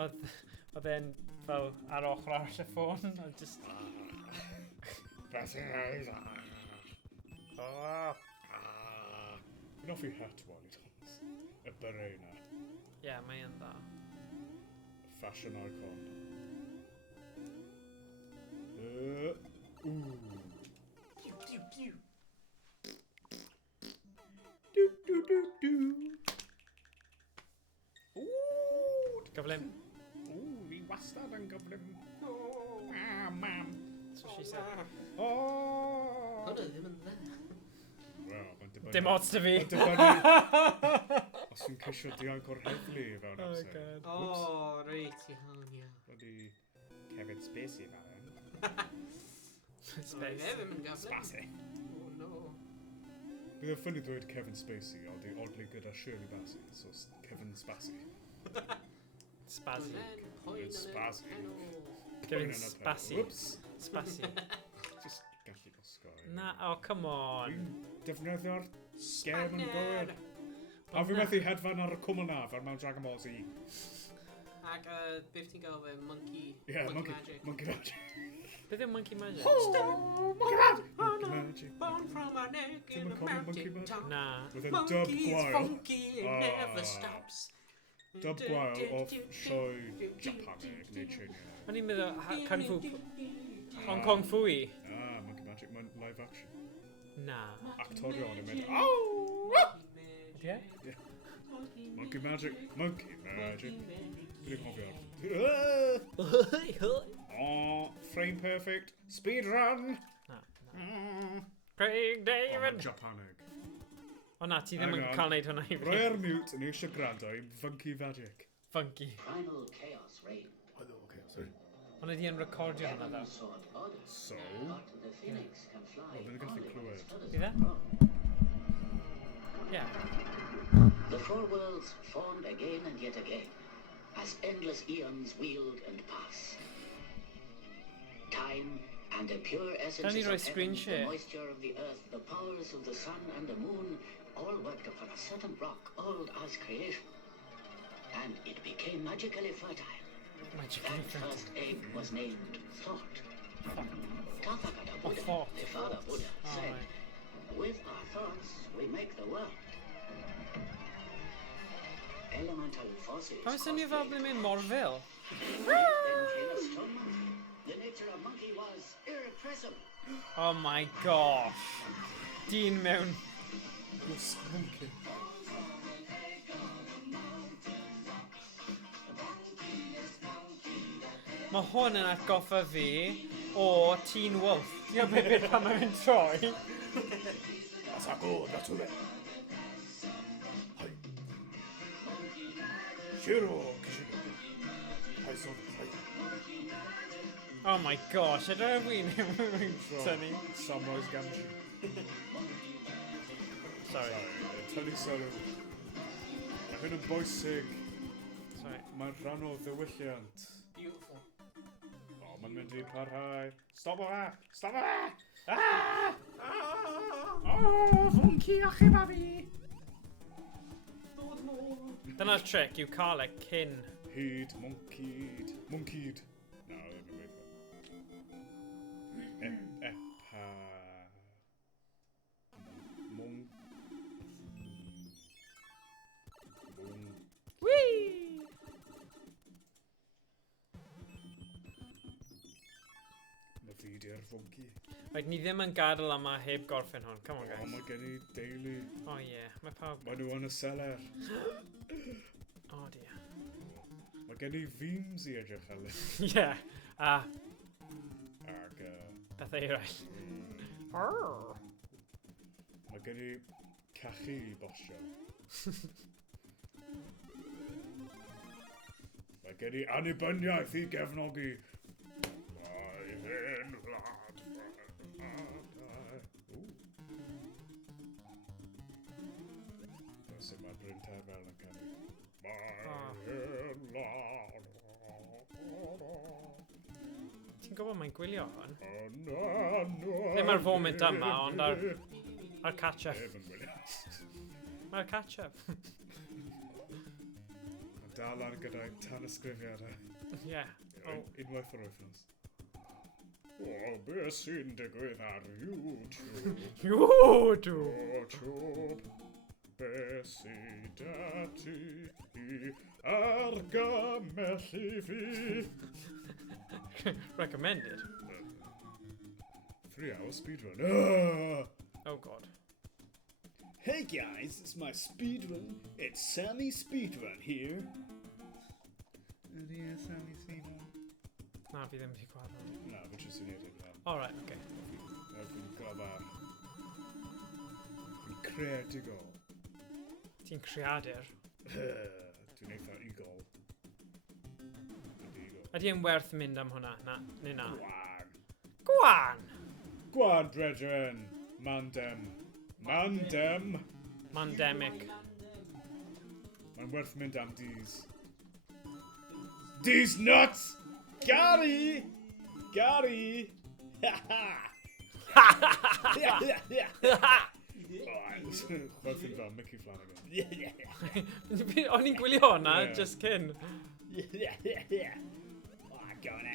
Oedd e'n fel ar ochr arall y ffôn. Oedd just... O. Un offi het wali dons. Y Berena. Ie, mae yn dda. Fashion icon. Ooh. Pew, pew, pew. Gyflym. Ooh, fi wastad yn gyflym. Mam. That's what she said. Oh! Hwna ddim yn dda. Wel, mae'n dibynnu. Dim ots da fi. Mae'n dibynnu. Os fi'n ceisio dianc o'r heddlu fewn Oh, amser. God. O, reit i hwn, iawn. Bloody Kevin Spacey fel hyn. Space. Ddim yn gyflym. Spacey. Oh, no. Bydd yn ffynnu dweud Kevin Spacey, ond di oddly gyda Shirley Bassey, so Kevin Spacey. Spazzy. It's spazzy. Kevin Poen yn y pen. Spacey. Whoops. Spazzy. Just gallu osgoi. Na, oh, come on. Fi'n defnyddio'r gem yn gywir. A fi methu hedfan ar y cwmwl na, fel mewn Dragon Ball Z. Ac beth ti'n gael fe? Monkey... Yeah, Monkey Monkey Magic. Magic. Beth yw Monkey Magic? Monkey Magic. Born from our neck Ti'n in mynd a cofio Monkey mountain Magic? top. Na. With a dub Monkey is gwael. funky and Ah. never stops. Dub gwael o sioe Japanig neu China. O'n i'n meddwl Kung Fu... Hong Kong Fui? Ah, Monkey Magic, mae'n live action. Na. Actorion yn mynd, aww! Ie? Monkey Magic, Monkey Magic. Dwi'n cofio. Oh, frame perfect, speed run! Na. Craig David! Japanig. O na, ti ddim yn Hang on. cael neud hwnna i Roi fi. ar mute yn eisiau gwrando i Funky Magic. Funky. Primal chaos reigned. Okay, sorry. Ond ydi yn recordio hwnna Heaven ddo. sought order. So, But the phoenix can fly Oh, bydd yn gallu only when its clywed. feathers Bydd e? are grown. Ie. The four worlds formed again and yet again, as endless eons wheeled and passed. Time and the pure essence ni of roi heaven, screen the share? moisture of the earth, the powers of the sun and the moon, all worked upon a certain rock old as creation. And it became magically fertile. Magically That fertile. first egg was named Thought. Tathagata Buddha, Thought. the father Buddha, Oh, said, right. with our thoughts we make the world. Elemental forces. Pam sy'n ni fel blwy'n mynd mor fel? Then came a stone monkey. The nature of monkey was irrepressible. Oh my gosh. Dyn mewn... Mae hwn yn atgoffa fi o Teen Wolf. Ti'n gwybod beth pan mae'n troi? Asako, Natsune. Hai. Shiro, Kishiro. Hai, so, hai. Oh my gosh, ydw i fi'n tynnu. Samwise Gamgee. Sorry. Tynnu sylw. Mae hyn yn bwysig. Sorry. Mae'n rhan o ddiwylliant. Beautiful. O, mae'n mynd i parhau. Stop o fe! Stop o fe! Ah! Oh, funky achub a fi! Dyna'r trick, yw cael e cyn. Hyd, monkeyed. Monkeyed. Na, ddim yn gweithio. Epa. Monk. Whee! Mae fi di'r funky. Right, ni ddim yn gadael yma heb gorffen hwn. Come on, O, guys. mae gen i deulu. Oh yeah, mae pawb... Mae nhw yn y seler. Oh dear. Mae gen i themes i edrych ar le. Yeah. Ah, Ag, bethau eraill. mae gen i cachu i bosio. Mae gen i annibyniaeth i gefnogi. Mae hyn wlad fy ardal. Sut mae Bryn Terfel yn canu. Mae hyn wlad. Ti'n gwybod mae'n gwylio hwn? Ddim Ddim ar foment yma, ond ar catch-up. Ef yn gwylio. Mae'r catch-up. Mae'n dal ar gyda'i tan ysgrifiadau. Yeah. Oh. Unwaith yr wythnos. O, beth sy'n digwydd ar YouTube? YouTube! YouTube. Beth sydd ati i argymell I fi. Recommended. 3 hour speedrun. Ah! Oh god. Hey guys, it's my speedrun. It's Sammy Speedrun here. Yeah, Sammy Speedrun. Na, fi ddim wedi gweld hwn. Na, fe jyst yn edrych lan. Alright, okay. Fi'n glyfar. Fi'n creadigol. Ti'n creadur. Dwi'n eitha igol. Ydy e'n werth mynd am hwnna? Na, neu na? Gwan. Gwan! Gwan, brethren. Mandem. Mandem. Mandemic. Mae'n werth mynd am D's. D's nuts! Gary! Gary! Ha ha! Chwerthin fel Mickey Flanagan. O'n i'n gwylio hwnna, Yeah. just cyn. Oh, go on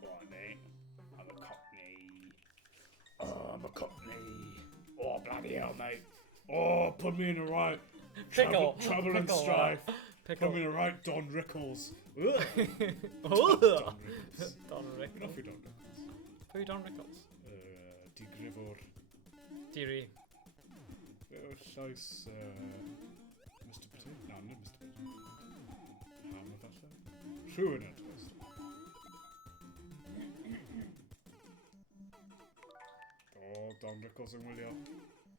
Go on, mate. I'm a cockney. Oh, I'm a cockney. Oh, bloody hell, mate. Oh, put me in the right. Pickle. Trouble and Pickle, strife. Pickle. Put me in the right Don Rickles. Ugh. Oh! Don Rickles. Don Get off Rickles. your Don Rickles. Pwy Don Rickles? Digrifwr. Diri. Llais Mr Potato. No, not Mr Potato. Ham efallai. Rhywun yn twist. O, Don Rickles yn wylio.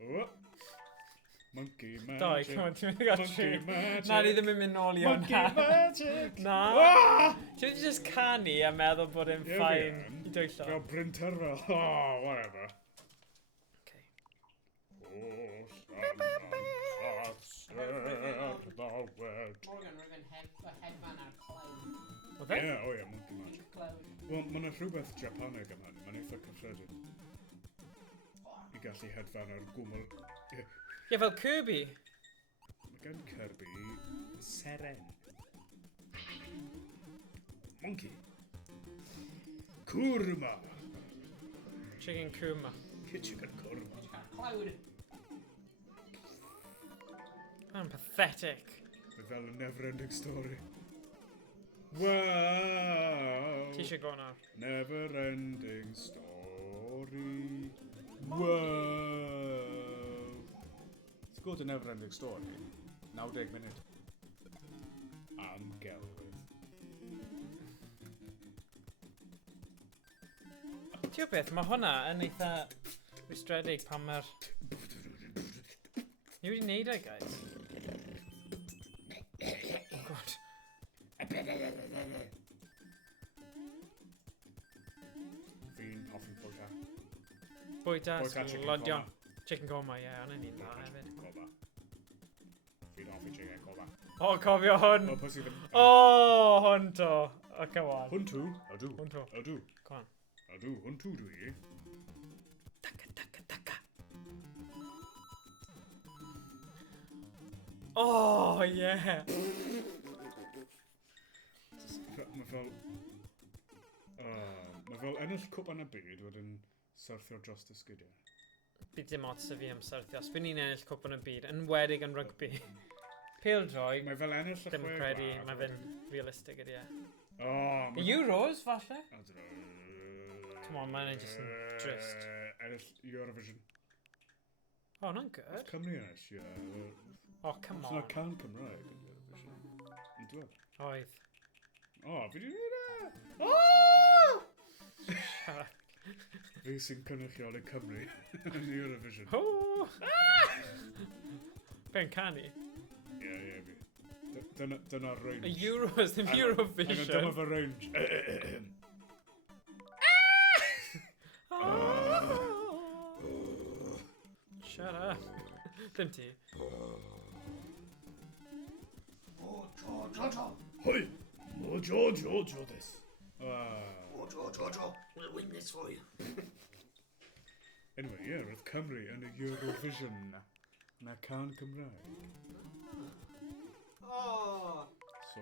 O! Monkey magic. Doi, come on, ti'n mynd i gael Monkey tri. magic. Na, ni ddim yn mynd nôl i Monkey hwnna. magic. Na. Ah! Ti'n mynd i just canu a meddwl bod e'n Ie, ffain fi yn. i dwyllo. Fel Brynter fel. Oh, whatever. Okay. O, Llanfaster ddawed. Morgan rwy'n hedfan ar cloud. Oedd e? Ie, o ie, monkey magic. Cloud. Wel, mae yna rhywbeth Japaneg am hynny, mae'n eitha cyffredin. I gallu hedfan ar gwmwl. Ie, fel Kirby. Mae gen Kirby seren. Monkey. Kurma. Chicken Kuma. Chicken kurma. Cloud. I'm pathetic. Mae fel a never-ending story. Wow. Ti eisiau go nawr? Never-ending story. Wow. It's called a never-ending story. 90 munud. Am gelwydd. Ti'n beth, mae hwnna yn eitha rwystredig pan mae'r... Ni wedi neud e, guys. Oh god. Fi'n hoffi bwyta. Bwyta, Bwyta chicken slodion. coma. Chicken coma, ie, hwnna'n un dda hefyd. Cofa. Fi'n hoffi chicken cofa. O, cofio hwn! O, pwys i fynd. O, hwn to. O, come on. Hwntw. Ydw. Hwn to. Ydw. Come on. Ydw. Hwntw dwi. Taka, taka, taka. Oh, yeah. Mae fel... Mae fel ennill cwpan y byd wedyn syrthio dros y sgidiau. Byd dim ots y fi am syrthio. Os bydd ni'n ennill cwpan y byd, yn wedig yn rygbi. Pêl-droed, Mae fel ennill y dim chwe credu, braf mae fe'n wedyn- realistig ydi e. O, Y Euros, falle? I don't know. Come on, mae'n just yn drist. Ennill Eurovision. Oh, hwnna'n good. Cymru ennill, ie. Oh, come Os yna on. can Cymraeg yn Eurovision. Yn dweud. Oedd. O, fi di wneud e! O! Shut up. Fi sy'n cynrychioli Cymru yn Eurovision. Oh! Be'n canu? Ie, ie, fi. Dyna'r range. Y Euros, ddim Hang on, Eurovision. dyma fy range. Shut up. Ddim ti. Hoi! Mojo this. We'll win this for you. Anyway, ie, roedd Cymru yn y Eurovision. Na can Cymraeg. Oh. So,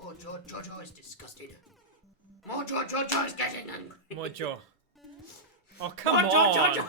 Mojo is disgusted. Mojo is getting angry. Mojo. Oh, come on! Mojo!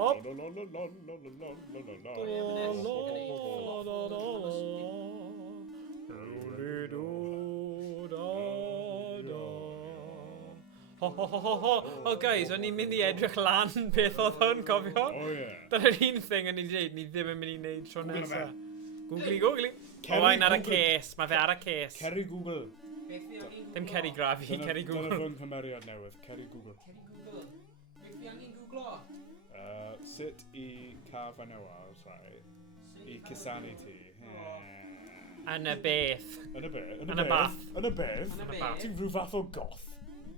Stop. Oh guys, o'n i'n mynd i edrych lan beth oedd hwn, cofio? Oh yeah. Dyna'r un thing o'n i'n dweud, ni ddim yn mynd i wneud tro Google nesa. fe. Googly. O, ein ar y ces, mae fe ar y ces. Ceri Google. Beth fi angen Ddim googlo? ceri grafi, ceri Dyna Google. fy'n cymeriad newydd. Ceri Google. Ceri Google. Beth fi angen googlo? Sut i cael fy newid, right? I cusanu ti. Yn y beth. Yn y beth? Yn y bath. Yn y beth? Yn y Yn y beth? bath. Ti'n rhyw fath o goth?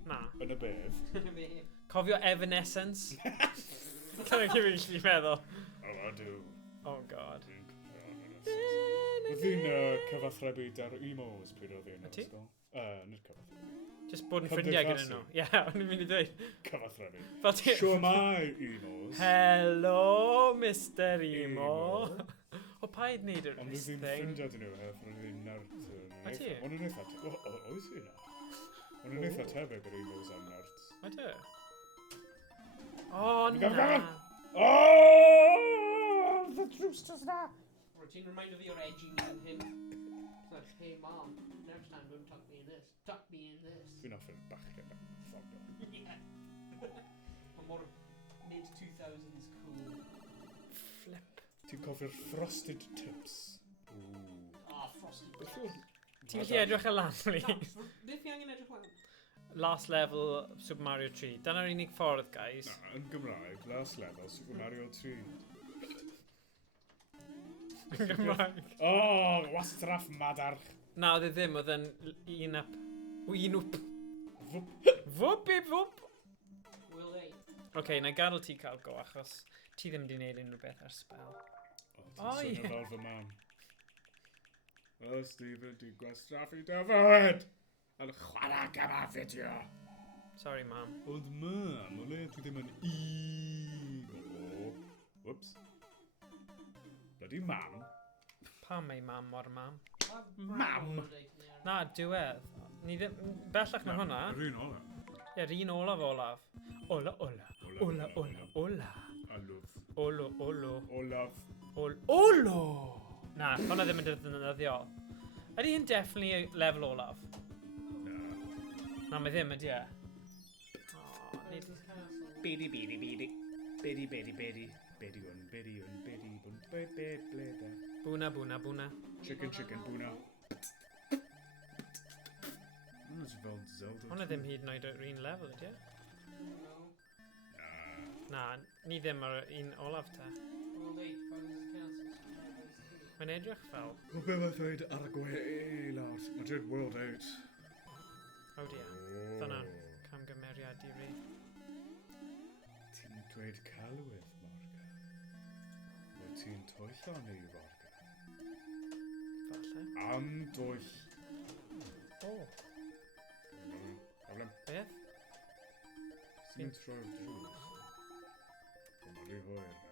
Na. Yn y beth? Yn y beth? Cofio Evanescence? Dyna chi fi'n gallu meddwl. O, ydw. Oh god. Oedd hi'n cyfathrebu dar emos pryd oedd hi'n Ydi? ysgol. Nid cyfathrebu. Just bod yn ffrindiau gyda nhw. Ie, o'n i'n mynd i dweud. Cyfathrebu. Fel ti... Sure mai emos. Hello, Mr Emo. O, pa i wneud yr Ond this oedd hi'n thing? ffrindiau dyn nhw hef, roedd hi'n nerd. Ydi? Ond yn eitha... Oes hi na? Ond yn eitha tebyg yr emos am nerds. Ydw. O, Gafon, na. gafon! Oh! The Drewsters na! Rwy'n ti'n reminder fi o'r edgy mean him. It's like, hey mom, next time don't tuck me in this. Tuck me in this. Fi'n offer bachgen am ffogio. Yeah. Ond mor mid-2000s cool. Flip. Ti'n cofio'r Frosted Tips? Ah, frosted. Beth yw? Ti'n gallu edrych y lan, please? Beth fi angen edrych lan? Last level Super Mario 3. Dyna'r unig ffordd, guys. Na, yn Gymraeg, last level, Super Mario 3. Yn Gymraeg. Oh, wastraff madarch. Na, oedd e ddim, oedd yn un up. Un wp. Fwp. Fwp i fwp. Will they? Oce, na i gadael ti cael go, achos ti ddim wedi gwneud unrhyw beth ar spel. O, ti'n ie. swnio fel fy mam. O, Stephen, ti'n gwastraffu dy fywyd. Yn chwarae gyma fideo. Sorry, mam. Ond mam, o le ti ddim yn ego. Whoops. Bloody mam. Pam ei mam mor mam? Mam? Na, diwedd. Ni ddim... Bellach na hwnna. Yr un ola. Ie, un olaf olaf. Ola, ola. Ola, ola, ola. Alwf. Olo, olo. Olaf. Olo! Na, hwnna ddim yn defnyddiol. Ydy hi'n definitely level olaf? Na. Na, mae ddim, ydy e. Nid... Bidi, bidi, bidi. Bidi, bidi, bidi. Bidi, un, bidi, un, bidi, bun, bidi, bleda. Bwna, bwna, bwna. Chicken, chicken, buna. Hwna'n fel Zelda. Hwna ddim hyd yn oed yr un level, ydy e? Na, ni ddim ar un olaf te. Will they? Founders Council. Mae'n edrych fel... O be mae'n dweud ar y gwe lawr. Mae'n dweud World 8. Oh dear. Dyna'n camgymeriad i fi. Ti'n dweud calwydd, Morgan? Wyt ti'n toello ni, Morgan? Falle. Am dwyll. O, Problem. beth? Sy'n troi'r drws. Dyma rhi hwyr nawr.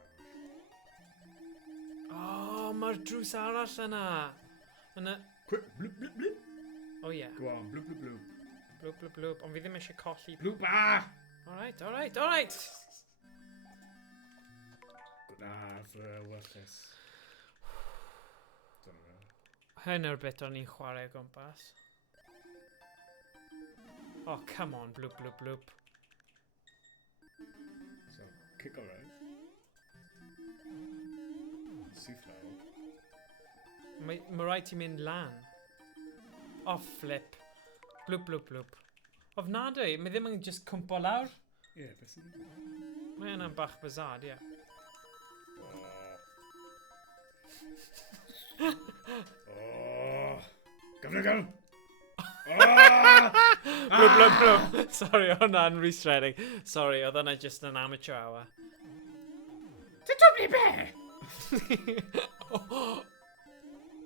O, mae'r drws arall yna. Yna... Quick, blwp, blwp, blwp. O ie. Go on, blwp, blwp, blwp. Blwp, blwp, blwp. Ond fi ddim eisiau colli... Blwp, ah! Alright, alright, alright! Gwna fy wyllus. Dyna fe. Hyn yw'r bit o'n i'n chwarae o gwmpas. Oh, come on, blwp, blwp, blwp. So, kick o right. Syth lawr. Mae rhaid ti mynd lan. Oh, flip. Blwp, blwp, blwp. Ofnadwy, mae ddim yn just cwmpo lawr. Ie, beth sy'n dweud? Mae yna'n bach bizarre, ie. Oh. Gyfnod gan! Blwp, blwp, blwp. Sorry, hwnna'n restreading. Sorry, oedd hwnna just an amateur hour. Ti'n dwbli be?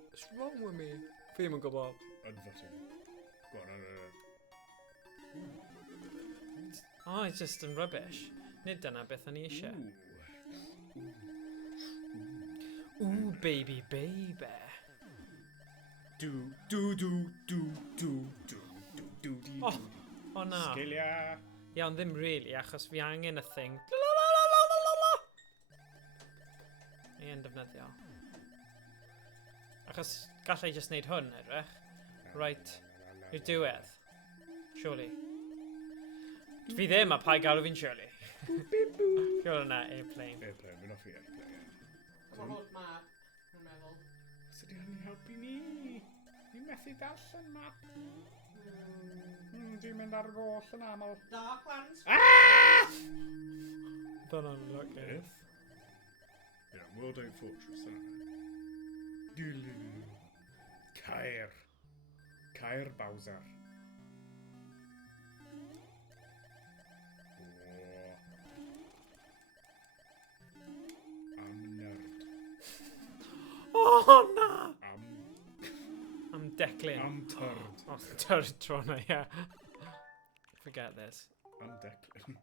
What's wrong with me? Fi ddim yn gwybod. Yn fotyn. Go on, Oh, it's just yn rubbish. Nid dyna beth o'n i eisiau. Ooh, baby, baby. Do, do, do, do, do, do, do, do, do. Oh, o na. Sgilia. Iawn, ddim really, achos fi angen y thing. Neu yn defnyddio. Achos gallai just wneud hwn, edrych. Right, i'r diwedd. Surely. Fi ddim a pa galw fi'n surely. Gwyd hwnna, airplane. Airplane, fi'n offi airplane. Mae'r holl map, dwi'n meddwl. Os ydy hynny helpu ni? Ni'n methu darllen map. Dwi'n mynd ar goll yn aml. Darklands. Dyna'n lygu. Beth? Yeah, World 8 Fortress, yna. Caer. Caer Bowser. Am nerd. Oh, na! Am declin. Am turd. Oh, turd trona, yeah. Forget this. Am declin.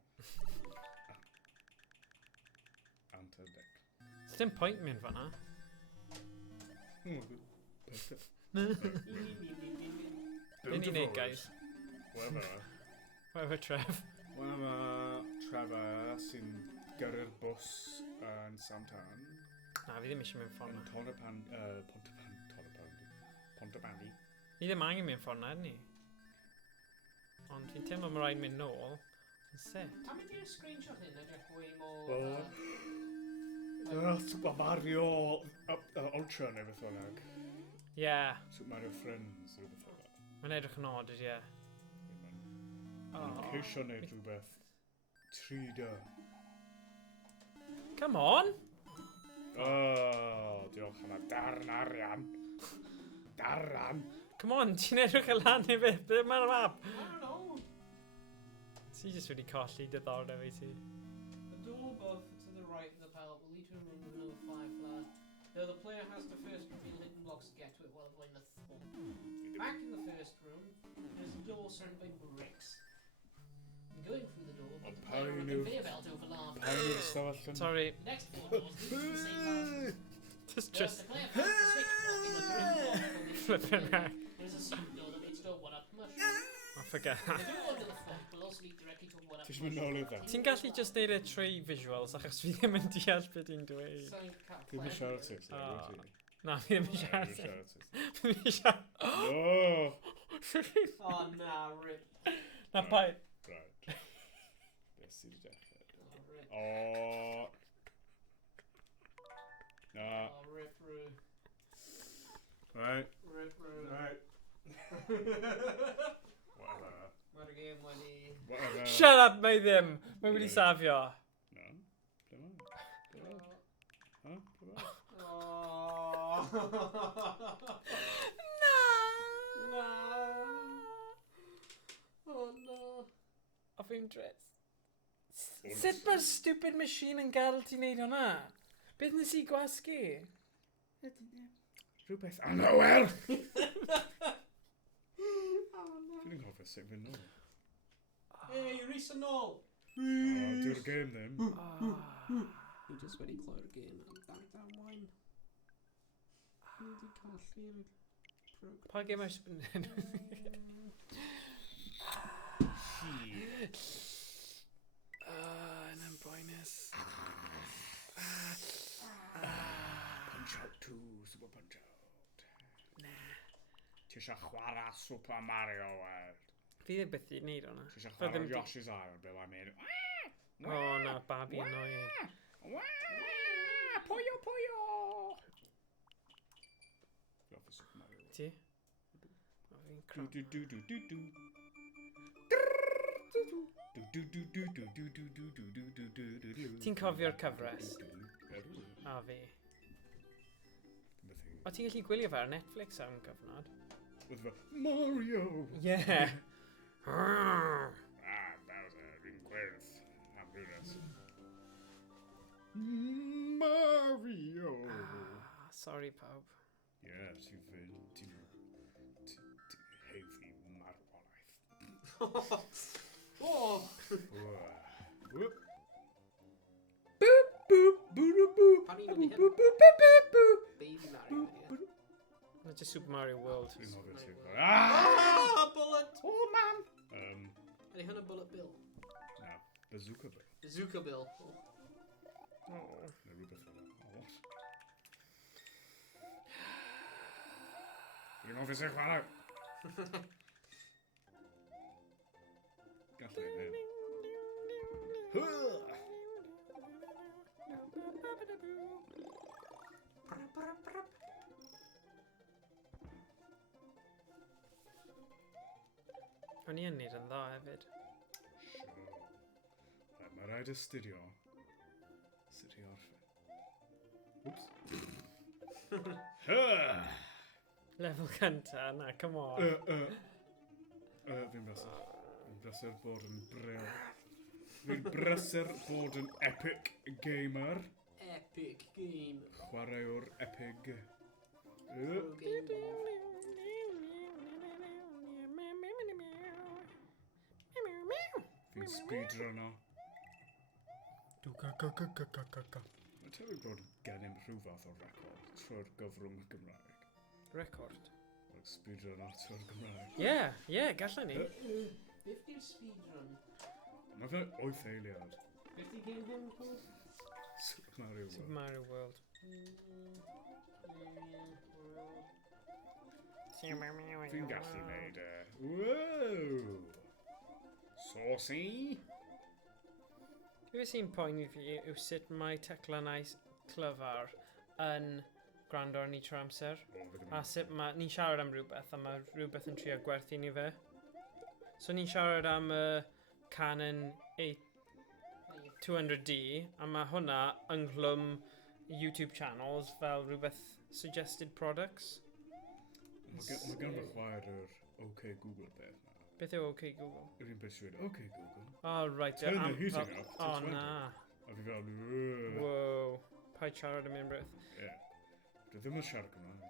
Am turd declin. It's dim point mynd fanna. Perfect. Be ni'n neud, guys? Whatever, Trev. Wel, Trevor sy'n gyrru'r bws yn Samtan. Na, fi ddim eisiau mynd ffordd Yn na. Pontypandy. Ni ddim angen mynd ffordd na, ni. Ond fi'n teimlo mae rhaid mynd nôl. Yn sit. Am ydy'r screenshot hyn edrych fwy mor... Super Mario Ultra neu beth bynnag. Yeah. Super Mario Friends neu beth bynnag. Mae'n edrych yn odd, ie. Mae'n ceisio neud rhywbeth 3D. Come on! Diolch yna. Darn arian. Darn. Come on, ti'n edrych y lan i beth? Be mae'r map? I don't know. Ti jyst wedi colli diddordeb i ti. The door above to the right of the pallet will lead to a room with another firefly. Though the player has to first reveal hidden blocks to get to it while avoiding the thorn. Back in the first room, there's a door surrounded by bricks. And going through the door, the player on a conveyor belt over lava. Sorry. The next four doors lead to the same house. Just The player finds the switch block in the third block from the flipping heck. There's a secret door that leads to a one-up mushroom. I forget The that. door under the front will also lead directly to a one-up Ti'n mynd nôl i mushroom. fe? Ti'n gallu just neud e trwy visuals achos fi ddim yn deall beth i'n dweud. Ddim yn siarad ti. Na, fi ddim yn siarad. ti. Fi ddim yn siarad. No! Oh, nah, rip. Na paid. Right. Beth sy'n dechrau? Oh, rip. O! Na. Oh, rip, roo. Right. Rip, roo. Right. Whatever. Mae'r gêm wedi... Whatever. Shut up, mae ddim. Mae wedi safio. No. Ble mae? Huh? Ble mae? Oh. Na! No. Oh, no. O fi'n dres. Sut mae'r stupid machine yn gadael ti wneud hwnna? Beth nes i gwasgu? Rhywbeth anghywir! Oh, no. Fi'n cofio sut fy'n nôl. Hey, Rhys yn ôl. Diw'r gêm ddim. Ni jyst wedi cloi'r gêm am damwain. Ni wedi colli'r... Pa gêm oes... Yn boenus. Punch Out 2, Super Punch Out. Na. Ti eisiau chwarae Super Mario World? Fi ddim beth i wneud hwnna. Ti eisiau chwarae Byddem di- Yoshi's Island, ble mae'n mynd... O na, babi annoying. Poyo, poyo! Fi offi Super Mario World. Ti? O fi'n crap. Ti'n cofio'r cyfres? A fi. O ti'n gallu gwylio fe ar Netflix am cyfnod? With the Mario! Yeah. Bowser, fi'n gwirth. Am rhywbeth. Mario! Sorry pawb. Ie, ti'n heiddi marwolaeth. Oh! Whoop. Pan i'n mynd i hyn? Baby Mario. Not just Super Mario World. Dwi'n hoffi ti. Ah! Bullet! Oh, man! Ydy hwn yn Bullet Bill? Na, Bazooka Bill. Bazooka Bill. Oh. Neu rhywbeth fel yna. O, what? Fi'n offi sy'n chwarae. Gallu ei wneud. O'n i yn neud yn dda hefyd. Mae rhaid astudio sut i orffen. Whoops. Lefel cynta, na, come on. Fi'n brysur. Fi'n brysur bod yn bril. Fi'n brysur bod yn epic gamer. Epic game. Chwaraewr epig. Pro game. Fi'n speedrunner. Mae'n tebyg bod gennym rhyw fath o record trwy'r gyfrwng Gymraeg. Record. Like speedrunner trwy'r Gymraeg. Ie, gallen ni. Beth di'r speedrun? Mae fe 8 eiliad. Beth di game hwn, Paul? Super Mario Super World. Mario World. Fi'n gallu neud e. Wow! Saucy! Be sy'n poeni fi yw sut mae teclannau clyfar yn gwrando ar ni trwy amser. A sut ni'n siarad am rhywbeth a mae rhywbeth yn trio gwerthu ni fe. So ni'n siarad am y Canon 200D a mae hwnna ynghlwm YouTube channels fel rhywbeth suggested products. Mae gan fy chwaer yr OK Google peth na. Beth yw OK Google? Yr un beth sy'n OK Google. Oh, right. Turn the heating up to Oh, 20. na. A fi fel... Whoa. Paid siarad am unrhyw beth. Ie. Dwi ddim yn siarad Gymraeg.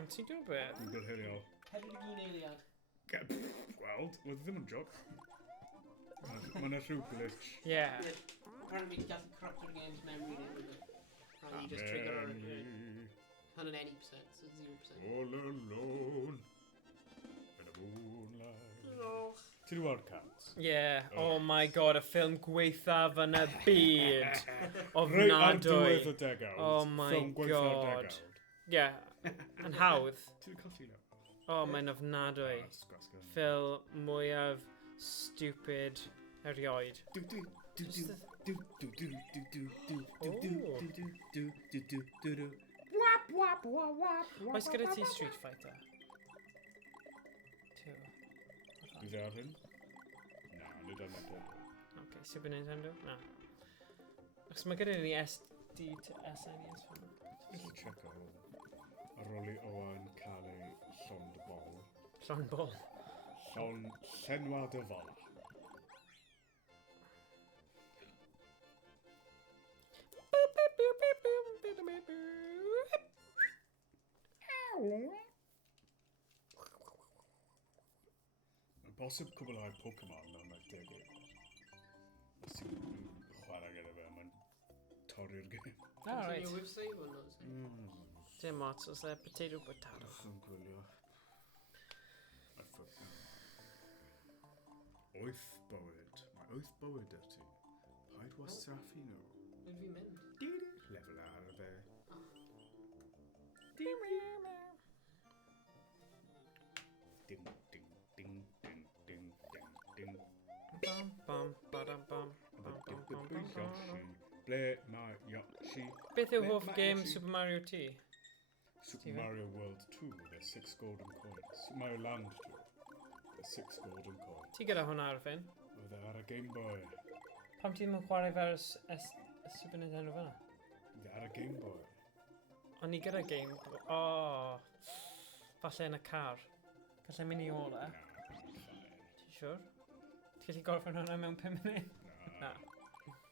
Ond ti'n gwybod beth? Google hiriol. 41 eiliad. Gweld, oedd ddim yn job. Mae yna rhyw glitch. Yeah. Apparently you gallu corrupted the game's memory now, isn't it? And you just trigger on any percent, so 0%. All alone. In a moonlight. Ti wedi weld Cats? Yeah. Oh my god, y ffilm gweithaf yn y byd. Reit ar diwedd y Ofnadwy. degawd. Oh my Ffilm gweithio'r god. degawd. Yeah. Yn hawdd. Ti wedi colli nhw? Oh, mae'n ofnadwy. Ffilm mwyaf stupid erioed. Oes gyda ti Street Fighter? Two. Bydd ar hyn? Na, nid yna pob. Okay, Super Nintendo? Na. Achos mae gyda ni SD to SNES ffilm. Just check ar ôl. Ar ôl i Owen cael ei llond bol. Llon bol. Llenwad y fola. Mae'n bosib cwblhau Pokemon mewn 90. Os ti'n chwarae gyda fe, mae'n torri'r gêm. Alright. Continue with save or not save? Dim ots, os e potato potato. Yn gwylio. Wyth bywyd. Mae wyth bywyd y ti. Paid wastraffu nhw. Ydw fi'n mynd? Lefel ar fe. Ding, ding, ding, ding, ding, ding, ding. Bam, bam, badam, bam. Yoshi. Ble mae Yoshi? Beth yw hoff Mae game Yoshi. Super Mario T? Super Stephen? Mario World 2, there's 6 golden coins. Super Mario Land 2, there's 6 golden coins. Ti gyda hwnna ar y ffyn? Oedd e ar y Game Boy. Pam ti ddim yn chwarae fer y Super Nintendo fyna? Oedd e ar y Game Boy. O'n i gyda game... Oh. Falle yn y car. Gallai mynd i ola. Na, fine. Ti siwr? Ti gallu gorffen hwnna mewn 5 munud? Na. Na.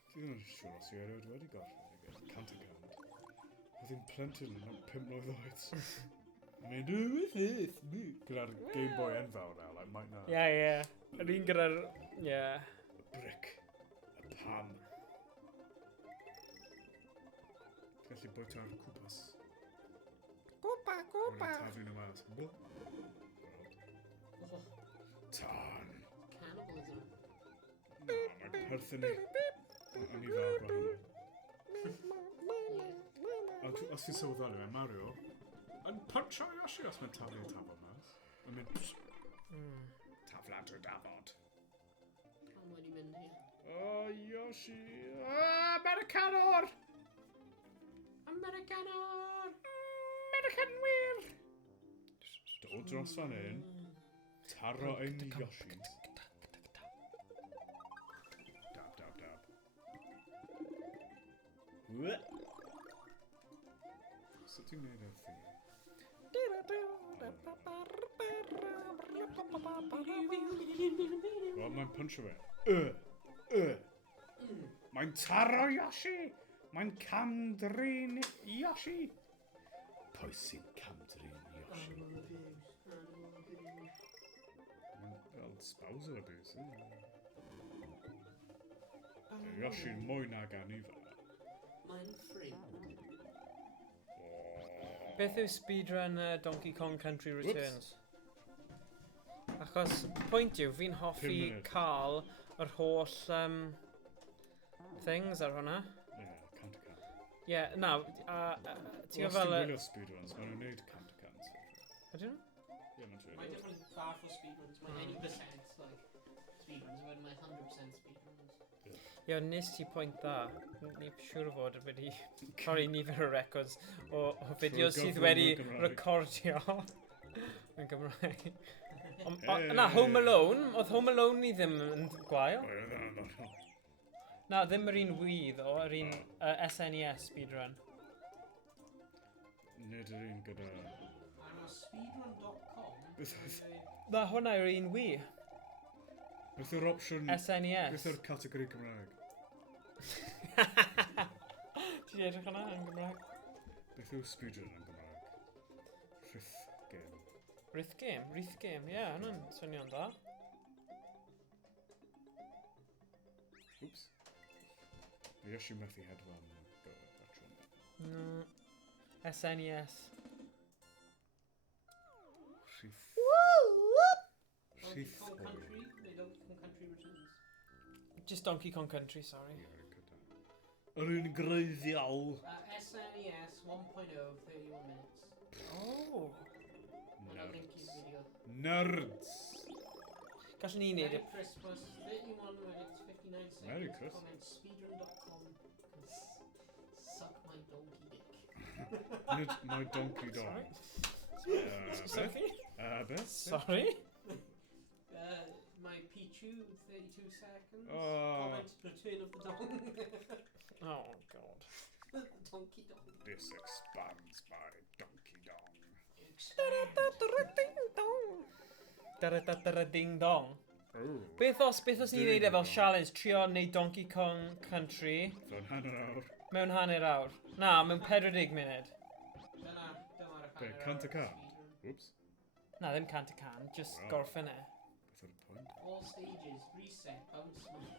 Ti ddim yn siŵr os i erioed wedi gorffen i gael cant y cant. Oedd hi'n plentyn yn 5 mlynedd oed. Mae'n rhywbeth eith mi. Gyda'r Game Boy enfawr na, like might na. Ie, ie. Yr un gyda'r... Ie. Y brick. Y pan. Ti gallu bwyta'r cwpas. Cwpa, Rwy'n taflu nhw mas. Oh, Tan. cannibalism. Na, mae'n perthyn i. O'n i fel gwahanol. Ond os ti'n sylweddoli, mae Mario yn punch o Yoshi os mae'n taflu tafod mas. Mae'n mynd... Tafla drwy dafod. Am wedi mynd here. Oh, Yoshi. Americanwr! Americanwr! Americanwyr! Dod dros fan hyn. Taro ein Yoshis. Dab, dab, dab. Sut ti'n gwneud e'r thing? Wel, mae'n punch o fe. Mae'n taro Yoshi! Mae'n camdrin Yoshi! Pwy sy'n camdrin Yoshi? Fel spousal abuse, Yoshi'n mwy nag anifa. Mae'n ffrind. Beth yw speedrun Donkey Kong Country Returns? Achos, pwynt yw, fi'n 5 hoffi munud. cael yr holl things ar hwnna. Ie, cant y cant. Ie, na, ti'n Os fel... ti'n gwylio speedruns, maen nhw'n neud cant y cant. Ydyn nhw? Ie, mae'n Mae trwy. different fath o speedruns. Mae 80% like speedruns, a wedyn mae 100% speedruns. Ie, nes ti pwynt dda. Ni siŵr o fod wedi torri nifer o records o fideos sydd gyfrwng wedi yn Gymraeg. recordio yn Gymraeg. Hey. Na, Home Alone, oedd Home Alone ni ddim yn gwael. Na, ddim yr un Wii ddo, yr un SNES speedrun. Nid yr un gyda... A mae speedrun.com Beth oedd- Na, hwnna yw'r un Wii. Beth yw'r opsiwn... SNES. Beth yw'r categori Gymraeg? Ti di edrych hwnna yn Gymraeg? Beth yw speedrun yn Gymraeg? Rhyth game. Rhyth game, ie, hwnna'n swnio'n dda. Oops. Mae Yoshi methu hedfan Bertram. No. SNES. Rhyth... Donkey Rhyth Kong game. Country, neu Donkey Kong Country Returns. Just Donkey Kong Country, sorry. Ie, yr un gyda. Yr un greiddiol. SNES 1.0, 31 minutes. Oh. And I'll link you video. Nerds! Gallwn ni neud Merry y... Christmas, 31 minutes, 59 seconds. Merry Christmas. Comment speedrun.com and suck my donkey dick. Nid my donkey dog. Sorry? Beth? Sorry? My Pichu, 32 seconds. Oh. Comment return of the dong. Oh, God. The donkey dong. This expands my donkey dong. Ding dong. Oh. Beth os ni'n neud e fel challenge, trio neud Donkey Kong Country Fe'n hanner awr. mewn hanner awr? Na, mewn 40 munud. Dyna'r Be, hanner cant y awr can? speedrun. Whoops. Na, ddim cant y can, just Wow. gorffen e. Beth yw'r pwynt? All stages, reset, bounce move.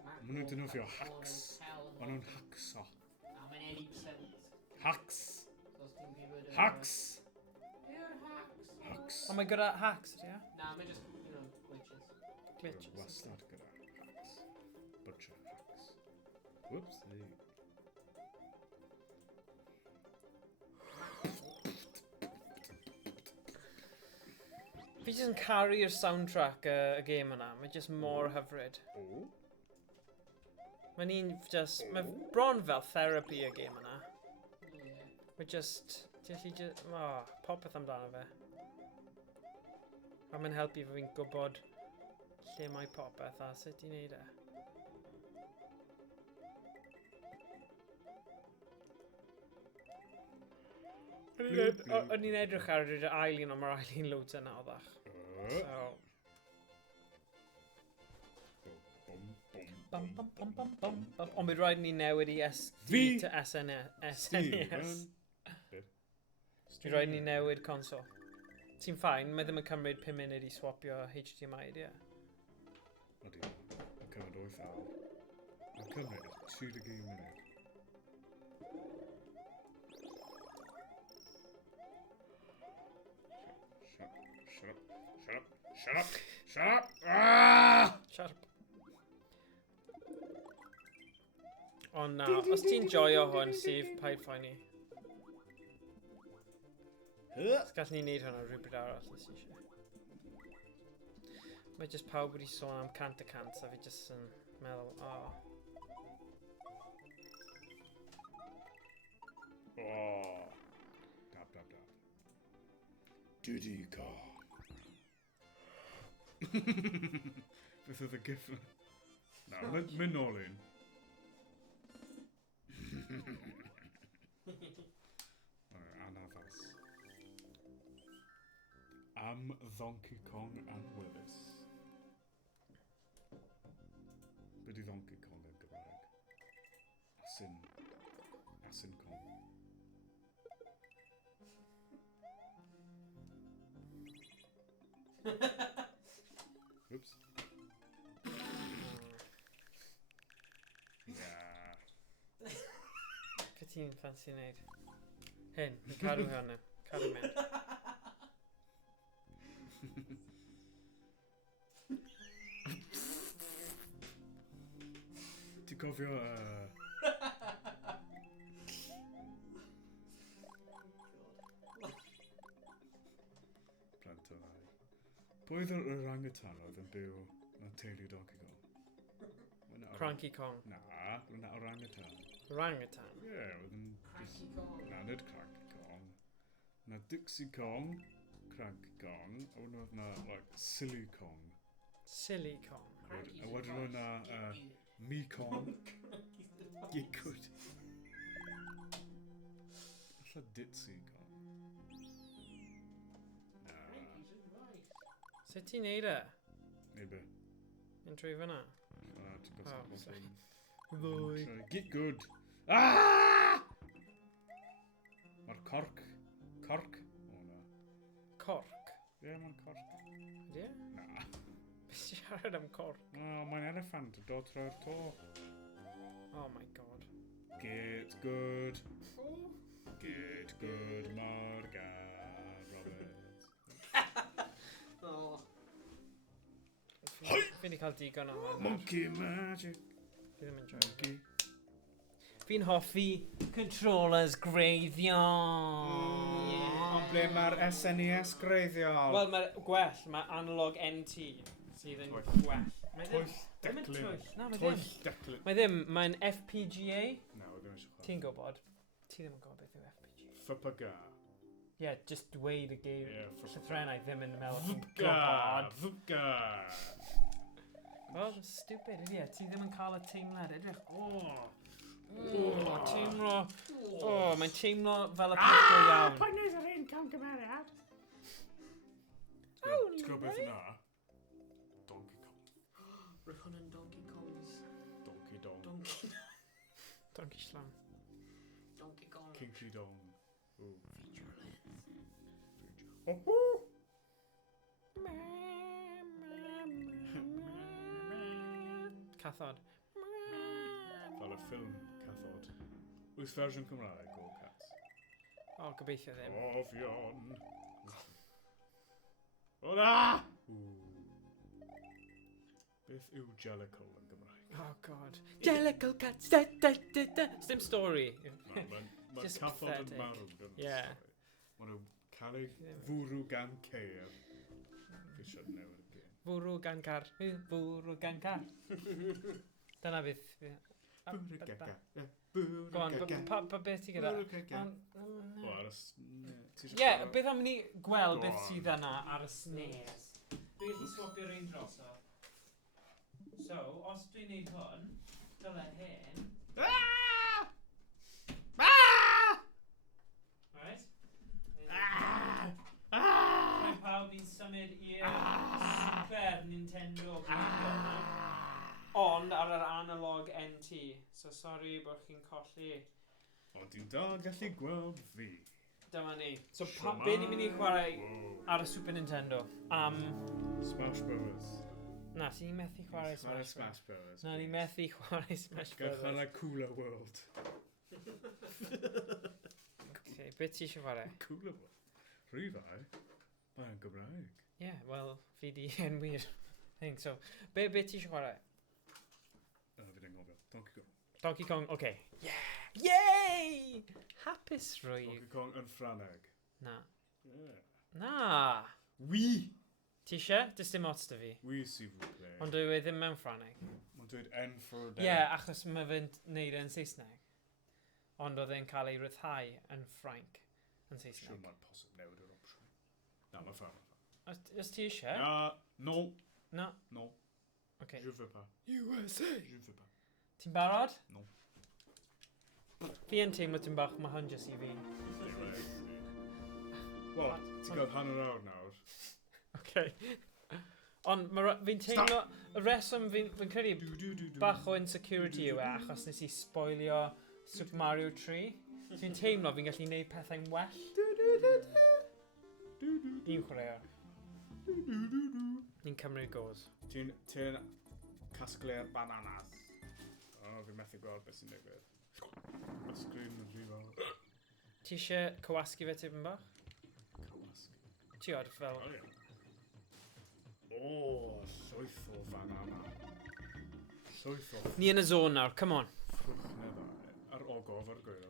Maen nhw'n defnyddio hacks. Maen nhw'n hackso. Na, mae'n 80%. Hacks! So os ti'n gwybod... Hacks! Yr hacks. Hacks. Oh, mae gyda hacks, ie? Na, mae'n just, glitches. Glitches. Wastad gyda hacks. Bunch of hacks. Whoops. Hey. Fi jyst yn caru'r soundtrack y game yna, mae jyst mor hyfryd. Oh. Mae'n un just, mae bron fel therapy y game yna. Yeah. Mae just, ti'n gallu just, popeth amdano fe. A mae'n helpu fi fi'n gwybod lle mae popeth a sut i wneud e. O'n i'n edrych ar yr ail un, ond mae'r ail un loads yna o ddach. So, bum, bum, bum, bum, bum, bum. Ond bydd rhaid ni newid i SD Fi? to SNES. Steven. Bydd rhaid ni newid console. Ti'n ffain, mae ddim yn cymryd 5 munud i swapio HDMI, di e? Ydy, mae'n cymryd 8 awr. Mae'n cymryd 20 munud. Shut up, shut up, shut up, shut up, ah! Sharp. Ond na, os ti'n joio hwn, Steve, paid ffain i. Os gallwn ni wneud hwnna rhywbryd arall os eisiau. Mae jyst pawb wedi sôn am cant y cant, a fi jyst yn meddwl, Oh. Dab, dab, dab. Diddy car. Beth oedd y gif? Na, mynd nôl un. Anaddas. Am Donkey Kong and Willis. Be di Donkey Kong yn Gymraeg? Asin Kong. Oops. Yeah. Fe ti'n ffansi wneud? Hyn, cadw hwnna. Cadw mynd. Ti'n cofio... Plant o rai. Pwy oedd yr orangutan oedd yn byw mewn teulu Donkey Kong? Cranky Kong. Na, oedd yna orangutan. Orangutan. Ie, oedd yn... Cranky Kong. Na, nid Cranky Kong. Na Dixie Kong, Cranky Kong, a wedyn oedd na, like, Silly Kong. Silly Kong. A wedyn oedd na Me Kong. Gigwood. Alla Ditsy Kong. Na. Sut ti'n neud e? Neu be? Yn trwy fyna? Na, ti'n Oh, gosod sorry. bobl. Ddwy. Get good. Ah! Mae'r corc. Corc? O na. Corc? Ie, mae'n corc. Ydy e? Na. Beth ti'n siarad am corc? O, mae'n elephant yn dod trwy'r to. Oh my god. Get good. Get good, Morgan Roberts. Oh. Fi wedi cael digon o hwnna. Monkey magic. Fi ddim yn joio. Monkey. Fi'n hoffi controllers greiddiol. Ond ble mae'r SNES greiddiol? Wel, mae'r gwell, mae analog NT sydd yn Twyll. gwell. Mae ddim Twyll yn declyn. twyll. Na, mae Twyll ddim. declyn. Mae ddim, mae'n FPGA. Na, ddim eisiau chwarae. Ti'n gwybod? Ti ddim yn gwybod beth yw FPGA. Ffypaga. Ie, just dweud y geir. Ie, Llythrenau ddim yn meddwl. Fwbga. Fwbga. Wel, stupid, ydy e. Ti ddim yn cael y teimlad. Edrych, teimlo. Mae'n teimlo fel y peth go iawn. Pwy wneud yr un camgymeriad? Only Ti'n gwybod beth way. yna? Donkey Kong. Roedd hwn yn Donkey Kongs. Donkey Dong. Donkey Slam. Donkey Kong. King Shi Dong. Ooh. Feature length. Oh, Cathod. fel y ffilm Cathod. Wyth fersiwn Cymraeg o Cats. O, gobeithio ddim. Cofion. O na! Beth yw Jellicle yn Gymraeg? Oh god. Jellicle cats. Da, da, da, da. Dim story. Mae Just Cathod yn pathetic. marw. Ie. Mae nhw cael eu fwrw gan ceir. Fi eisiau newid y gen. Fwrw gan car. Fwrw gan car. Dyna beth. Bwrw gaga. Go Bwrw on, gaga. pa beth ti gyda? Bwrw gaga. O, ar y... Ie, beth am ni gweld beth sydd yna ar y SNES? Dwi'n gallu swapio'r un droso. So, os dwi'n neud hwn, dyle hyn. Right? Mae pawb i'n symud i'r Super Nintendo Gymraeg. Ond ar yr analog NT. So, sorry bod chi'n colli. Ond ti'n dal gallu gweld fi. Dyma ni. So, be ni'n mynd i chwarae ar y Super Nintendo? Smash Brothers. Na, ti'n methu chwarae Smash Bros. Smash Brothers. Na, ni'n methu chwarae Smash Gawch Bros. hwnna Cooler World. Okay, beth ti eisiau chwarae? Cooler World. Rhifau. Mae'n Gymraeg. Yeah, well, fi di enwi'r thing. So, be ti eisiau chwarae? Fi ddim gofio. Donkey Kong. Donkey Kong, okay. Yeah! Yay! Hapus rwyf. Donkey Kong yn Ffraneg. Na. Na. Oui. Ti eisiau? Dys dim ots da fi. Oui, s'il vous plaît. Ond dwi ddim mewn Ffrangeg. Mae'n dweud N for Ie, yeah, achos mae fe'n neud yn Saesneg. Ond oedd e'n cael ei ryddhau yn Ffrainc yn Siwr Saesneg. mae'n posib newid yr opsiwn. Na, mae'n ffawn. Os ti eisiau? No. No. No. Okay. Je veux pas. USA! Je veux pas. Ti'n barod? No. Fi yn teimlo ti'n bach, mae hwn jyst i fi. Wel, ti'n cael hanner awr nawr. Okay. Ond fi'n teimlo, y reswm fi'n credu bach o insecurity yw e, achos nes i spoilio Super Mario 3. Fi'n teimlo fi'n gallu gwneud pethau'n well. Un chwaraewr. Ni'n cymryd goes. Ti'n casglu'r bananas. O, fi'n methu gweld beth sy'n digwydd. Y sgrin yn rhy fawr. Ti eisiau cywasgu fe tipyn bach? Cywasgu. Ti oed fel... O, ie. O, llwyth o banana. Llwyth o Ni yn y zone nawr, come on. ffrwch neddau. Ar ogof ar gwyl.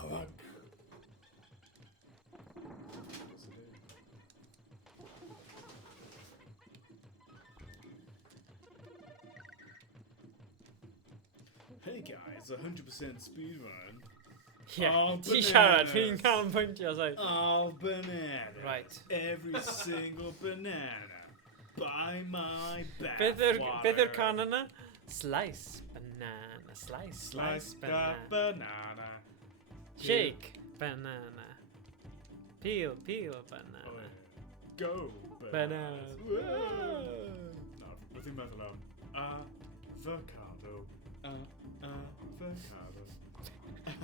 Awag. Hey guys, 100% speedrun. Ie, Oh, ti siarad, bananas. fi'n cael yn pwyntio, sorry. Oh, banana. Right. Every single banana. By my back. Beth yw'r can yna? Slice banana, slice that banana. banana. Shake banana. Peel banana. Oh, go Bananas. No, nothing meddwl am. Avocado. Avocado.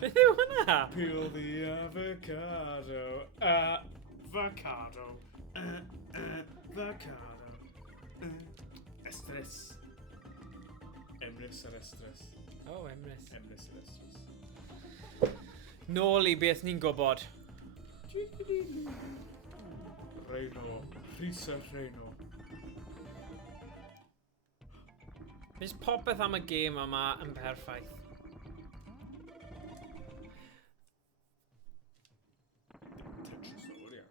Beth yw hwnna? Peel the avocado. Avocado. Avocado. Estress. Emrys ar estress. O, Emrys. Emrys ar estress. Nôl i beth ni'n gwybod. Reino. Rhys a Reino. Fes popeth am y gêm yma yn perffaith. Tetris o, ie.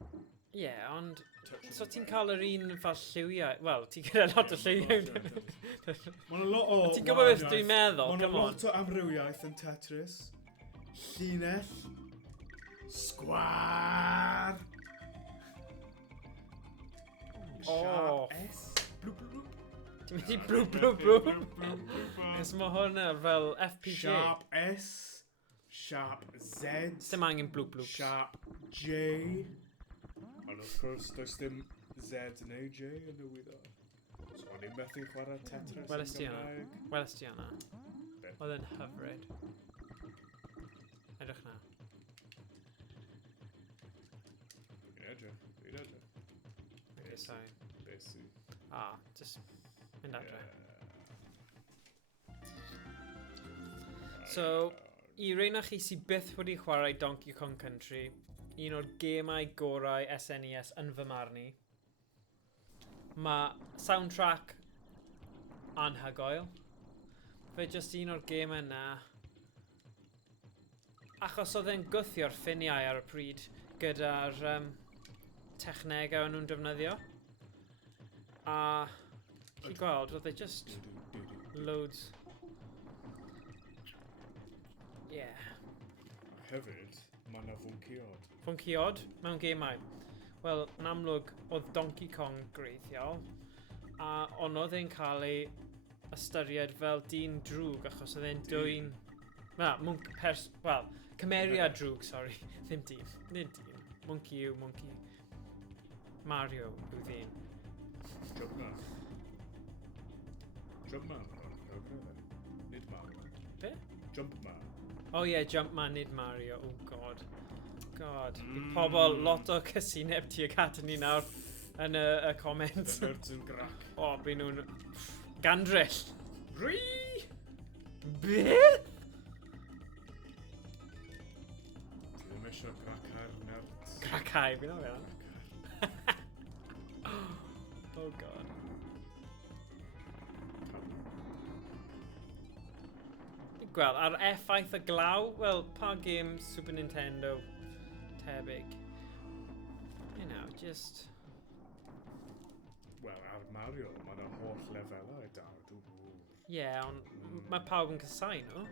Ie, ond... Tetris So o ti'n fe. cael yr un fel lliwiau... Wel, ti'n gyda lot o lliwiau. Mae'n lot o... Ti'n gwybod beth wahaniaeth. dwi'n meddwl? Mae'n Come on. lot o amrywiaeth yn Tetris. Llinell. Sgwar. O. Siap S. Blwp, blwp. Ti'n mynd i blwp. Cos mae hwn fel FPJ. Sharp S. Sharp Z. Dim angen blwp. Sharp J. And of course, does dim Z neu J yn y wyddo. So, o'n i'n methu chwarae Tetris Weles yn ti hwnna? Gymraeg. Weles ti hwnna? Be? Oedd e'n hyfryd. Edrych na. Fi'n edrych. Okay, sorry. Be sy? Just mynd adre. Ie. So, I reina chi sydd byth wedi chwarae Donkey Kong Country, un o'r gemau gorau SNES yn fy marn i. Mae soundtrack anhygoel. Fe jyst un o'r gemau yna. Achos oedd e'n gwthio'r ffiniau ar y pryd gyda'r technegau o'n nhw'n defnyddio. A chi gweld, oedd e just loads. Yeah. Hefyd, mae yna fwnciod. Fwnciod mewn gemau. Wel, yn amlwg, oedd Donkey Kong greithiol, a ond oedd e'n cael ei ystyried fel dyn drwg, achos oedd e'n dwy'n... Wel, cymeriad drwg, sorry. Ddim dyn. Nid dyn. Monkey yw monkey. Mario yw ddyn. Jumpman. Jumpman. Nid Mario. Be? Jumpman. O ie, Jumpman, nid Mario. Oh, god. God. Bydd pobl lot o cysineb tuag at ni nawr yn y comments. The nerds yn grac. O, byd nhw'n... Gandryll. Rhi! Beth? Ti ddim eisiau graca'r nerds. Cracau, fi'n o fewn. Oh god. gweld, ar effaith y glaw, wel, pa game Super Nintendo tebyg? You know, just... Wel, ar Mario, mae'n y holl lefelau dal. ond mae pawb yn cysau nhw.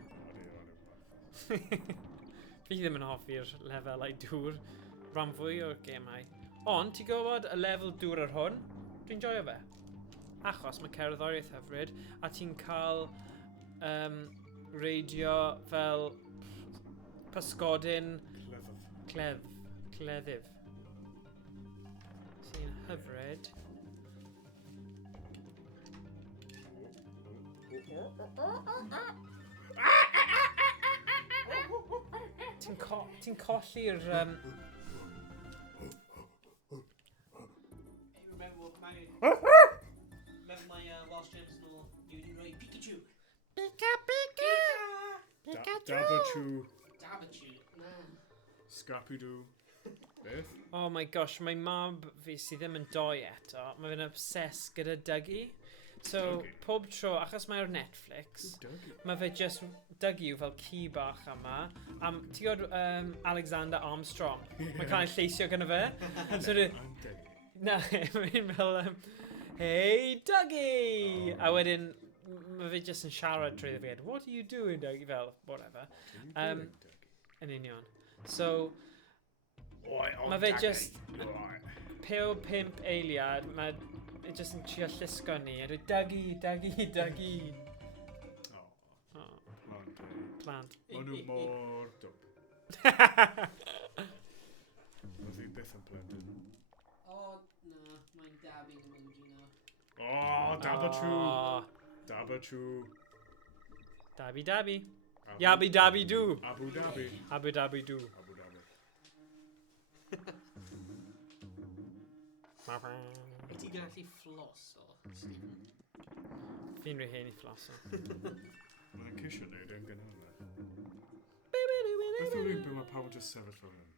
Fi ddim yn hoffi'r lefelau dŵr rhan fwy o'r gemau. Ond, ti'n gwybod y lefel dŵr ar hwn? Dwi'n joio fe. Achos mae cerddoriaeth hyfryd, a ti'n cael radio fel pysgodyn cleddyf. Sy'n hyfryd. Ti'n colli'r... Remember my Lost Gems no Duty Right Pikachu? Dabachu. Dabachu. Nah. Scrappy-Doo. Beth? Oh my gosh, mae mab fi sydd ddim yn doi eto, mae fe'n obsessed gyda Dougie. So, Dougie? pob tro, achos mae'r Netflix, mae fe just Dougie yw fel ci bach yma. Ti'n gwybod Alexander Armstrong? Mae cael ei lleisio gyda fe. So, na, mae'n fel, hey Dougie! A wedyn, mae fe just yn siarad trwy fe. What are you doing, Dougie? Fel, whatever. Yn union. So, mae fe just peo 5 eiliad, mae just yn trio llusgo ni. A dwi, Dougie. Plant. Maen nhw mor dwp. Oedd hi beth yn plentyn. Oh, no, mae'n dabbing emoji now. Oh, Dabachu. Dabachu. Dabby. Yabby dabby doo. Abu Dhabi. Abu Dhabi doo. Abu Dhabi. Wyt ti'n gallu floss o, Stephen? Fi'n rhy hen I flosso. Mae'n cisio neud yn gynnar. Beth yw'r un beth mae pawb just sefyll fel hyn?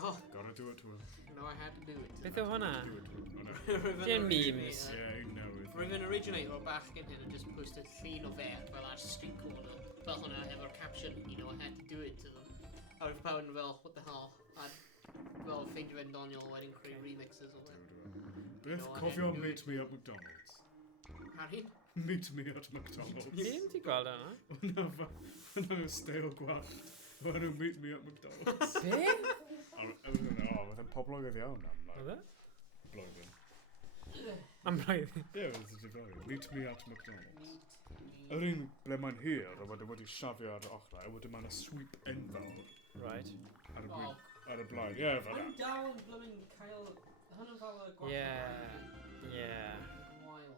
Oh, Gotta do it to him. no, I had to do it. Beth yw hwnna? Do it to him. Oh, no. Di'n memes. Yeah, you know it. Rwy'n yn originator o bachgen hyn yn just posted llun o fe fel ar street corner. Fel hwnna efo'r caption, you know, I had to do it to them. A rwy'n pawb yn fel, what the hell? A fel ffeindio fe'n doniol wedyn creu remixes o fe. Beth, No, I cofio had to do Meet it. Me at McDonald's. Harry? Meet Me at McDonald's. Fi ddim ti gweld hwnna. Hwna yw steil gwach. Hwna yw Meet Me at McDonald's. Be? Oedd yn poblogaidd iawn am Oedd e? blwyddyn. Am roedd. Ie, oedd yn difori. Meet Me at McDonald's. Yr un ble mae'n hir, a wedyn wedi siafio ar y ochrau, a wedyn mae'n y sweep enfawr Right. ar y Oh, ar y blaen. Ie, fel I'm na. dal yn blooming cael... Hwnnw'n fel y gwaith. Yeah. Wael.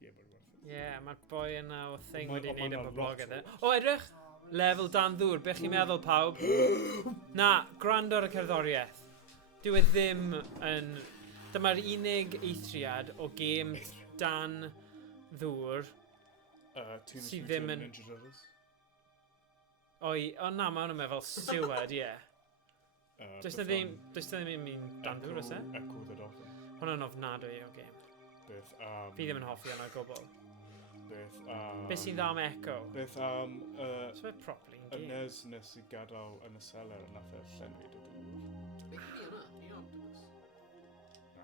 Ie, mae'n werth it. Yeah, mae'r boi yna o thing Ond wedi ma' neud na yn lot boblogaidd e. o- O, edrych! Lefel dan ddŵr, beth chi'n meddwl pawb? Na, gwrando ar y cerddoriaeth. Dyw e ddim yn... Dyma'r unig eithriad o gêm dan ddŵr. Teenage Sydd Mutant ddim yn- Ninja Turtles. O na, mae hwnna'n meddwl siwad, ie. Does na Beth ddim un dan ddŵr, oes e? Echo the Dolphin. Hwnna'n ofnadwy o gêm. Beth Fi ddim yn hoffi yna o gwbl. Beth Beth sy'n dda am Echo? Beth So fe properly y yn gêm. nes nes I gadael yn y seler yn nath e llenwi dy dŵr. Beth di hwnna? Ni octopus.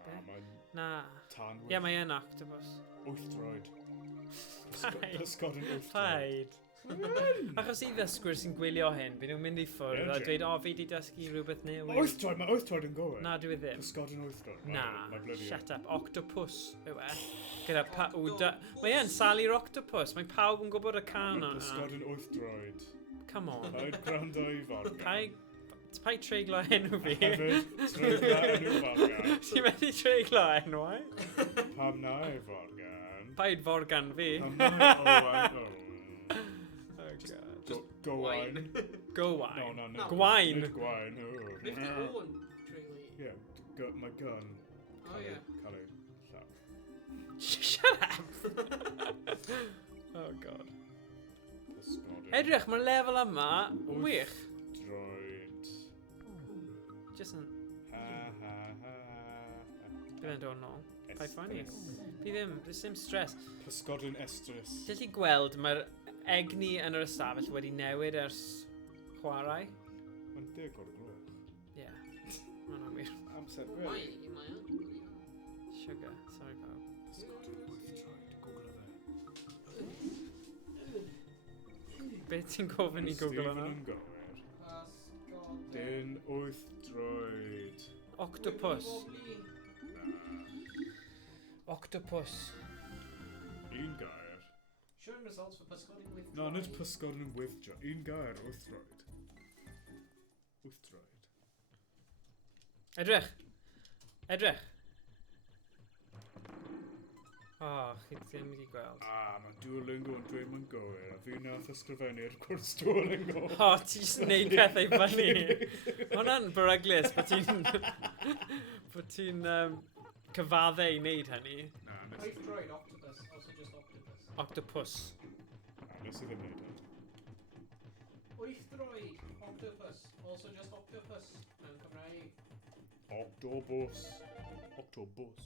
Na, mae'n Na. tan Ie, mae yn octopus. wythdroed. Paid. Ysgod yn wythdroed. Paid. Achos I ddysgwyr sy'n gwylio hyn, byd nhw'n mynd I ffwrdd a Ie, dweud, o, fi di dysgu rhywbeth newydd. Wythdroed, mae wythdroed yn gywir. Na, dwi ddim. Ysgod yn wythdroed. Na, Mae bloody shut up. Octopus yw e. Gyda pa... Mae e'n Sally'r Octopus. Mae pawb yn gwybod y can o. Ysgod yn wythdroed. Come on. Paid gwrando I fargan. Pai treiglo enw fi. Hefyd, treiglo enw fargan. Ti'n medru treiglo enwau? Pam na I fargan. Paid forgan fi. Pam na I... Oh, God. Gwain. Gwain. No. Gwain. Nid gwain. Beth di o'n treuli? Yeah, my gun. Oh, ie. Cael ei llaw. Shut up! Oh, God. Ysgod yn Edrych, mae'r lefel yma yn wych. Droed. Just yn... Ha. Bydd e'n dod nôl. Paid ffonio. Fi ddim, does dim stress. Pysgodyn estrus. Dylai gweld mae'r egni yn yr ystafell wedi newid ers chwarae. Mae'n 10 o'r gloch. Ie. Mae'n wir. Amser, Mae really? mae o'n. Sugar, sorry pawb. Beth ti'n gofyn i Google yna? Stephen yn gywir. Pysgodyn. Dyn 8 droed. Octopus. Wibbly Octopus. Un gair. Showing results for pysgodyn with No, nid dry. pysgod yn wythio. Un gair 8 droed. 8 droed. Edrych. Edrych. O, chi ddim wedi gweld. Mae Duolingo yn dweud mae'n gywir, a fi nath ysgrifennu'r cwrs Duolingo. O, ti jyst yn neud pethau fyny. Hwna'n beryglus bod ti'n... bod ti'n cyfaddau i wneud hynny. Na, nes Wyth droed octopus, also just octopus. Octopus. i ddim neud hyn. Wyth droed octopus, also just octopus. Mewn Cymraeg. Octobus. Octobus.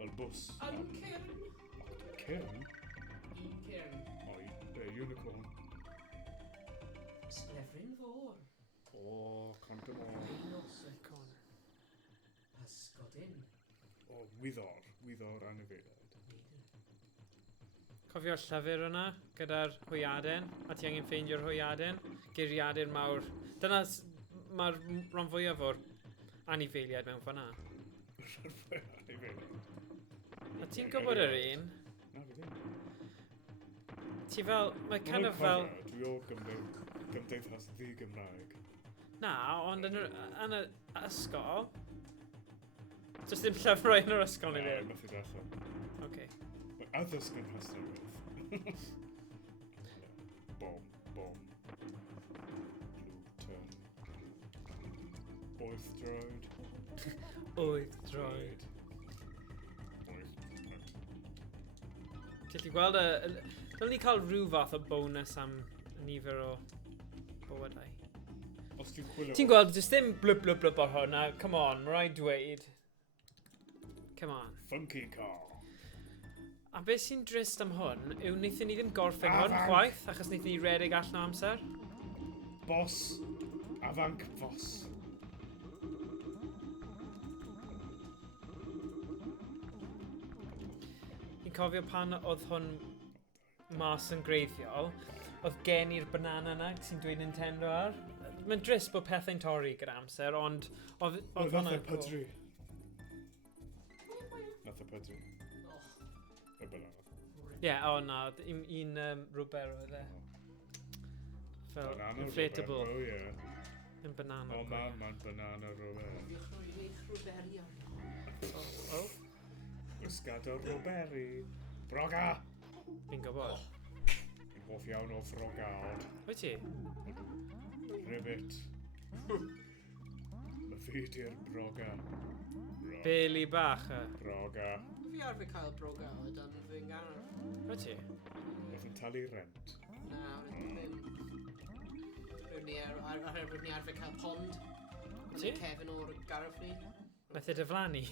Fel bws. Uncyrn. Cyrn? Un cyrn. Oi, unicorn. Slefryn fôr. O, cant yn ôl. Nosicon. Pysgodyn. O, wyddor anifeiliaid. Cofio'r llyfr yna, gyda'r hwyaden, a ti angen ffeindio'r hwyaden, geiriadur mawr. Dyna, mae'r ron fwyaf o'r anifeiliaid mewn ffona. Anifeiliaid. A ti'n gwybod yr un? Na, fi ddim. Ti fel, mae kind of fel... Dwi o gymdeithas ddi-Gymraeg. Na, ond yn y ysgol... Does dim llyfrau yn yr ysgol neu ddim? Methu dechrau. Oce. Mae addysg yn hastio wyth. Bom. Gluten. Oeth droed. Wyth droed. Oeth. Ti'n gallu gweld y... Dylen ni cael rhyw fath o bonus am nifer o bywydau. Os ti'n chwilio... Ti'n gweld, does dim blwb o'r hwnna. Come on, mae rhaid dweud. Come on. Funky car. A beth sy'n drist am hwn, yw wnaethon ni ddim gorffen hwn Afanc. chwaith, achos wnaethon ni redig allan o amser. Boss. Afanc boss. Ni'n cofio pan oedd hwn mas yn greiddiol, oedd gen i'r banana yna sy'n dweud Nintendo ar. Mae'n drist bod pethau'n torri gyda amser, ond oedd Nath hwnna... e pydru. Nath e pydru. Oh, Y banana. Ie, o na, un rwber oedd e. Fel Banana inflatable. rubber, oh yeah. Yn banana. O man, mae'n banana rubber. Fi'ch rwy'n eich rwberion. O, Ysgado rwberi. Broga! fi'n gwybod. Yn hoff iawn o ffrogawd. Wyt ti? Ribbit. Y fi di'r broga. Beli bach e. Broga. Fi arfer cael broga o dan fy ngaraf. Wyt ti? Oedd yn talu rent. Na, rydyn ni ddim. Rydyn ni arfer cael pond. Ond Ti? ni Kevin o'r garaf ni. Nath e dyflannu?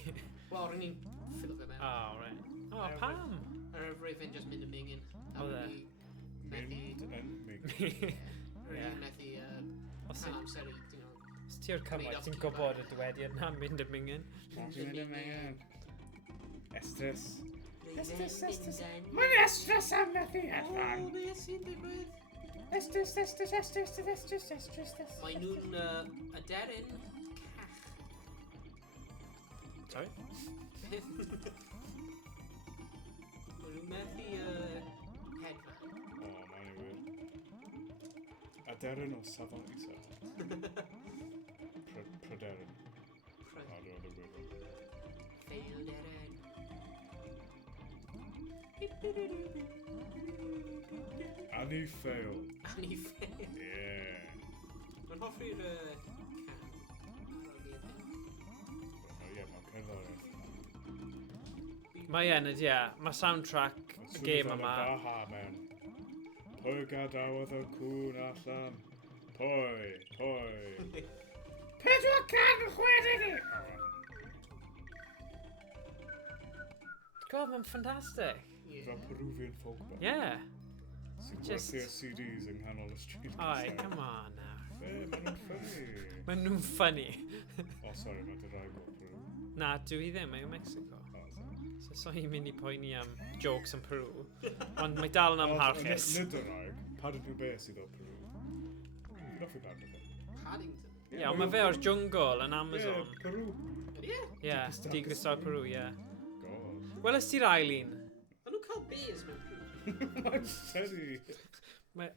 Wel, rydyn ni'n ffilo fe mewn. O, right. O, pam? Ar y rwy'n just mynd yn mingin. Oedd e? Mynd yn mig. Rwy'n methu Os cael ti- amser i, you know. os ti o'r cymoedd, ti'n gwybod y dywediad na mynd yn mingen. Dwi'n mynd yn mig. Estres. Estes. Mae'n estres am methu allan. O, beth sy'n digwydd? Estres. Mae nhw'n aderyn cach. Sorry? Mae nhw'n methu hedfan. O, mae'n ei wir. Aderyn o safon isa. Pryderyn. A dwi'n y wir. Ffeil deryn. Annie fail. Ani ffeil. Yeah. Mae'n hoffi'r can. O ie, mae'n cerddoriaeth. Mae yn, ie. Mae soundtrack y game yma. Baha, man. Pwy gadawodd y cwn allan? Pwy? 460! God, mae'n ffantastig. Fel Peruvian folk band. Ie. Sy'n Just- gwerthu'r CDs yng nghanol y stryd. Oi, come on now. Maen nhw'n ffynnu. Maen nhw'n funny. O, sori, mae dy rai go Peru. Na, dwi hi ddim, mae o Mexico. O, sorry. So hi'n mynd i poeni am jokes yn Peru. Ond mae dal yn amharchus. Nid dy rai, padw nhw beth sydd o Peru. Fi'n offi padw nhw. Paddington. Ie, ond mae fe o'r jungle yn Amazon. Ie, Peru. Ydy e? Ie, digwyddodd Peru, ie. God. Wel, ys ti'r Eileen? Maen nhw'n cael bears mewn Peru. Mae'n funny.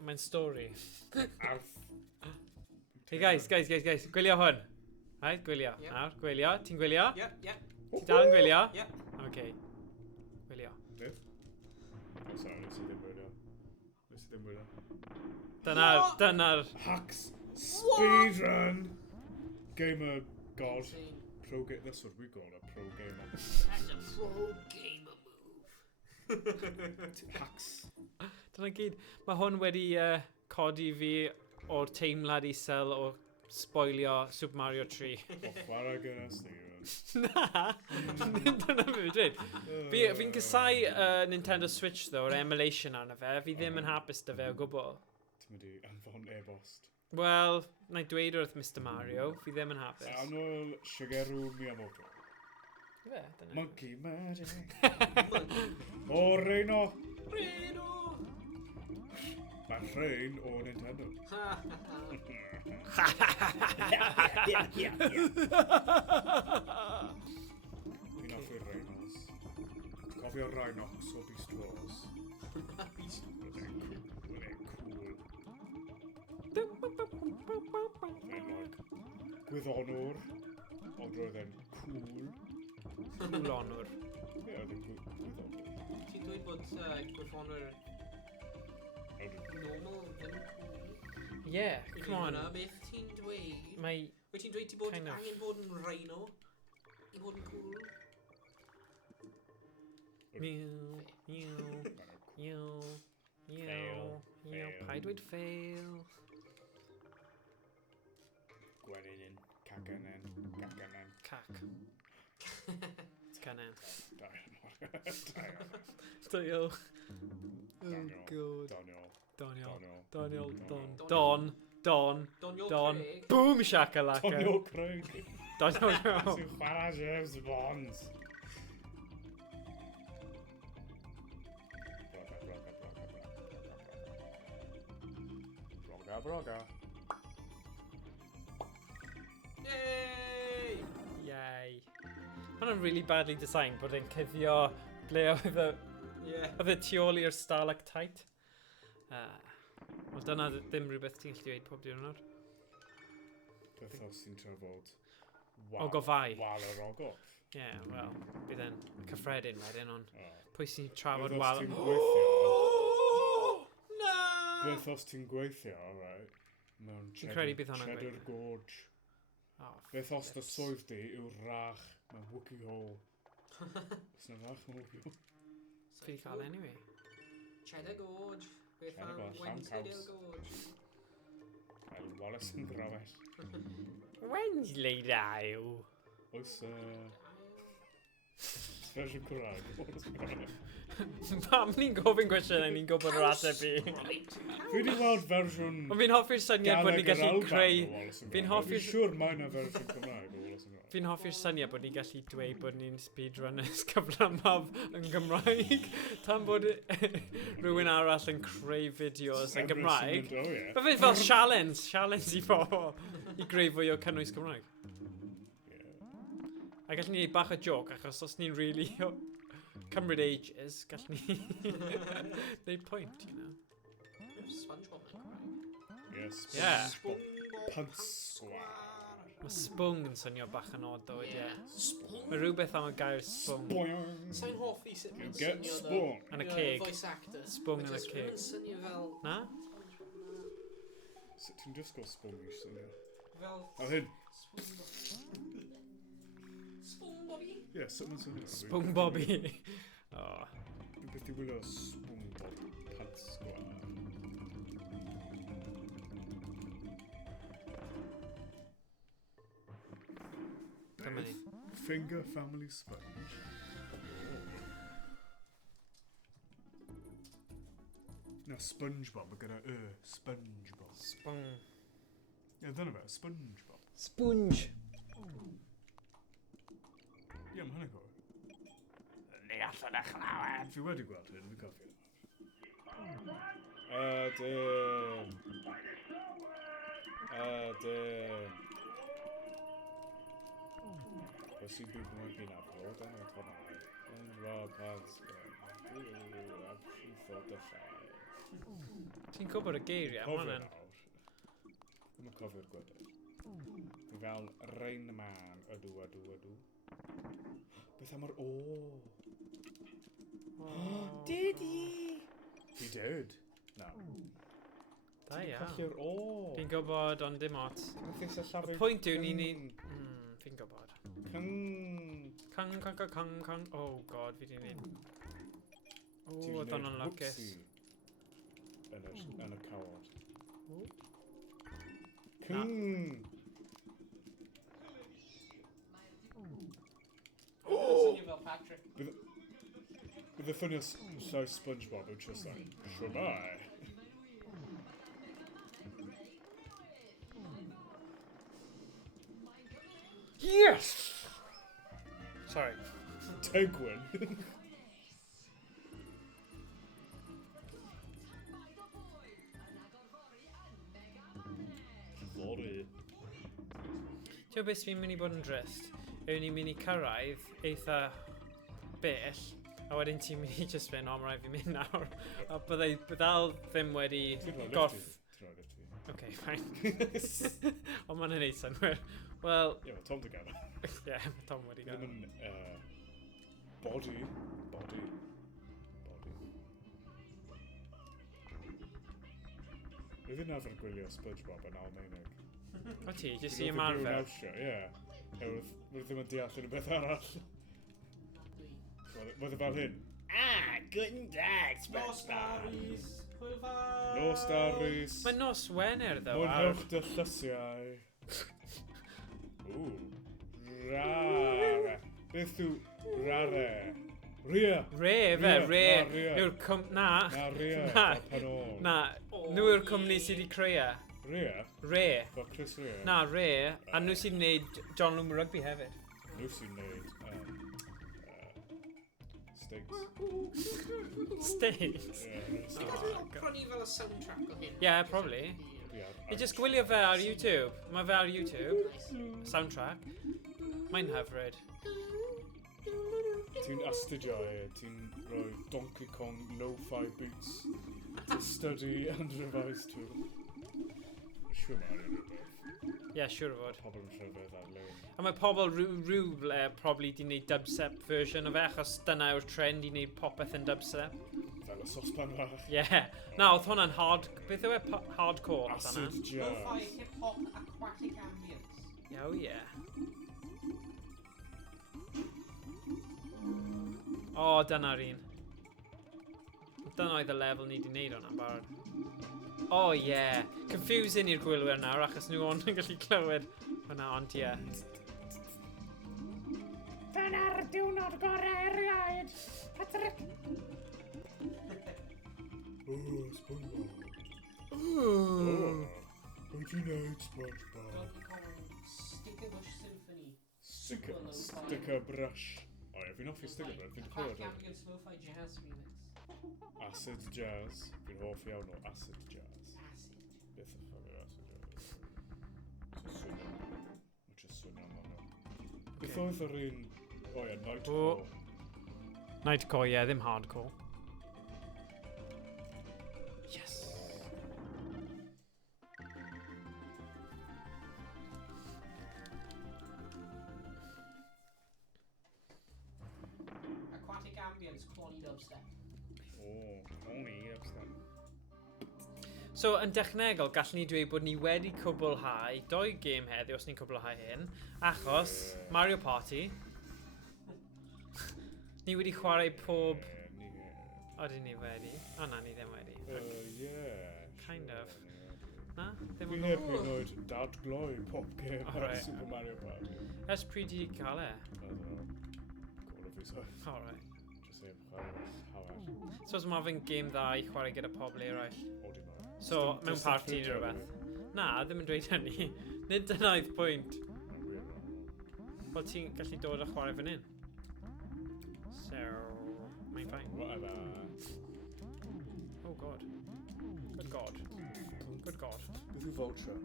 Mae'n stori. Arth. Hey guys, gwylio hwn. Right, gwylio. Ie. Nawr, gwylio. Ti'n gwylio? Ie, ie. Ti dal yn gwylio? Ie. OK. Gwylio. Beth? O, sorry, nes i ddim wylio. Nes i ddim wylio. Dyna'r... Hacks speedrun. Gamer god. Insane. Pro game. That's what we call a pro gamer. That's a pro gamer move. Hacks. Dyna gyd. Mae hwn wedi codi fi o'r teimlad isel o spoilio Super Mario 3. O, chwarae gyda Steven. Na! Dyna fi dweud. Fi'n cysau Nintendo Switch ddo, o'r emulation arno fe. Fi ddim yn hapus dy fe o gwbl. Ti'n mynd i anfon e-bost. Wel, na i dweud wrth Mr Mario, fi ddim yn hapus. Anwyl Shigeru Miyamoto. Fe, dyna. Monkey Magic. O, Reino. Reno! Mae'n rhain o Nintendo. Ha ha ha. Fi'n offi'r Reinos. Cofio Rhinox o Beast Wars. Wydde'n cool. Fe'n like gwyddonwr, ond roedd e'n cool. Cool onwr. Ie, oedd e'n gwyddonwr. Ti'n dweud bod gwyffonwyr normal ddim yn cool? Yeah, come on. Hwnna, beth ti'n dweud? Mae... Wyt ti'n dweud ti bod kind of- angen bod yn rhino i bod yn cool? Mew, mew, mew, mew, mew. Paid dweud fail. Gwenyn, caganen, gaganen. Cac. Canen. Daniel. Diolch. Oh Daniel. god. Daniel. Daniel. Daniel. Don. Doniol Don. Craig. Boom shakalaka. Daniel Craig. Daniel. Sy'n chwarae James Bond. Broga. Yay! Yay. Mae hwnna'n really badly designed bod e'n cyddio ble oedd Yeah. y tu ôl i'r stalactite. Ond dyna ddim rhywbeth ti'n gallu dweud pob diwrnod. Beth os ti'n trafod Ogofau. wal yr ogof? Ie, wel, bydd e'n cyffredin wedyn, ond O. pwy sy'n trafod Beth os wal... ti'n gweithio? No! Beth os ti'n gweithio, right? Mewn Dwi'n credu bydd hwnna'n Cheddar gweithio. Gorge. Oh, Beth os dy flips. swydd di yw'r rach mewn Wookie Hole? Os yna rach mewn Wookie Hole? Fi di cael anyway. Cheddar Gorge. Beth Cheddar am Gorge, llawn Wensleydale caws. Gorge? Cael Wallace yn grawell. Wensleydale. Oes, fersiwn Cymraeg. Pam ni'n gofyn gwestiwn a ni'n gwybod yr ateb i. Fi wedi weld fersiwn Ond fi'n hoffi'r syniad bod ni'n gallu creu... Fi'n hoffi'r... Fi'n siŵr mae yna fersiwn Cymraeg o Wallace yn grawell. Fi'n hoffi'r syniad bod ni'n gallu dweud bod ni'n speedrunners cyflamaf yn Gymraeg tan bod rhywun arall yn creu fideos yn Gymraeg. O ie. Fe fe fel challenge i bobl i greu fwy o cynnwys Cymraeg. A gallwn ni bach o joc achos os ni'n really cymryd ages, gallwn ni neud pwynt, you know. SpongeBob yn Cymraeg. Yes. Yeah. Punt sgwar. Mae spwng yn swnio bach yn odd ddo, ie. Spong? Mae rhywbeth am y gair spwng. Boing. Sa'n hoffi sut mae'n Get swnio spong. Yn y ceg. voice actor. Spwng yn y Because ceg. Mae'n swnio fel... Na? Sut ti'n just go spong i swnio? Fel... A hyn. Spong Bobby? Ie, sut mae'n swnio? Spwng Bobby. Oh. Dwi'n beth i wylio spong bob punt sgwar. Dyma ni. Finger Family Sponge. Na, SpongeBob, mae gyda SpongeBob. Ie, dyna fe, SpongeBob. Sponge. Ie, mae hynny go. Ni allan y chlawed. Fi wedi gweld hyn, fi'n coffi. Ydyn. Os i'n byd mwyn fi'n aflod, yn y tonau. Yn rhaid pants. I've thought the llai. Ti'n gwybod y geiriau, Cofio man. nawr. Dwi'n cofio'r gweddill. Fi fel Rain Man, ydw. Beth am yr o? Didi! He did. No. Da iawn. Colli'r o. Fi'n gwybod, ond dim ot. Y pwynt yw ni'n neud... Fi'n gwybod. Cang. Oh god, fi di neud. O, oedd o'n lwcus. Yn y cawod. Na. Swnio fel Patrick. Bydd y ffynio llais SpongeBob yn just like, shwmai. Yes! Sorry. Tegwyn. Sorry. Ti'n beth fi'n mynd i bod yn drist? Yw'n ni'n mynd i cyrraedd eitha bell, a wedyn ti'n mynd i just fynd, o, mae rhaid fi mynd nawr. A byddai dal ddim wedi gorff... Ok, fine. Ond mae'n neud synwyr. Wel... Ie, mae Tom dy gana. Ie, mae Tom wedi gael. Ddim yn... Body. Rydyn nhw'n arfer gwylio SpongeBob yn Almaeneg. O ti, jyst i ymarfer. Ie. Rydyn ddim yn deall yn beth arall. Oedd e fel hyn. Guten Tag, No SpongeBob. stories. Hwyl No Starries. Mae nos Wener, ddo. Mwynhewch dy llysiau. Rare. Beth yw rare? Ria. Re, fe, Ria, Re. na, Ria. Yw'r Na. Na Ria. Na. Pan o'n. Na. Nhw yw'r cwmni sydd wedi creu. Ria? Re. Fel Chris Ria? Na, Re. A nhw sydd wedi gwneud John Lwm Rugby hefyd. Nhw sy'n neud steaks. Steaks? Ie, Ti'n steaks. gallu prynu fel y soundtrack o hyn? Yeah, probably. Ie, I just gwylio fe ar YouTube. Mae fe ar YouTube. Soundtrack. Mae'n hyfryd. Ti'n astudio ti'n rhoi Donkey Kong lo-fi beats to study and revise to. Siwr mae'n rhywbeth. Yeah, siwr o fod. Pobl yn rhyfedd ar-lein. A mae pobl rhyw probably di wneud dubstep version o fe, achos dyna yw'r trend i wneud popeth yn dubstep. Fel y sosban fach. Yeah. Na, oedd hwnna'n hard... Beth yw e hardcore? Acid Lo-fi jazz. hip-hop aquatic ambience. Oh, yeah. O, dyna'r un. Dyna oedd y lefel ni wedi wneud hwnna'n barod. Oh, yeah. Confusing i'r gwylwyr nawr, achos nhw ond yn gallu clywed hwnna, ond yeah. Dyna'r diwrnod gorau erioed. Patrick. SpongeBob. Beth ti'n neud, SpongeBob? Fel ni'n cael Sticker Bush Symphony. Sticker brush. O ie, fi'n hoffi sticker brush, fi'n clywed Aquatic hwn. ambience lo-fi jazz remix. Acid jazz. Fi'n hoff iawn o acid jazz. Acid. Beth ych chi'n acid jazz? Mae'n just swnio am hwnna. Beth oedd yr un... O ie, Nightcore. Nightcore, yeah, ddim hardcore. Yes! Aquatic ambience, cloney dubstep. O, Tony, upstep. So, yn dechnegol, gallwn ni dweud bod ni wedi cwblhau 2 gêm heddiw os ni'n cwblhau hyn, achos Mario Party, ni wedi chwarae pob... Odyn ni wedi? O na, ni ddim wedi. Kind of. Na? Ddim Fi'n yn heb i'n oed dad gloi pop game ar Alright. Super Mario Party. Ers pryd i cael e? I don't know. Call of his own. Alright. Just Sef, chwarae hawer. So os mae fe'n game dda i chwarae gyda pobl eraill. O, dim ond. So, mewn party neu rhywbeth. Na, ddim yn dweud hynny. Nid dyna oedd pwynt. Wel, ti'n gallu dod a chwarae fan hyn. So, mae'n fine. Whatever. Oh god. Good god. Good god. Beth yw vulture?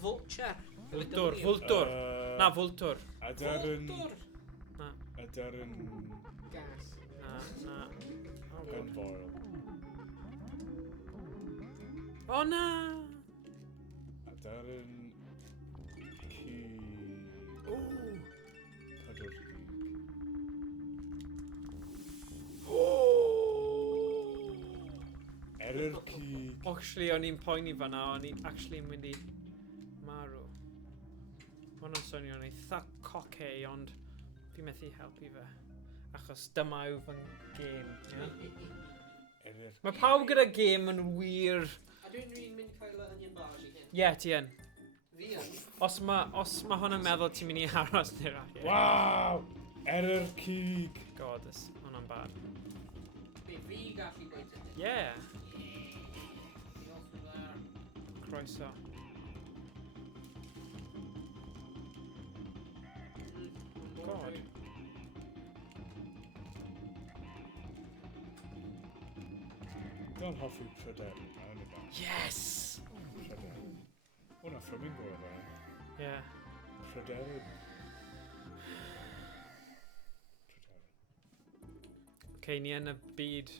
Vulture. Fwltwr, fwltwr. Na, fwltwr. Vulture. Ydyr yn Gas. Na. Oh god. gunfoil. O na! Ydyr yn ci... Pedwar cig. Eryr cig. Actually, o'n i'n poeni fanna, o'n i'n actually mynd i marw. Ma' hwnna'n swnio'n eitha cockey, ond fi methu helpu fe. Achos dyma yw fy game. Eryr. Mae pawb gyda game yn wir. A dwi'n mynd cael y onion bars i hyn. Ie, ti yn. Fi yn. Os ma hwn yn meddwl ti'n mynd i aros neu rach. Waw! Eryr cig. God, hwnna'n bad. Be, fi gallu gweithio hyn. Yeah, Diolch yn dda. croeso. God. Don't hoffi Pryder. Yes! Pryder. Hwna flamingo o fe. Yeah. Pryder. Okay, ni yn y byd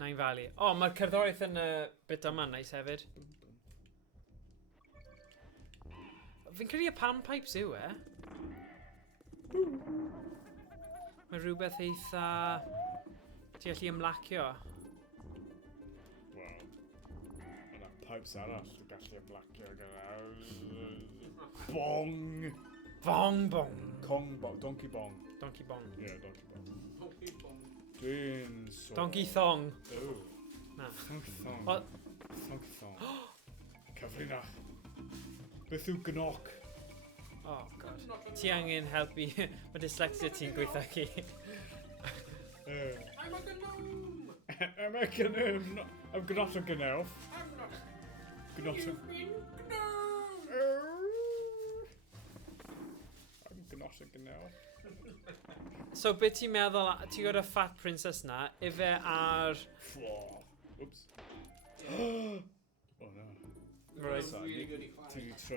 Nain Valley. O, mae'r cerddoriaeth yn y bit yma nice hefyd. Fi'n credu y panpipes yw e. Mae rhywbeth eitha... Ti allu ymlacio. Wel. Yna pipes arall. Dwi'n gallu ymlacio gyda. Bong! Bong bong. Kong bong. Donkey bong. Donkey bong. Ie, yeah, donkey bong. Donkey bong. Dwi'n so... Donkey thong. Ooh. Na. Donkey thong. O, Donkey thong. Cyfrinach. Beth yw gnoc? oh god. Ti angen helpu. Mae dyslexia ti'n gweithio chi. I'm a gnome. I'm a gnome. I'm not a gnelf. I'm not. Gnot a... You've been gnome. I'm not a gnelf. So, beth ti'n meddwl, ti'n gwybod y Fat Princess na, ife ar... Oops. Oh no. Right. Really good i chwarae. Ti di troi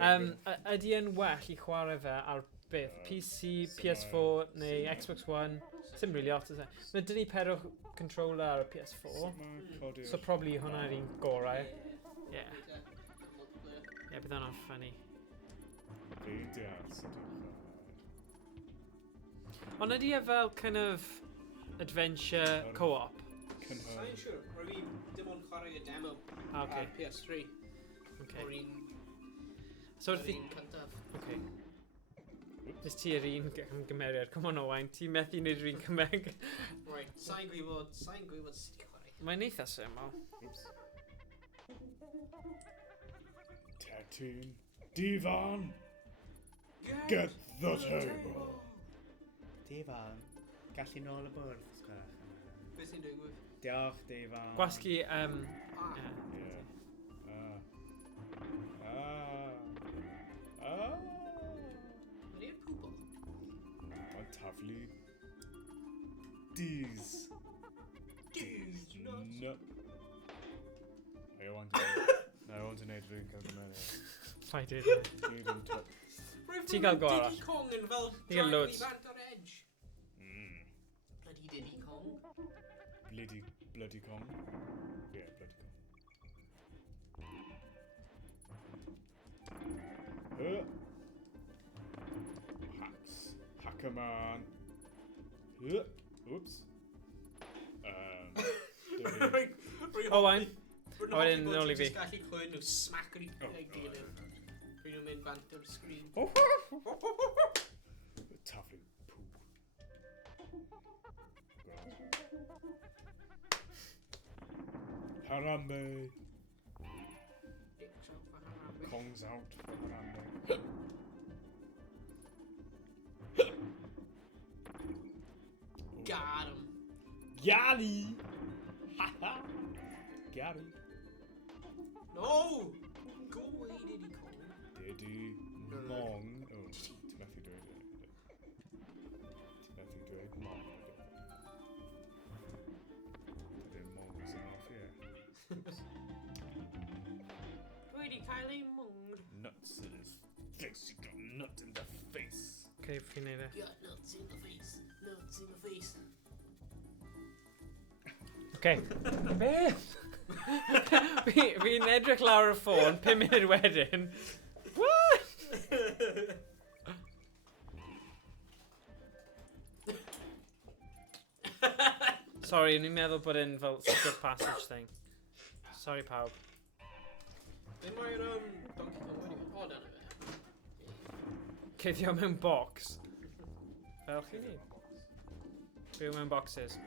Ydy yn well i chwarae fe ar beth? PC, PS4 neu Xbox One? Sim really ots, is e? Mae dyn ni pedwar controller ar y PS4. So probably hwnna'r un gorau. Yeah. Yeah, bydd hwnna'n funny. Fi deall sut yw'n Ond ydy e fel kind of adventure co-op? Sa'n siwr, rwy fi dim ond chwarae y demo Ah, okay. ar PS3. Okay. O'r un... So o'r wrth i... un cyntaf. Okay. Nes ti'r un gymeriad, come on Owain, ti'n methu wneud yr un cymeg. Right, sa'n gwybod sut i chwarae. Mae'n eitha syml. Oops. Tetyn. Difan. Get the table. Difan, gallu nôl y bwrdd, sgwach. Beth sy'n digwydd? Diolch, Difan. Gwasgu, Ah, Yeah. Mae'n i'r pwbl. Mae'n taflu. D's. Dude, nuts. No. I want to neud rhywun cael gymeriad. Fai dyd. Gyd yn top. Ti'n cael go arall? Diddy Kong yn fel Ti'n cael drive loads. i bant o'r edge. Bloody Diddy Kong. Bloody Kong. Yeah, Bloody Kong. Hacks. Hacker man. Oops. Owain. A wedyn nôl i fi. Just gallu clywed nhw smack ar ei gilydd. Pryd nhw'n mynd bant o'r sgrin. Taflu poo. Harambe. Dicks out for Harambe. Kong's out for Harambe. Got him. Gary! Haha! Gary. No! Go away, Diddy Kong. Diddy Mong. Oh, Timothy Dweud. Timothy Dweud Mong. Diddy Mong was enough, yeah. Dweudi Kylie Mung. Nuts in his face. You got nut in the face. Okay, fi'n neud e. Got nuts in the face. Nuts in the face. Okay. Be? Fi'n edrych lawr y ffôn, 5 munud wedyn. What? Sorry, o'n i'n meddwl bod e'n fel secret passage thing. Sorry pawb. Be mae'r Donkey Kong wedi... O, dyna fe. Cuddio mewn box. Fel chi ni. Byw mewn boxes.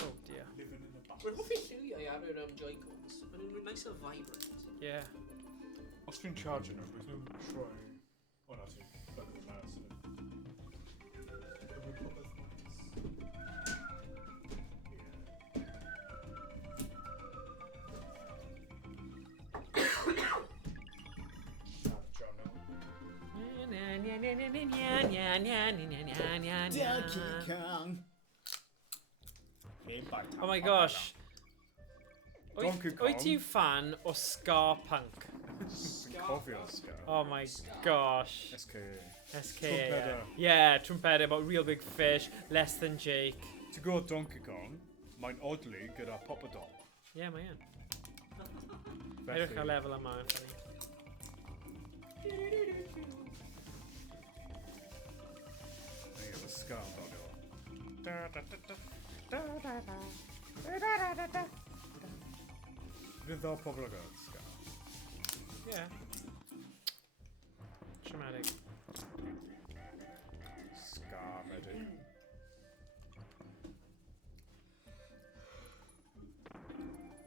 Oh dear. Mae'n hoffi lliwiau ar yr Joy-Cons. Mae'n nhw'n nice and vibrant. Yeah. Os dwi'n charging nhw, beth nhw'n troi... O na, ti'n plug yn mas. Donkey Kong. Oh my gosh. Donkey Wyt Kong. ti'n fan o ska punk? Dwi'n cofio Ska. Oh my gosh. SKA. SK. Trumpeter. Yeah, trumpeter about Real Big Fish, Less Than Jake. To go Donkey Kong, mae'n oddly gyda Papa Doll. Yeah, mae yn. Edrych ar lefel yma yn ffynnu. Neu efo Ska yn dod Fydd ddo pobl o gael Ska. Yeah. Traumatic. Ska medyn.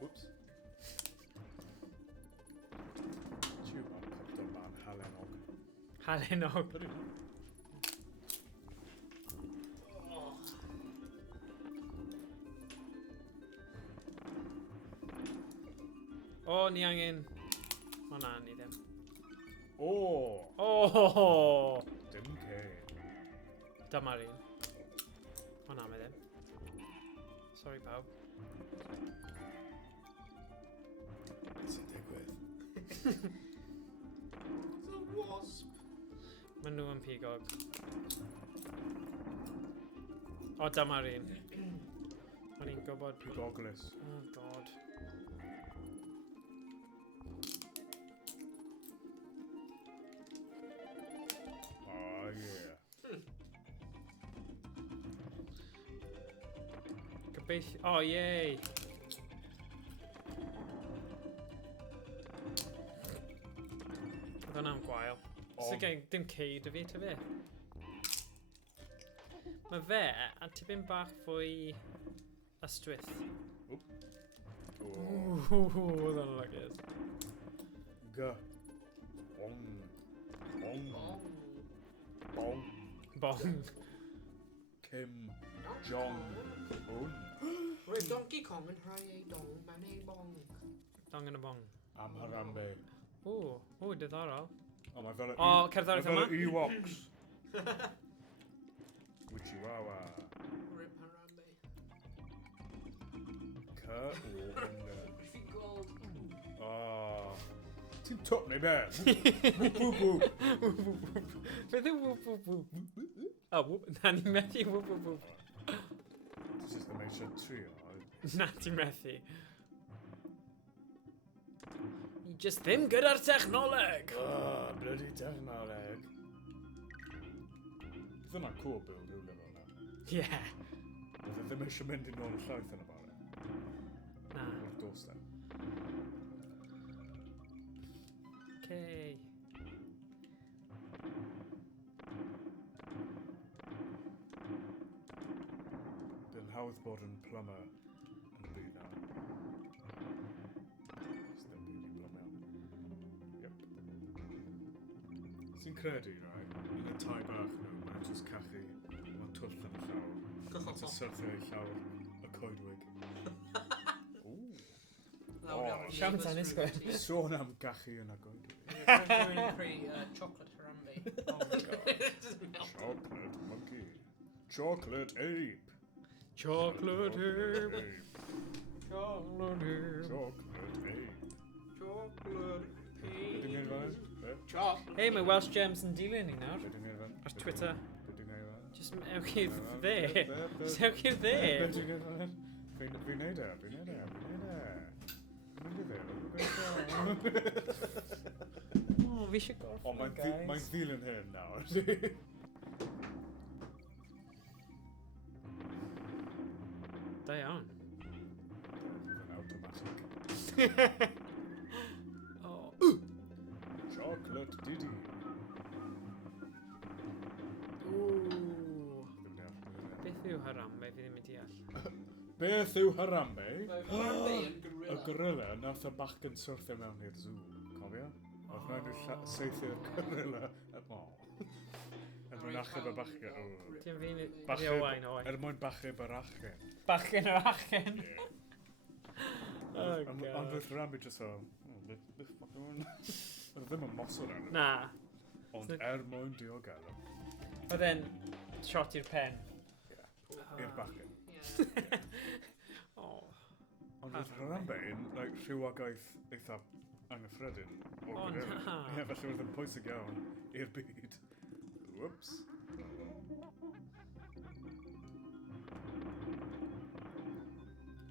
Whoops. Tiw ma'n popped up man halenog. Halenog. O, ni angen... O na, ni ddim. O! Oh! Dim ce. Dyma'r un. O na, mae ddim. Sorry pawb. Sy'n digwydd? It's a wasp. Mae nhw yn pigog. O, dyma'r un. O'n i'n gwybod... Pigoglis. Oh, god. Oh, yeah. Gobeithio... O, yei! Oedd hwnna'n gwael. So gen dim ceid o fi, ta fe. Mae fe a tipyn bach fwy ystwyth. Oh. Oedd hwnna'n lygus. G. Bong. Bong. Oh. Bong. Bong. Kim. Jong. Bong. Roedd Donkey Kong yn rhoi ei dong mewn ei bong. Dong yn y bong. Am Harambe. O, diddorol. O, mae fel y... O, cerddoriaeth yma? Mae fel y Ewoks. Wichiwawa. Rip Harambe. C o yn... Fi'n gweld... O. Ti'n top neu be? Whoop whoop whoop. Beth yw whoop whoop whoop? O, whoop. Na ni'n methu whoop whoop whoop. Ti jyst yn eisiau trio. Na ti'n methu. Ni just ddim gyda'r technoleg. Oh, bloody technoleg. Bydd yna cool build i'w lefel na. Yeah. Bydd e ddim eisiau mynd i nôl y llaeth yn y bare. Na. O'r doorstep. Okay. Bydd hawdd bod yn plumber yn y byd na. Does ddim byd i plumio. Yep. Sy'n credu, right? Yn y tai bach nhw, mae'n jyst cachu. Mae'n twll yn y llawr. Mae'n syrthio i llawr y coedwig. Siam tennis court. Sôn am gachu yn y coedwig. Rwy'n creu chocolate harambe. Oh my god. Chocolate monkey. Chocolate ape. Chocolate ape. Chocolate here. Chocolate ape. Chocolate Ydyn ni'n fan? Chocolate. Hey, mae Welsh Gems yn dilyn ni nawr. Ydyn ni'n fan? Ar Twitter. Ydyn ni'n fan? Just ewch i'r dde. Just ewch i'r dde. Ydyn ni'n fan? Fi'n neud e. Oh, fi eisiau gorffen, O, mae'n guys. ddilyn hyn nawr. Da iawn. Yn automatic. Oh. Chocolate Diddy. Ooh. Beth yw harambe? Fi ddim yn deall. Beth yw Harambe? Harambe yn Y gorilla. gorilla nath y bachgen syrthio mewn i'r zoo. Cofio? Oedd rhaid nhw seithio'r gorilla y mall. Er mwyn achub y bachgen. Dim fi'n... Bachgen. Owain. Er mwyn bachub yr achgen. Bachgen o achen. Oh, Ond god. fydd Harambe just fel... Beth ffocin hwn? Oedd ddim yn mosod arno. Na. Ond er mwyn diogel. Oedd e'n shot i'r pen. I'r bachgen. Oh. Ond fydd Harambe yn rhywogaeth eitha anghyffredin. O, na. Ie, felly oedd yn pwysig iawn i'r byd. Whoops.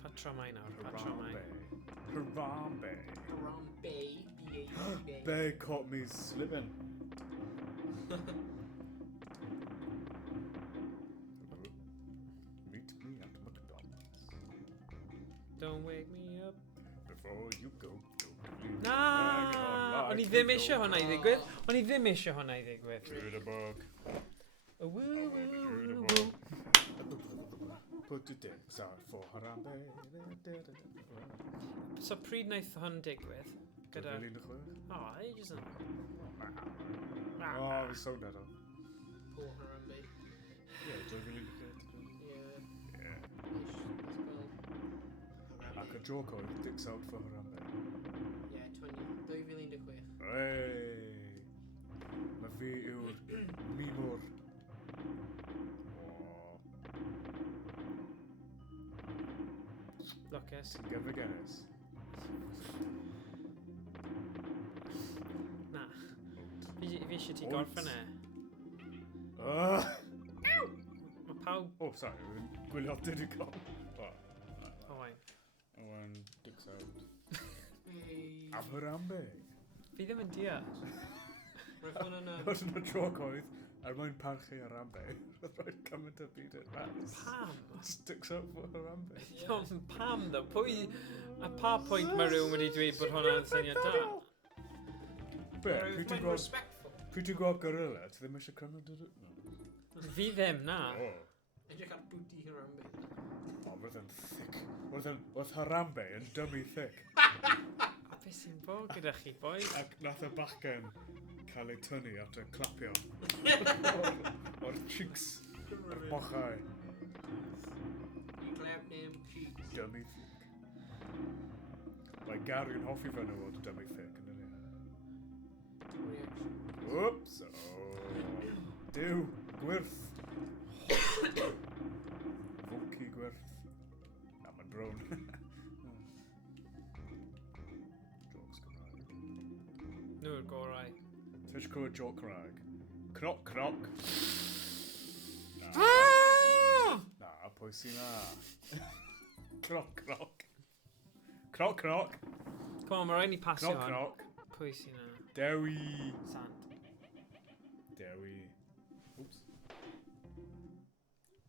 Patramau nawr, patramau. Harambe. Harambe. B-A-B-A. They caught me slipping. Meet me at McDonald's. Don't wake me up. Before you go. Na! O'n i ddim eisiau hwnna i ddigwydd. O'n i ddim eisiau hwnna i ddigwydd. Judabug. Woo, woo, woo, woo. Judabug. Put your dicks out for Harambe. So pryd wnaeth hwn digwydd? Gyda... 2016? O, ages yn... O, fi sôn eto. Poor Harambe. Ie, 2016. Yeah. Ie. Ac Harambe. y joc oedd dicks out for Harambe. Yeah, 2016. Hey! Mae fi yw'r mimwr. Lwcus. Gyfrigenes. Na. Fi eisiau ti gorffen e. Mae pawb... O, sorry, fi'n gwylio didicol. Owain. Owen dicks out. Hey. Am Harambe. Fi ddim yn deall. Roedd hwn yn... Roedd yn y joc oedd, er mwyn parchu Harambe, roedd rhaid cymaint o byd yn mas. Pam? Sticks out for Harambe. Iom, pam ddo? Pwy... A pa pwynt mae rhywun wedi dweud bod hwnna'n syniad da? Be, Roedd pryd mae'n ti'n respectful. gweld gorilla, ti ddim eisiau cymryd yr... Fi ddim, na. O, Edrych ar booty Harambe. roedd yn thick. Roedd Harambe yn dummy thick. A beth sy'n bod gyda chi, boys? Ac nath y bachgen cael ei tynnu at y clapio. O'r cheeks, o'r bochau. You clap them cheeks. Dummy thick. Mae Gary yn hoffi fe nhw o'r dummy thick, yn dweud. Reaction. Whoops! Oh. Dyw, gwyrth. Funky gwyrth. Na, mae'n brown. Jokes Cymraeg. Nhw'r gorau. Tish clywed joke Cymraeg. Croc, croc. Na, na, pwy sy'n na? Croc, croc. Croc, croc. Come on, mae rhaid ni pasio Croc, hwn. croc. Pwy sy'n na? Dewi. Sant. Dewi. Oops.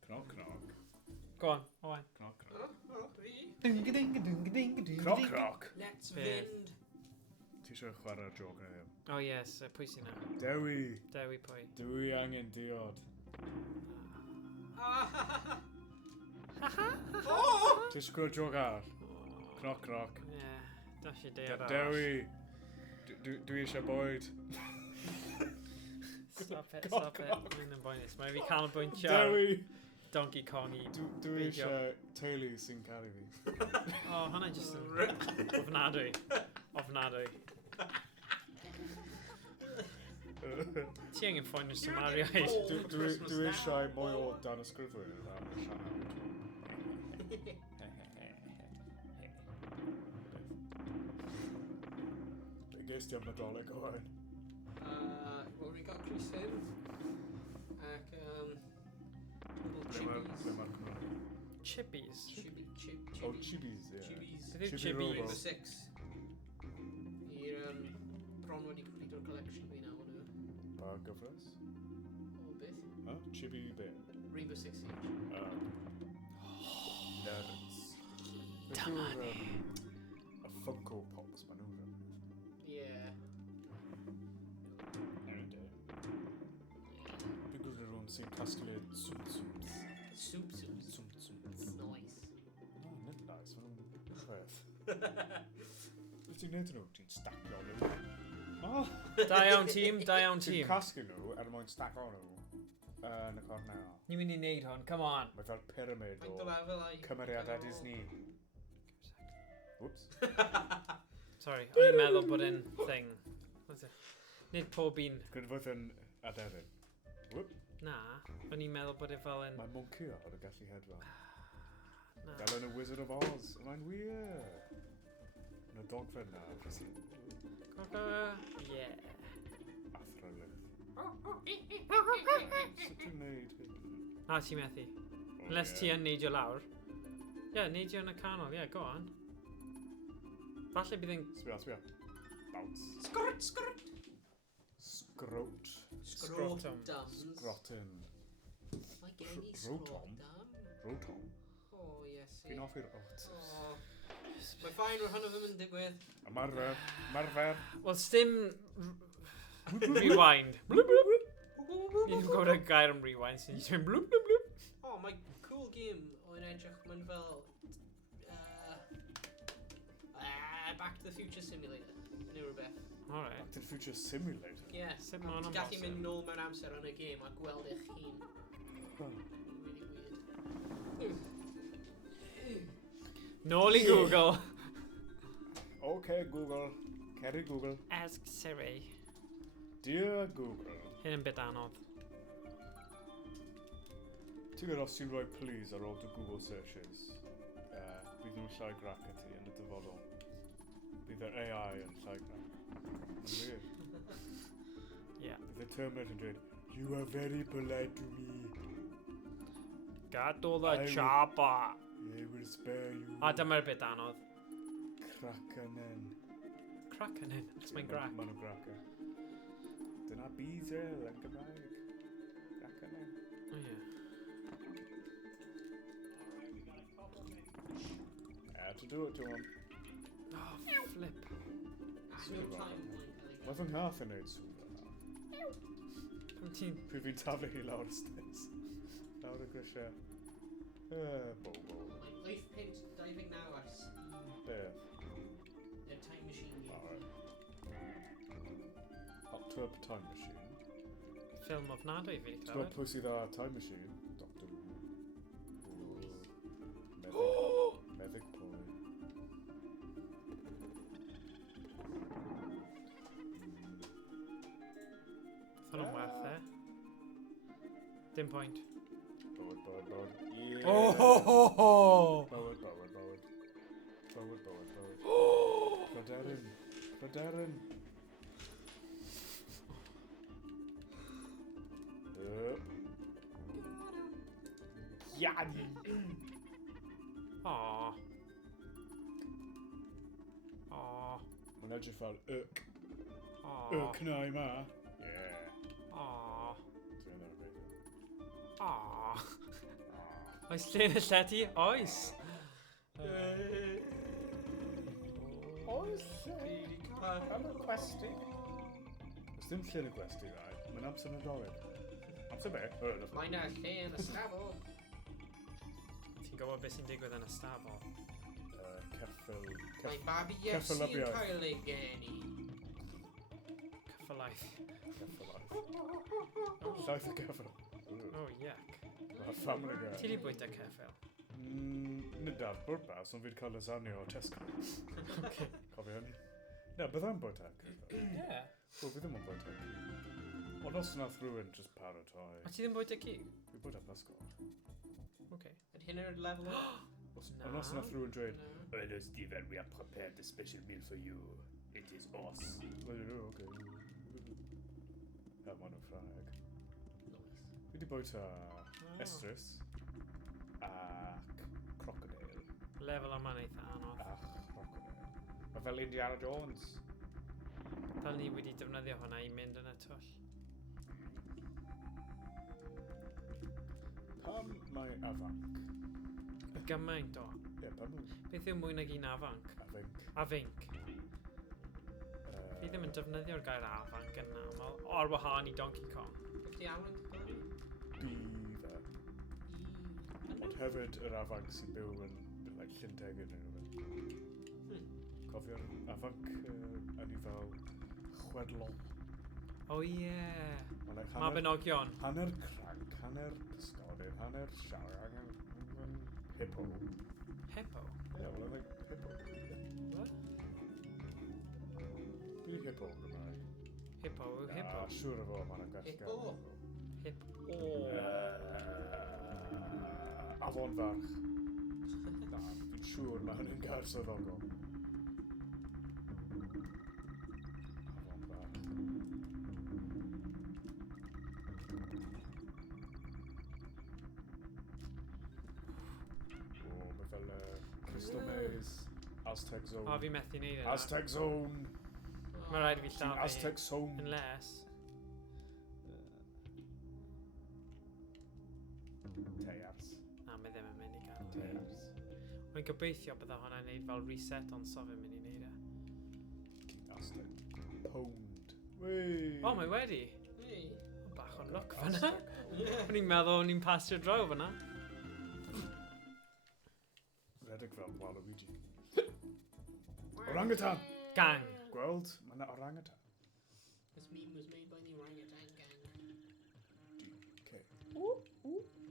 Croc, croc. Go on, Owain. Croc, croc. Croc, Croc, croc. Let's Beth? vind. Ti eisiau chwarae'r joke na ddim? Oh yes, pwy sy'n na? Dewi. Dewi pwy. Dwi angen diod. Oh! Ti eisiau gweld joke ar? Croc, croc. Ie, da si deud arall. Dewi. Dwi eisiau bwyd. Stop it, stop it. Mae'n yn boenus. Mae'n fi canolbwyntio ar Dewi! Donkey Kong i... Dwi eisiau teulu sy'n caru fi. O, hwnna jyst yn... Ofnadwy. Ofnadwy. Ti angen ffoen y Sumariaid. Dwi eisiau mwy o dan ysgrifwyr am y sianel. Ges ti am Nadolig o hyn? Wel, we got Chris Hyn. Ac, little Ble mae'r Cymraeg? Chippies. O, Chibis, ie. Chibis. Beth yw Chibi Chibbies? Robo. Rainbow Six. I'r, bron wedi completo'r collection fi nawr, hwnna. Pa gyfres? O, beth? Chibi be? Rainbow Six Siege. Nerds. Beth yw'r y Funko Pops maen nhw'n rhan? Yeah. Dwi'n gwybod rhywun sy'n casglu swm-swms. Soup. Swm-swms. Nice. No, nid nice, maen nhw'n rhywbeth. Beth ti'n neud nhw? Ti'n stacio nhw? Oh! Da iawn tîm, da iawn Ti'n tîm. casglu nhw mwyn stacio nhw yn y cornel. Ni'n mynd i neud hwn, come on. Mae fel pyramid Faint o o lefel ai? cymeriadau Disney. Whoops. Sorry, o'n i'n meddwl bod yn thing. Nid pob un. Gwynfodd yn aderyn. Whoop. Na, o'n i'n meddwl bod e fel yn... Mae mwnci o'r y gallu hedfan. Na. Fel yn y Wizard of Oz. Mae'n wir. Yn y dogfen na. Yeah. Athrolydd. Sut dwi'n neud hyn? Na, ti methu. O, Unless ie. ti yn neidio lawr. Yeah, neidio yn y canol, yeah, go on. Falle bydd yn... Sbia. Bounce. Scrot. Scrot. Scrotum. Scrotin. Mae gen i Rotom. scrotum. Rotom. Oh, yes. Fi'n offi'r ots. Oh. Mae ffain o'r hynny ddim yn digwydd. Marfer. Wel, stim... Rewind. Blwp, blwp, blwp. Ni'n gwybod y gair am rewind, sy'n just mynd blwp, blwp, blwp. Oh, mae cool game o'n edrych, mae'n fel... Back to the Future Simulator. Neu rhywbeth. Alright. Back to the Future Simulator. Ie. Sut ma' hwnna'n Ti'n gallu bosib? mynd nôl mewn amser yn y game a gweld eich hun. Really weird. Nôl i Google. Okay, Google. Ceri Google. Ask Siri. Dear Google. Hyn yn bit anodd. Ti'n gwybod os ti'n rhoi please ar ôl dy Google searches, bydd nhw'n llai grac at ti yn y dyfodol. Bydd yr AI yn llai grac. Yn wir. Yeah. Bydd y Terminator yn dweud, you are very polite to me. Gato the I will- chopper. I will spare you. A dyma'r bit anodd. Cracanen. Cracanen, achos mae'n grac. Maen nhw'n graca. Dyna bezel yn Gymraeg. Cracanen. O ie. To do it to him. Oh, flip. No time point. Mae fy nghath yn neud sŵn. Pam ti'n... Pryd fi'n taflu hi lawr y stairs. Lawr y grisiau. Bobo. Leith pint diving now ar Beth? the time machine game. Alright. Hot Tub Time Machine. Ffilm ofnadwy fi, Ti'n gwybod clywed? pwy sydd â Time Machine? Doctor Who. Meddyg pwy. Ffilm yn werth, e? Dim pwynt. Bywyd. Yeah. Oh ho ho ho! Bywyd. Pryderyn. Yan! Aw. Aw. Mae'n edrych fel Aw. cnau ma. Yeah. Aw. Ti'n meddwl beth? Aw. Oes lle yn y llety? Oes. Oes lle? Am y gwesti. Oes dim lle yn y gwesti, rai. Mae'n amser Nadolig. Amser be? Mae na lle yn y stafell. Ti'n gwybod beth sy'n digwydd yn y stabl? Ceffyl... Mae babi Ceffyl Iesu yn lybiau. cael ei geni. Cyffylau Life. Ceffylaeth. Llaeth y ceffyl. Oh, yuck. Mae'r family guy. Ti di bwyta ceffyl? Nid ar bwrpas, ond fi'n cael lasagna o Tesco. Okay. Cofio hynny? Na, byddai'n bwyta ceffyl. Yeah. Wel, fi ddim yn bwyta. Ond os nath rhywun just paratoi, O ti ddim bwyta ci? fi bwyta pysgol. Okay. Ydy hynny'r level up? Ond os nath rhywun dweud, No. hello Stephen, we have prepared a special meal for you. It is us. Well, you know, okay. Maen nhw'n ffrag. Nice. Fi wedi bwyta estrus ac crocodile. Level yma'n eitha anodd. Crocodile. Mae fel Indiana Jones. Fel ni wedi defnyddio hwnna i mynd yn y twll. Pam mae afanc? Gymaint o. Ie, pam nhw? Beth yw mwy nag un afanc? Afanc. Afinc. Fi ddim yn defnyddio'r gair afanc yn aml. O'r wahân i Donkey Kong. Beth di afanc golygu? Beaver. Ond hefyd yr afanc sy'n byw yn like, Llyntegid neu rhywbeth. Cofio'r afanc yn ei fel chwedlol. O ie. Mae'n like Mabinogion. hanner cranc, hanner pysgodyn, hanner siarad, hanner hippo. Hippo. Ie, well, like hippo. What? Dwi'n hippo Gymraeg. Hippo yw hippo. Siwr o fo, mae'n gallu Hippo? gael. Hippo. Afon farch. Na, fi'n siwr mae hynny'n gair swyddogol. Afon farch. O, mae fel Crystal Maze, Aztec Zone. O, fi methu neud yna. Aztec Zone. Mae rhaid i fi llafu. Aztec Zone. Yn les. Teiars. Na, mae ddim yn mynd i gael. Teiars. Mae'n gobeithio bydda hwnna'n neud fel reset ond so fi'n mynd i neud e. Aztec Pwned. Wei. O, mae wedi. Hey. Bach o'n look fan'na. O'n i'n meddwl o'n i'n pasio draw fan'na. Redig fel Waluigi. Orangutan! Gang. Gweld? Mae yna orangutan. This meme was made by the orangutan gang. Okay.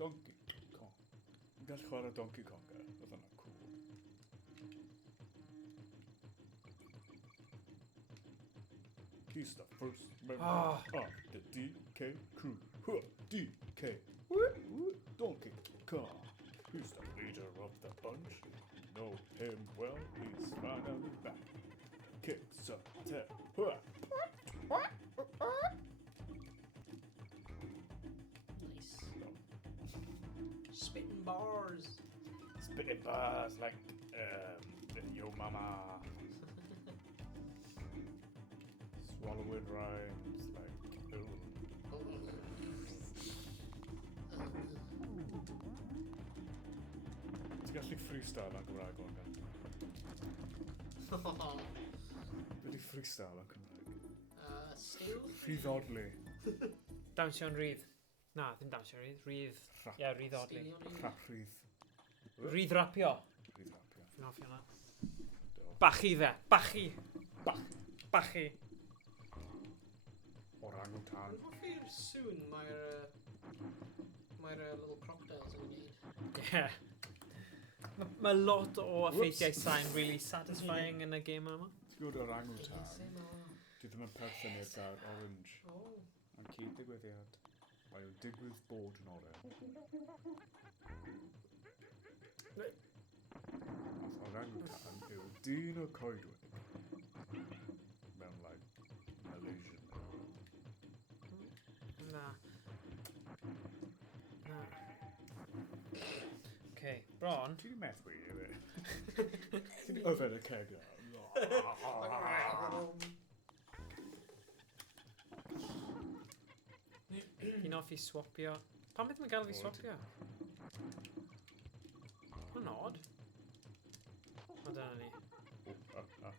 Donkey Kong. Yn gallu chwarae Donkey Kong e. Oedd hwnna cool. He's the first member Oh. of the DK crew. Huh, DK. Donkey Kong. He's the leader of the bunch. You know him well. He's finally back. Kicks up tail. Huh. Nice. Spitting bars. Spitting bars like yo mama. Swallowing rhymes like Ti'n gallu freestyle yn Gymraeg o'n gan? Be di freestyle yn Gymraeg? Still? Rhyddodlu. Dawnsio'n rydd. Na, ddim dawnsio'n rydd. Rydd. Rap. Ie, ryddodlu. Rap rhydd. Rydd rapio. Rhydd rapio. Fi'n hoffi hwnna. Do. Bachu fe. Bachu. Bachu. Orangutan. Dwi'n hoffi'r soon mae'r little crocodiles yn gwneud. Ie. Mae lot o effeithiau sain really satisfying yn y game yma. Ti'n gwybod orangutan? ASMR. Di ddim yn perthyn i'r gair orange. Oh. Mae'n cyd-digwyddiad. Mae yw'n digwydd bod yn oren. Ath orangutan yw dyn o coedwig. Mewn, like, Malaysian. Na. Na. Okay, bron. Ti di meddwl i fi? Ti di yfed y keg na? Fi'n hoffi swapio. Pam beth mae'n gael fi swapio? Mae'n odd. O, dyna ni. Swap shop.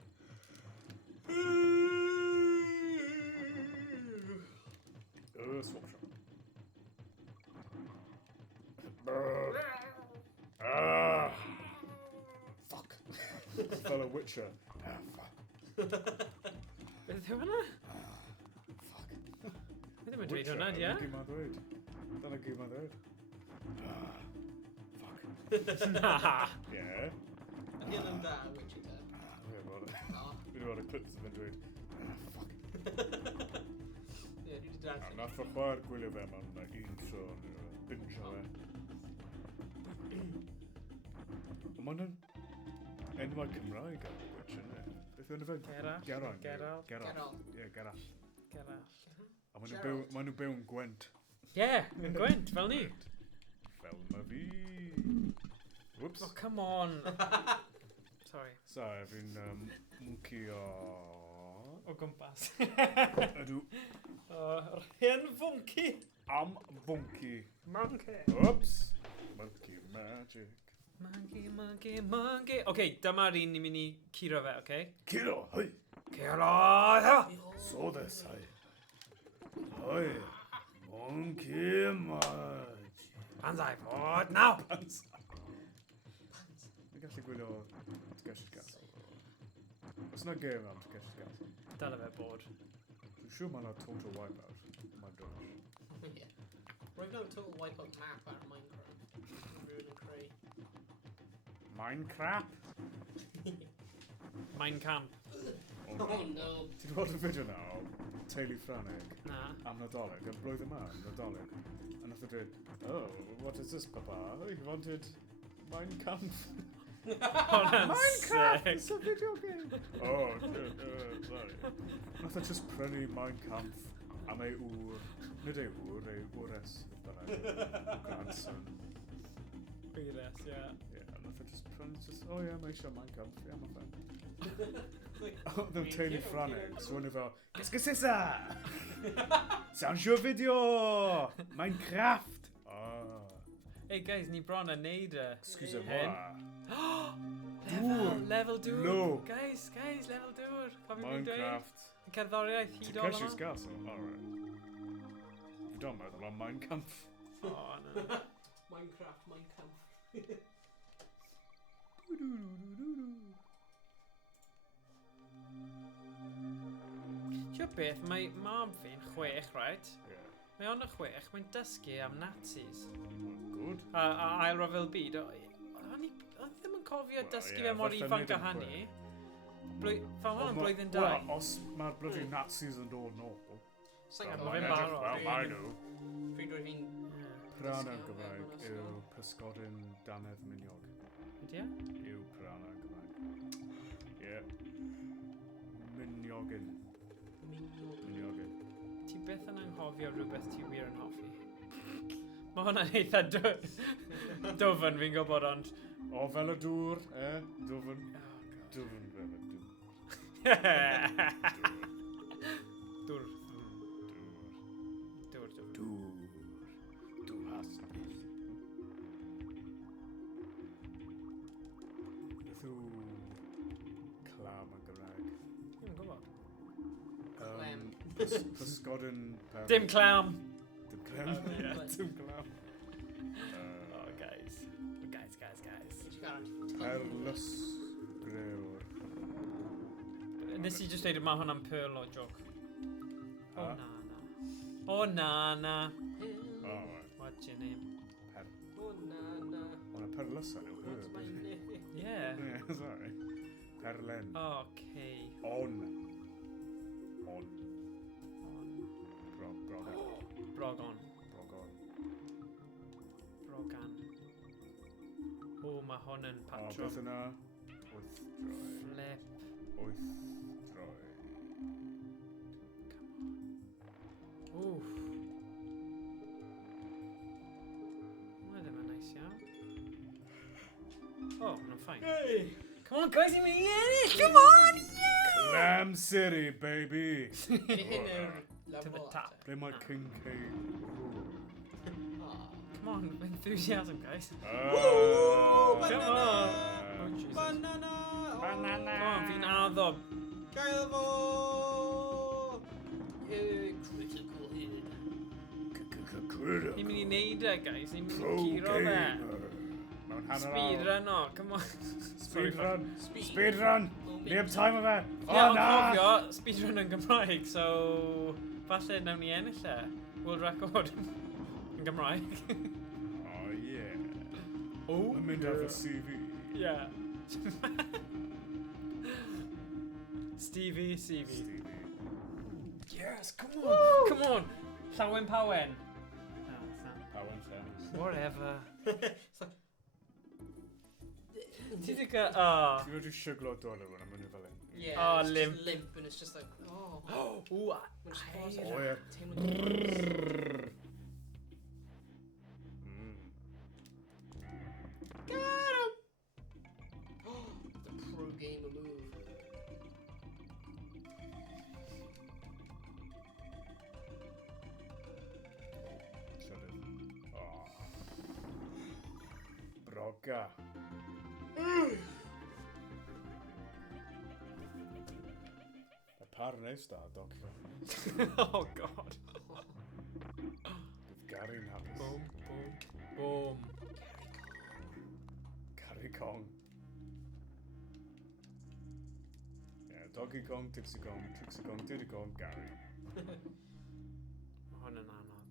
Fuck. Fel y Witcher. Fuck. Beth yw hwnna? ddim yn dweud hwnna, ie? Dyna gyd ma'n dweud. Dyna gyd ma'n dweud. Fuck. Na. Ie. Ydy hyn yn da, Wichita? Fi wedi bod O. y clips yn dweud. Fuck. Ie, dwi wedi darllen. Nath o chwaer gwylio fe mewn un tro. Binge o fe. Ond mae'n enwau Cymraeg ar y Witch, yna. Beth yw'n y fe? Geralt. Geralt. Geralt. Geralt. Ie, Geralt. Geralt. A maen nhw'n byw yn Gwent. Ie, yn gwynt, fel ni. Fel ma fi. Whoops. Oh, come on. Sorry. So, fi'n mwci o... O gwmpas. Ydw Rhen fwnci. am fwnci. Monkey. Whoops. Monkey magic. Monkey, monkey, monkey. Okay, dyma'r un ni'n mynd i curo fe, okay? Kiro, hei. Curo! So this, hei. Hei. Monkey magic. Hands I fod, now! Fi'n gallu gwylio Takeshi's Castle. Os yna game am Takeshi's Castle. Dala fe bod. Dwi'n siŵr mae yna total wipeout. Mae'n dod. Ie. Roedd no total wipeout map ar Minecraft. Rhywun yn creu. Minecraft? Mein Camp. Oh no. Ti wedi bod yn fideo na o teulu Ffraneg Na. am Nadolig, yn blwydd yma, Nadolig. A nath o dweud, oh, what is this, papa? He wanted Minecraft. Minecraft! It's a video game. Oh, sorry. Nath o just prynu Minecraft am ei wr. Nid ei wr, ei wres. Grandson. Beires, ie. Yeah, nath o just prynu, oh yeah, mae eisiau Minecraft. Yeah, mae'n fan. Like, Ddim teulu Ffraneg, so o'n i fel, qu'est-ce que c'est ça? C'est un jeu vidéo! Minecraft! Ah, Hey guys, ni bron a neud e. excusez-moi. Level dŵr. No. Guys, level dŵr. Pa fi'n mynd dweud? Minecraft. Cerddoriaeth hydol Takeshi's yma. Castle, alright. Fi don't meddwl am Minecraft. O, na. Minecraft, Minecraft. Ti'n beth, mae mam fi'n 6, right? Yeah, Mae o'n y 6, mae'n dysgu am Nazis. good. A ail rofel byd. O'n i ddim yn cofio Wel, dysgu ie, fe mor falle ifanc nid a yn hynny. chwech. Fa hwn yn blwyddyn 2. Wel, os mae'r bloody Nazis yn dod nôl, Sa'n Wel, gwybod. fe'n edrych barod. fel mae nhw. Pryd roedd fi'n... Pran yn Dysgu am Gymraeg efo yw ysgol. pysgodyn Danedd Miniog. Ydy e? Yw pran yn Gymraeg. Ie. Miniogyn. Miniogyn. Ti byth yn anghofio rhywbeth ti wir yn hoffi. Mae hwnna'n eitha dwfn fi'n gwybod, ond... O, fel y dŵr, dwfn. Oh, Dwfn fel y dŵr. Dwr. Dŵr. Dwr. Dŵr. Dŵr has bydd. Beth yw clam yn Gymraeg? Dwi'n gwybod. Clem. Pysgodyn... Dim clam! Dim clem. Clem. Dim clam. Oh, guys. Guys. Which garage? Perlys grewr. Nes i just dweud mae hwnna'n pearl o joc. O Ha? na. O na. O, right. What's your name? Per... Oh, na. O'na perlysa nhw. What's my name? Yeah. Yeah, sorry. Perlen. Okay. On. Brogan. Brogon. Brogon. Brogan. O, mae hwn yn O, patrwm. beth yna? Wyth droi. Flip. Wyth droi. Oof. Mae ddim yn neis iawn. Oh, ma'n ffain. Hey! Come on, guys, i'n mynd i ennill! Come on, yeah! Clam City, baby! Ydy hyn yw'r To the level top. Ble mae Kincaid? Come on, enthusiasm, guys. Woo! Come on. Oh, Jesus. Banana! Banana! Come on, fi'n addo. Gael fo! Critical hit. Critter. Ni'n mynd i neud e, guys. Ni'n mynd Pro i curo fe. gamer. Mewn hanner Speed awr. run o, come on. Speed run. Speed. Speed run. Neb time o fe. Ie, O ond na! cofio, speed run yn Gymraeg, so... Falle nawn ni ennill e. World record. Yn Gymraeg. Oh yeah. O, Yn mynd ar fy CV. Ie. Stevie. Stevie. Yes, come on. Come on. Llawen pawen. No, it's not. Pawen Llens. Whatever. Ti di Yeah, gael... Oh. Ti wedi siglo dod o hwn am hynny fel un. Oh, it's limp. just limp and it's just like, oh. Ooh, When it's I fast, hate Oh yeah. Tamed the pro gamer move. Oh. Broga. Y par neis da, Doc. Oh, God. Bydd Gary'n hapus. Boom, boom, boom. Gary Kong. Yeah, Donkey Kong, Dixie Kong, Trixie Kong, Diddy Kong, Gary. Mae hwn yn anodd.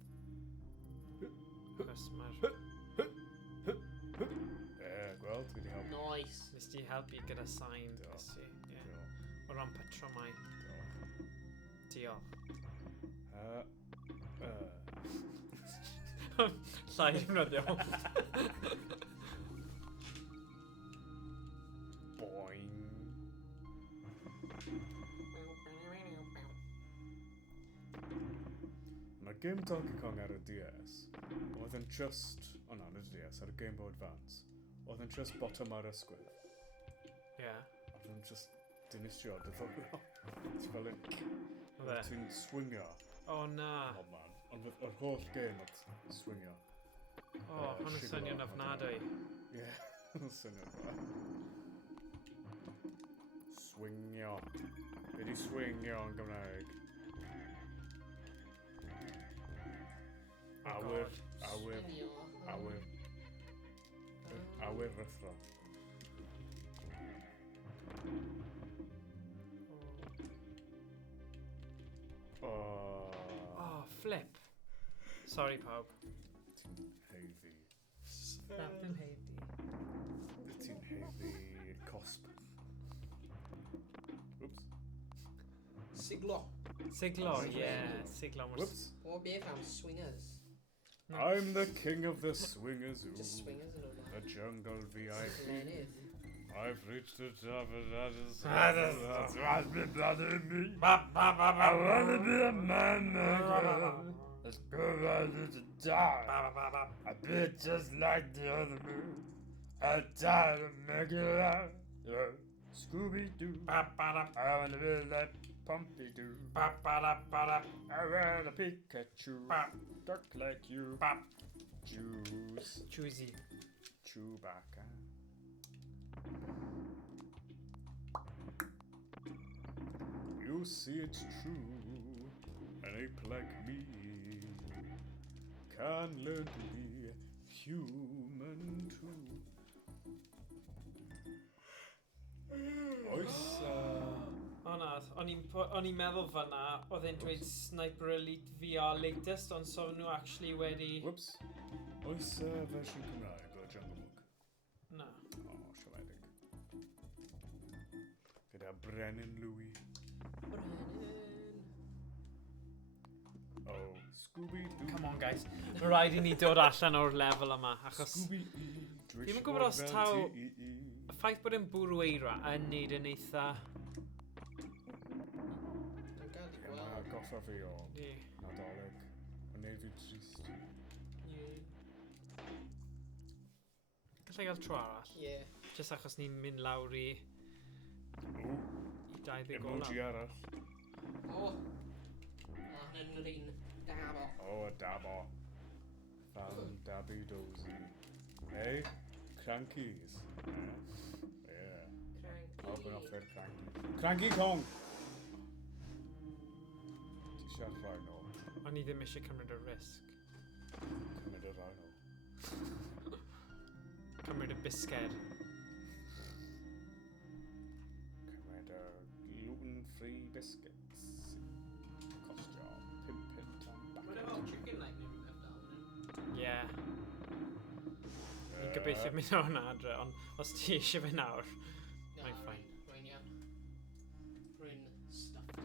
Chos mae'r... Gweld, dwi wedi helpu. Nice. Nes ti helpu gyda sign, nes ti? Ie. O ran patromau. Diolch. Llai ddefnyddio. Boing. Mae game Donkey Kong ar y DS, oedd yn just... O na, nid y DS, ar y Game Boy Advance. Oedd yn just bottom ar ysgwydd. Ie. Oedd yn just dinistrio dyfodol. Ti fel un... Oedd e? Ti'n swingio. O na. Oh man. Ond yr holl game oedd swingio. O, hwn yn swnio'n ofnadwy. Ie, yn swnio dda. Swingio. Be di swingio yn Gymraeg? Awyr. Awyr. Awyr. Awyr rythro. Oh. Oh, flip. Sorry, pawb. Ti'n heiddi. Snap yn heiddi. Ti'n heiddi cosp. Whoops. Siglo. Siglo, ie. Siglo. Whoops. Or beth am swingers. I'm the king of the swingers. Just swingers and all The that. jungle VIP. Glennydd. I've reached the top of that. That's what's been bothering me. I wanna be a man maker. As good as to die. I be just like the other moon. I die to make it out. Yeah. Scooby-Doo. I wanna be like Pompidou. I wanna Pikachu. Duck like you. Juice. Choosy. Chewbacca. You see it's true, an ape like me can learn to be human too. Oes, O na, o'n i'n meddwl fanna, oedd e'n dweud Sniper Elite VR latest, ond so nhw actually wedi... whoops, oes fersiwn Cymraeg o Jungle Book? Na. O, siomedig. Gyda Brenin Louis. Oh, Scooby-Doo. Come on, guys. Mae rhaid i ni dod allan o'r lefel yma, achos... Scooby-Doo. Fi'n gwybod os taw... Y ffaith bod e'n bwrw eira yn neud yn eitha... Yn gael i Mae gweld. goffa fi o Ie. Nadolig. Mae'n neud fi trist. Gallai gael tro arall. Ie. Just achos ni'n mynd lawr i... Ww, i 20 emoji olaf. arall. O. Hynny'n yr un dabo. O, y dabo. Fan dabi dozy. Hey, crankies. Yeah. Pawb yn offer cranky. Cranky Kong! Ti siarad rhino? O'n i ddim eisiau cymryd y risg. Cymryd y rhino. Cymryd y bisged. Cymryd y gluten-free biscuits. Costio £5 Mae'n efo chicken leg neu rhywbeth dal yn. Ie. Ni'n gobeithio mynd o hwnna adre, ond os ti eisiau fe nawr, mae'n ffain. Rwy'n iawn. Rwy'n stuffed.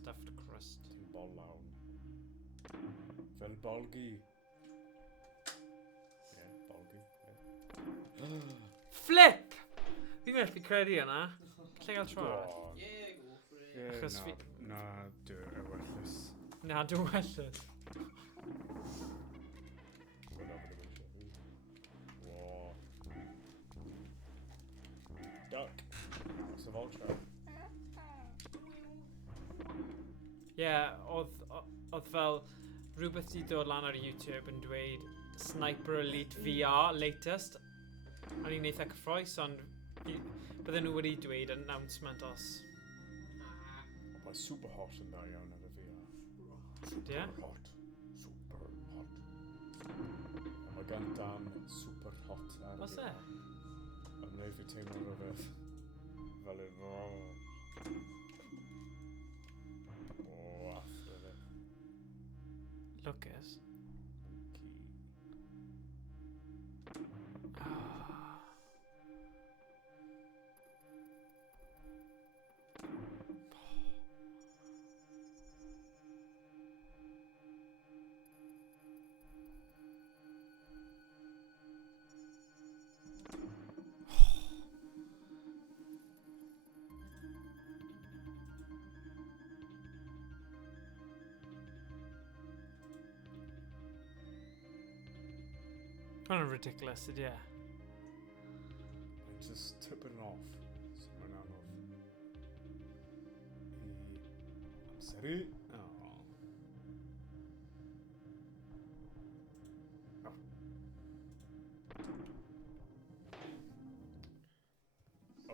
Stuffed crust. Ti'n bol lawn. Fel bolgi. Ie, bolgi. Flip! Fi'n methu credu hwnna. Lle gael tro arall? Yeah, go for it. Achos fi... Na, dy ewellus. Na, dwi'n wellus. Wow. Duck. That's a vulture. Ie, oedd fel rhywbeth di dod lan ar YouTube yn dweud Sniper Elite VR latest. O'n i'n eitha cyffroes, ond bydden nhw wedi dweud announcement os. Mae super hot yn dda iawn ar y VR. Super Ie? hot. Super hot. A mae gan Dan super hot ar y Os e? VR. Yn wneud fi teimlo rhywbeth. Fel y fo. O, after it. Lucas. Hwna'n ridiculous, ydy e? Mae'n just tipping off. So mae'n anodd. Amseru.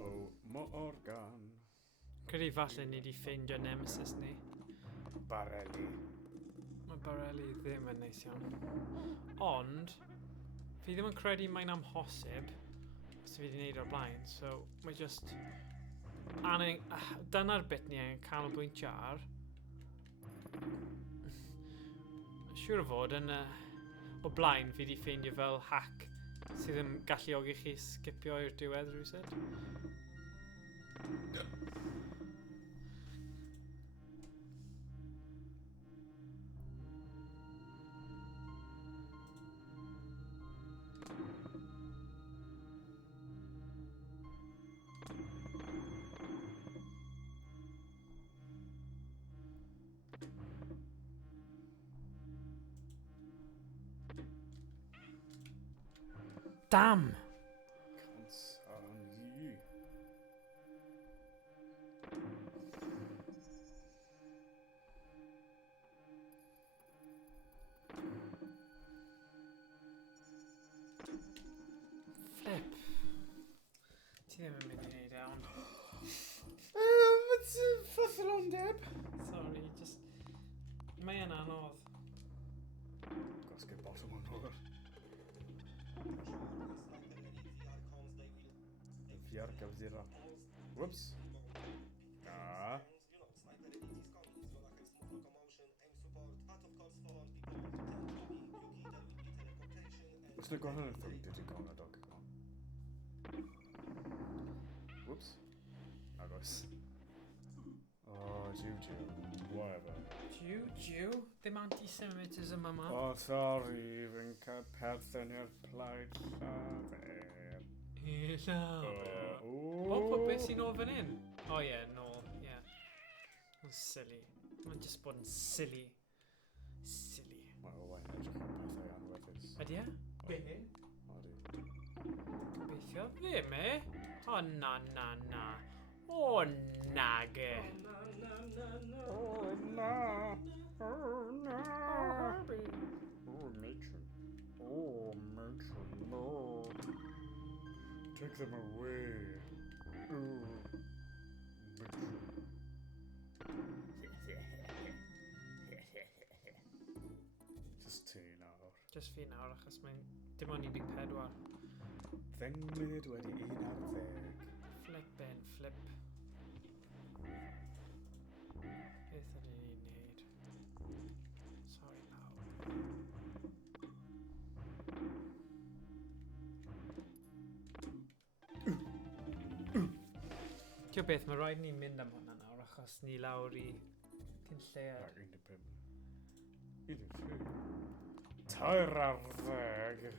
Oh, Morgan. Credu falle ni wedi ffeindio nemesis ni. Barelli. Mae Borelli ddim yn neis iawn. Ond, fi ddim yn credu mae'n amhosib os fi wedi gwneud o'r blaen. So, mae just... dyna'r bit ni yn canolbwyntio ar. Siwr o fod yn... o blaen fi wedi ffeindio fel hack sydd yn galluogi chi skipio i'r diwedd rhywsyd. Damn! Cans am yi. Flip. Ti ddim yn mynd i wneud e, ond... It's ffyddlondeb. Sorry, just... Mae yn anodd. Gos get bottom on over. VR Gavzira. Whoops. Ah. Os na gwahanol ffilm did you call a Donkey Kong? Whoops. Agos. Oh, Juju. Whatever. Jiw? Dim anti-Semitism yma. Oh, sorry. Fi'n cael perthyn i'r plaid llafur. O, beth sy'n ôl fan hyn? O ie, nôl, ie. Mae'n silly. Mae'n just bod yn silly. Silly. Wel, wain edrych am pethau anweddus. Ydy e? Be? Odi. Gobeithio ddim e? O na. O nage. Oh, no. Oh, no. Oh, matron. Oh, matron, no. Take them away. Oh, matron. Just ti nawr. Just fi nawr, achos mae'n dim ond 14. Ddeng munud wedi 11. Flip Ben, flip. Beth ydyn ni'n neud? Sorry pawb. Ti'n beth, mae rhaid ni'n mynd am hwnna nawr achos ni lawr i cyn lleir. Ac 15. 13. Tair ar 10.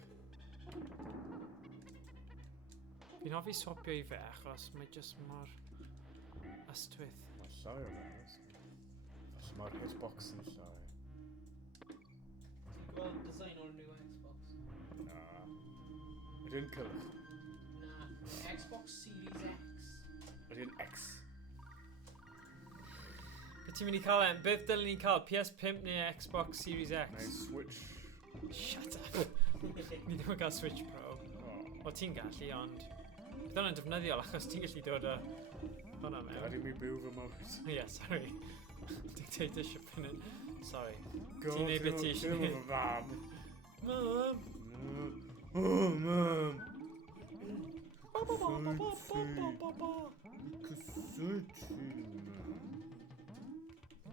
Fi'n hoffi swapio i fe achos mae jyst mor ystwyth. Mae llai o fe. Felly mae'r hitbox yn llai. Ti'n gweld design o'r new Xbox? Na. Ydyn cylch. Na. Xbox Series X. Ydyn X. Be ti'n mynd i cael e'n? Beth dylwn ni'n cael? PS5 neu Xbox Series X? Neu Switch. Shut up. Ni ddim yn cael Switch Pro. O ti'n gallu ond... Bydd hwnna'n defnyddiol achos ti'n gallu dod o... Hwna mewn. Gadi mi byw fy mywyd. Yeah, sorry. Dictatorship yn yn... Sorry. Go Ti'n neud beth ti to eisiau fy neud. fam. Mum! Oh, mam.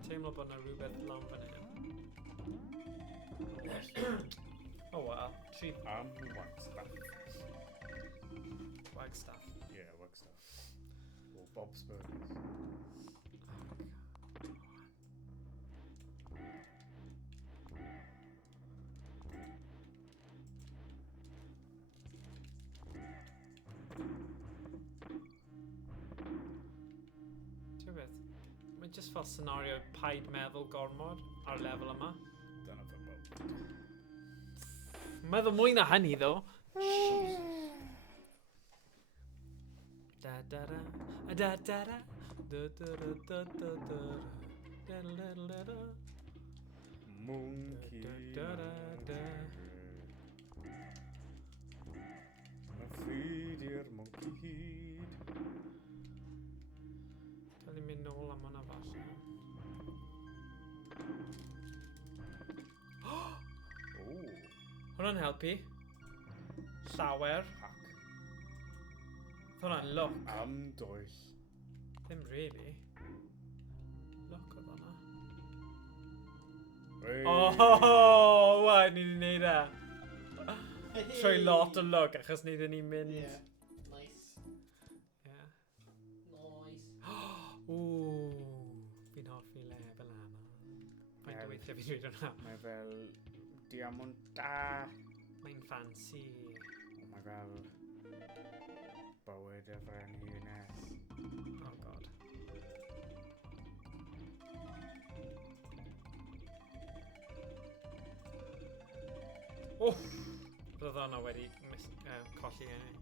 Teimlo bod yna rhywbeth lan fan hyn. Oh well, cheap Wagstaff. Wagstaff. Yeah, Wagstaff. Or Bob's Burgers. Ti'n beth? Mae jyst fel scenario paid meddwl gormod ar lefel yma. Dyna fy mywyd. Meddwl mwy na hynny ddo. Da da da da da da da da da da da da da da da. Monkey. Da, da, da. A feed i'r monkey hyd. Da ni'n mynd nôl am hwnna falle. Oh, Hwnna'n helpu. Llawer. hack. Hwnna'n look. Am doell. Ddim really. Look oedd hwnna. Hey. Oh, waw, ni wedi neud e. Trwy lot o look achos ni ddim ni'n mynd. Yeah. Nice. Yeah. Nice. Ooh, fi'n hoffi lefel yma. Faint o weithiau fi'n dweud hwnna. Mae fel diamond da. Mae'n fancy. Mae fel bywyd y frenhines. Oh god. Oh! Bydd hwnna wedi colli gen i.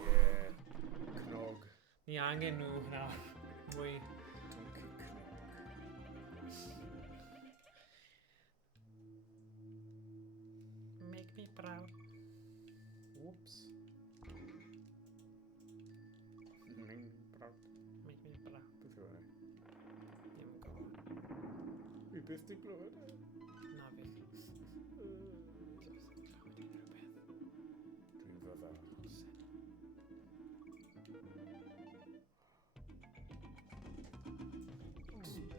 Yeah. Cnog. Ni angen nhw nawr. Mwy. Donkey cnog. Make me proud. Whoops. Mae'n braf. Make me proud. Beth yw e? Ddim yn gwybod. Fi byth di glywed e. Na fi. Dwi'n fydda.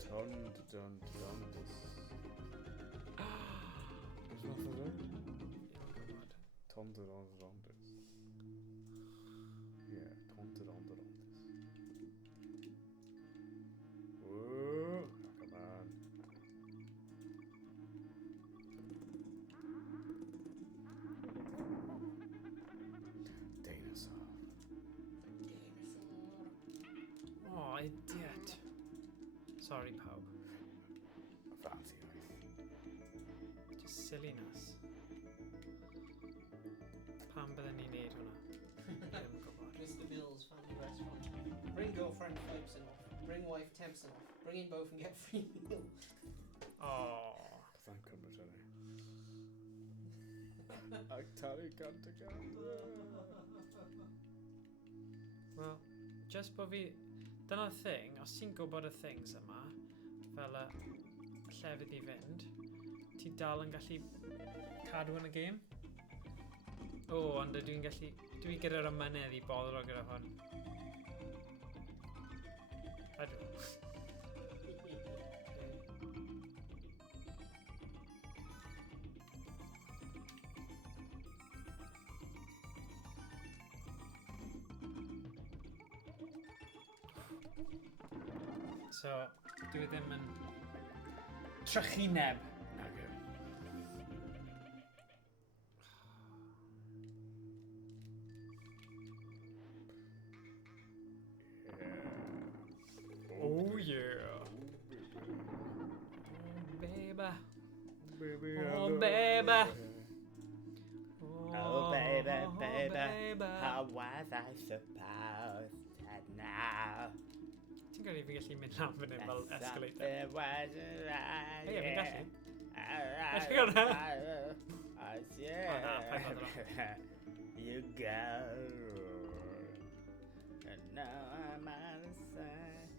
Tond. Beth math o dweud? Tonderonderondus. Yeah, tonderonderondus. Whoa, come on. Dinosaur. Oh, idiot. Sorry, pawb. Fancy life. Just silliness. Pam bydden ni'n neud hwnna? Ddim yn gwybod. Mr. Mills Family Restaurant. Bring girlfriend 5% off. Bring wife 10% off. Bring in both and get free meal. Oh. Byddai'n cymryd hynny. Ac talu gant y gant. Well, just bod fi... Dyna'r thing, os ti'n gwybod y things yma, fel y llefydd i fynd, ti dal yn gallu cadw yn y gêm. O, ond dwi'n gallu... Dwi gyda'r ymynedd i boddro gyda hwn. Ydw. So, dwi ddim yn trychineb. Nag yw. Oh yeah. Baby. Oh baby. Oh, baby, baby, how was I supposed to know? Ti'n gwybod fi gallu mynd lan fan hyn fel escalator? Something wasn't right. Hei, fi'n gallu. Alright. Ti'n gwybod hwnna? Oh, yeah. O, na, paid boddro. You go. And now I'm out of sight.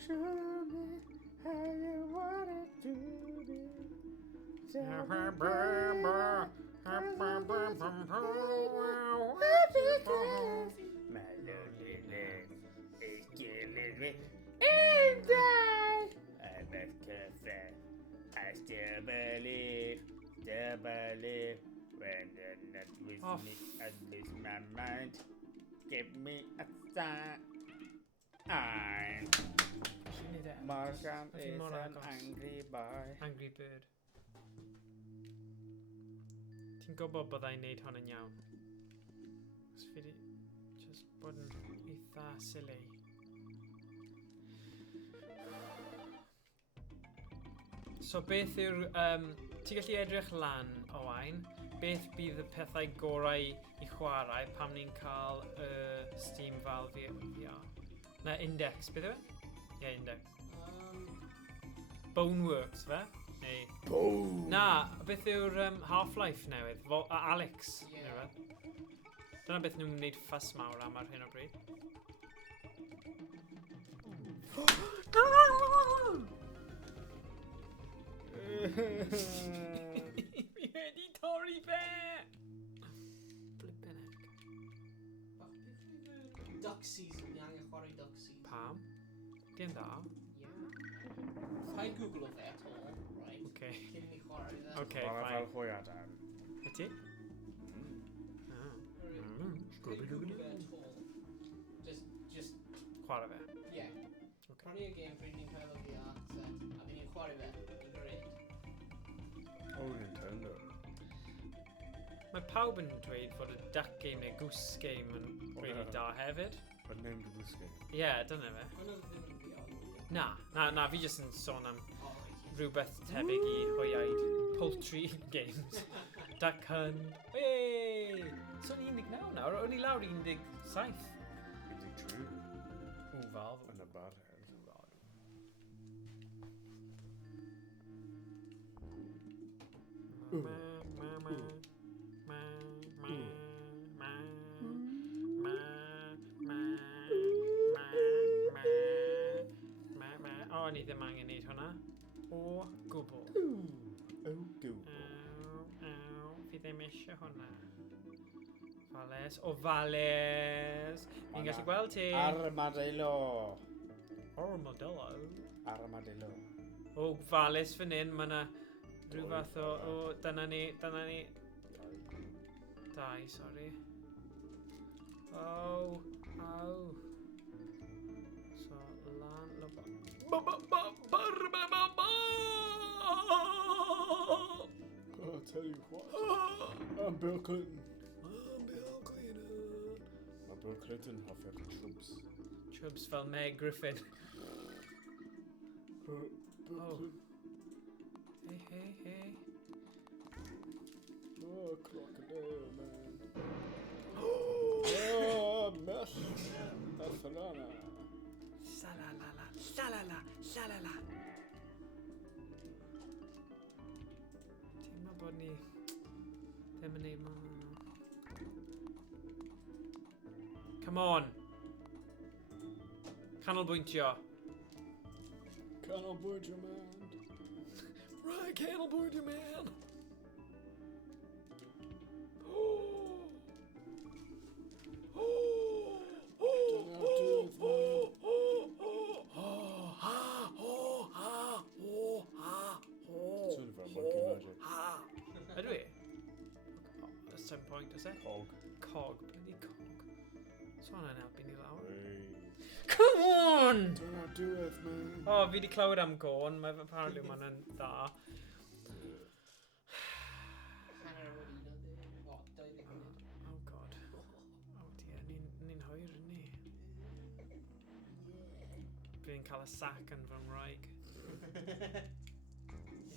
Show me how you wanted to be. Tell me, baby. My loneliness is killing me. And I must confess, I still believe, when you're not with Oh, me, I lose my mind. Give me a sign. I'm Dwi'n neud e. Morgan Ydy is mor an agos. angry boy. Angry Bird. Ti'n gwybod byddai'n neud hwn yn iawn? Os fi di... Just bod yn eitha silly. So beth yw'r... ti'n gallu edrych lan o wain. Beth bydd y pethau gorau i chwarae pam ni'n cael y Steam Valve VR? Na, Index, beth yw e? Ie, Index. Boneworks, fe? Neu... Boom! Na, beth yw'r Half-Life newydd? Alex, Ie. neu fe? Dyna beth nhw'n gwneud ffys mawr am ar hyn o bryd. Fi wedi torri fe! Flippin' heck. Duck season, ni angen chwarae duck season. Pam? Di'n dda? Yeah. Paid Google o fe at all, right? Okay. Cyn ni chwarae fe. Okay, Mae fel fine. hwyadan. Ydy? Ah. Paid Google fe at all. Just, Chwarae fe. yeah. Okay. Prynu y game pryd ni'n cael o VR set, a fi ni'n chwarae fe. Yn gred. O, Nintendo. Mae pawb yn dweud fod y duck game neu goose game yn really da hefyd. But named Goose Game. Ie, dyna fe. Hwnnw ddim yn VR, ie. Na, fi jyst yn sôn am Oh, right, yes. rhywbeth tebyg i hwyaid poultry games. Duck Hunt. Wey! So ni 19 nawr, o'n i lawr i 17. Ydy true. Ww, fal. Yn y bar hel. O, ni ddim angen neud hwnna. O gwbl. Oh, go. Fi ddim eisiau hwnna. Fales. O, fales. Fi'n gallu gweld ti. Armadillo. Armadillo. Armadillo. O, fales fan hyn. Mae yna rhyw fath o... Dyna ni. Dau, sori. O. So, lan... Oh, I'll tell you what. I'm Bill Clinton. Mae Bill Clinton hoffi'r trwbs. Chubs fel Meg Griffin. Bill Oh. Clinton. Hey. Oh, crocodile, man. Oh, meth. Ethanana. Shalala. Ti'n meddwl bod ni ddim yn neud ma... Come on! Canolbwyntio. Canolbwyntio, man. Right, canolbwyntio, man. Sort of a monkey magic. Ydw i? That's 10 point, is it? Cog. Cog, bloody cog. So hwnna'n helpu ni lawr. Hey. Come on! Do not do it, man. Oh, fi di clywed am gôn, mae apparently ma'n dda. Hanner wedi un o dde. O, 20 munud. Oh god. Oh dear, ni'n hwyr ni. Fi'n cael y sac yn fy mraig.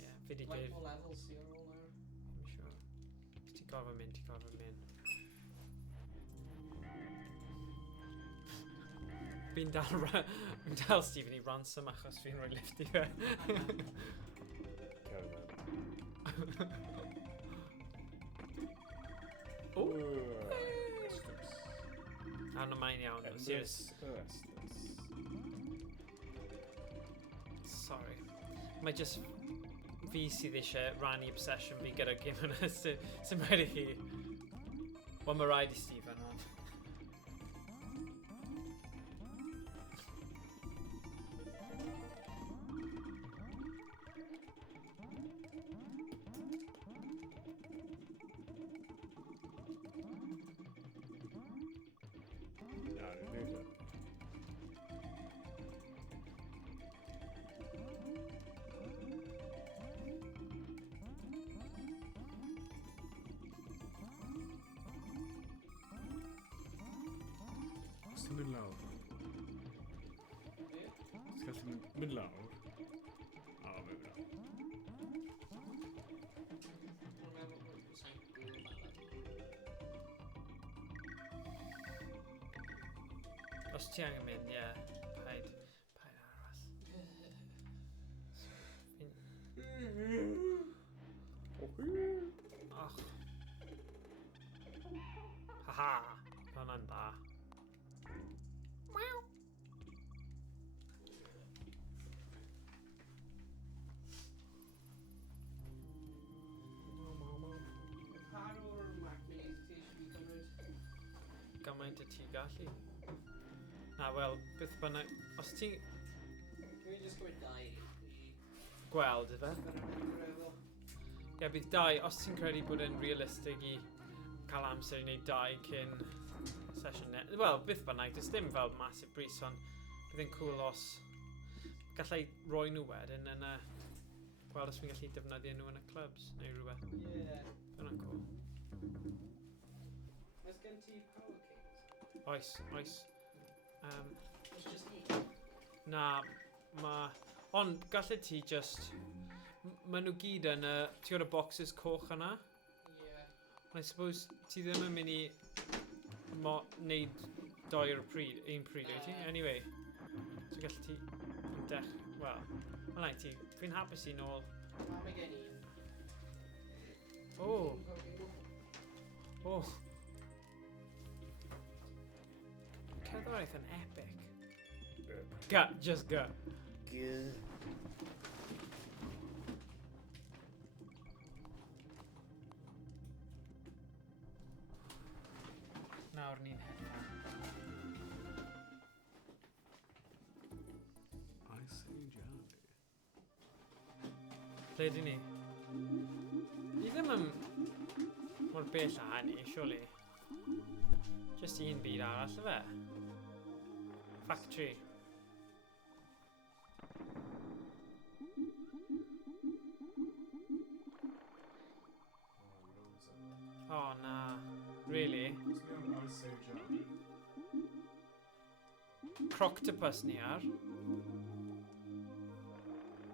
Yeah, fi di Like dweud. o levels sy'n ar ôl nawr. I'm sure. Ti'n gorfod mynd, Fi'n dal Stephen i ransom achos fi'n rhoi lift i fe. Carry that. Oh. Estes. A no mae'n iawn. Serious. Estes. Sorry. Mae just fi sydd eisiau rannu obsession fi gyda gym yna sy'n rhaid i chi. Wel, mae rhaid i Stephen ond. No, need it. Os ti'n mynd lawr? Os gallu mynd lawr? O, mynd lawr. Dwi'n meddwl bod sa'n gwybod Os ti angen mynd, ie. Paid aros. Och. Haha. Hwnna'n dda. Par o'r magnet ti eisiau fi cymryd? Gymaint y ti gallu. Na, wel, beth bynnag. Os ti'n Dwi'n just gweud 2 i gweld, ife? Ie. Ie, bydd 2. Os ti'n credu bod e'n realistig i cael amser i wneud 2 cyn sesiwn net. Wel, beth bynnag, does dim fel massive bris, ond bydd e'n cool os gallai roi nhw wedyn yn y... Gweld os fi'n gallu defnyddio nhw yn y clubs neu rhywbeth. Ie. Bydd cool. Oes gen ti power cables? Oes, oes. Oes just un? Na, ma... Ond gallai ti just... Maen nhw gyd yn y... Ti'n gwybod y boxes coch yna? Ie. I suppose ti ddim yn mynd i neud 2 o'r pryd, un pryd, wyt ti? Anyway, so gallai ti yn wel, mae'n ti, fi'n hapus i nôl. Ma' fe gen un. O, o. Cerddoriaeth yn epic. Just go. Nawr ni'n hedfan. I see Johnny. Ble di ni? Ni ddim yn mor bell â hynny, surely. Just un byd arall, fe? Factory. Oh, na. Really? I see Johnny. Croctopus ni ar.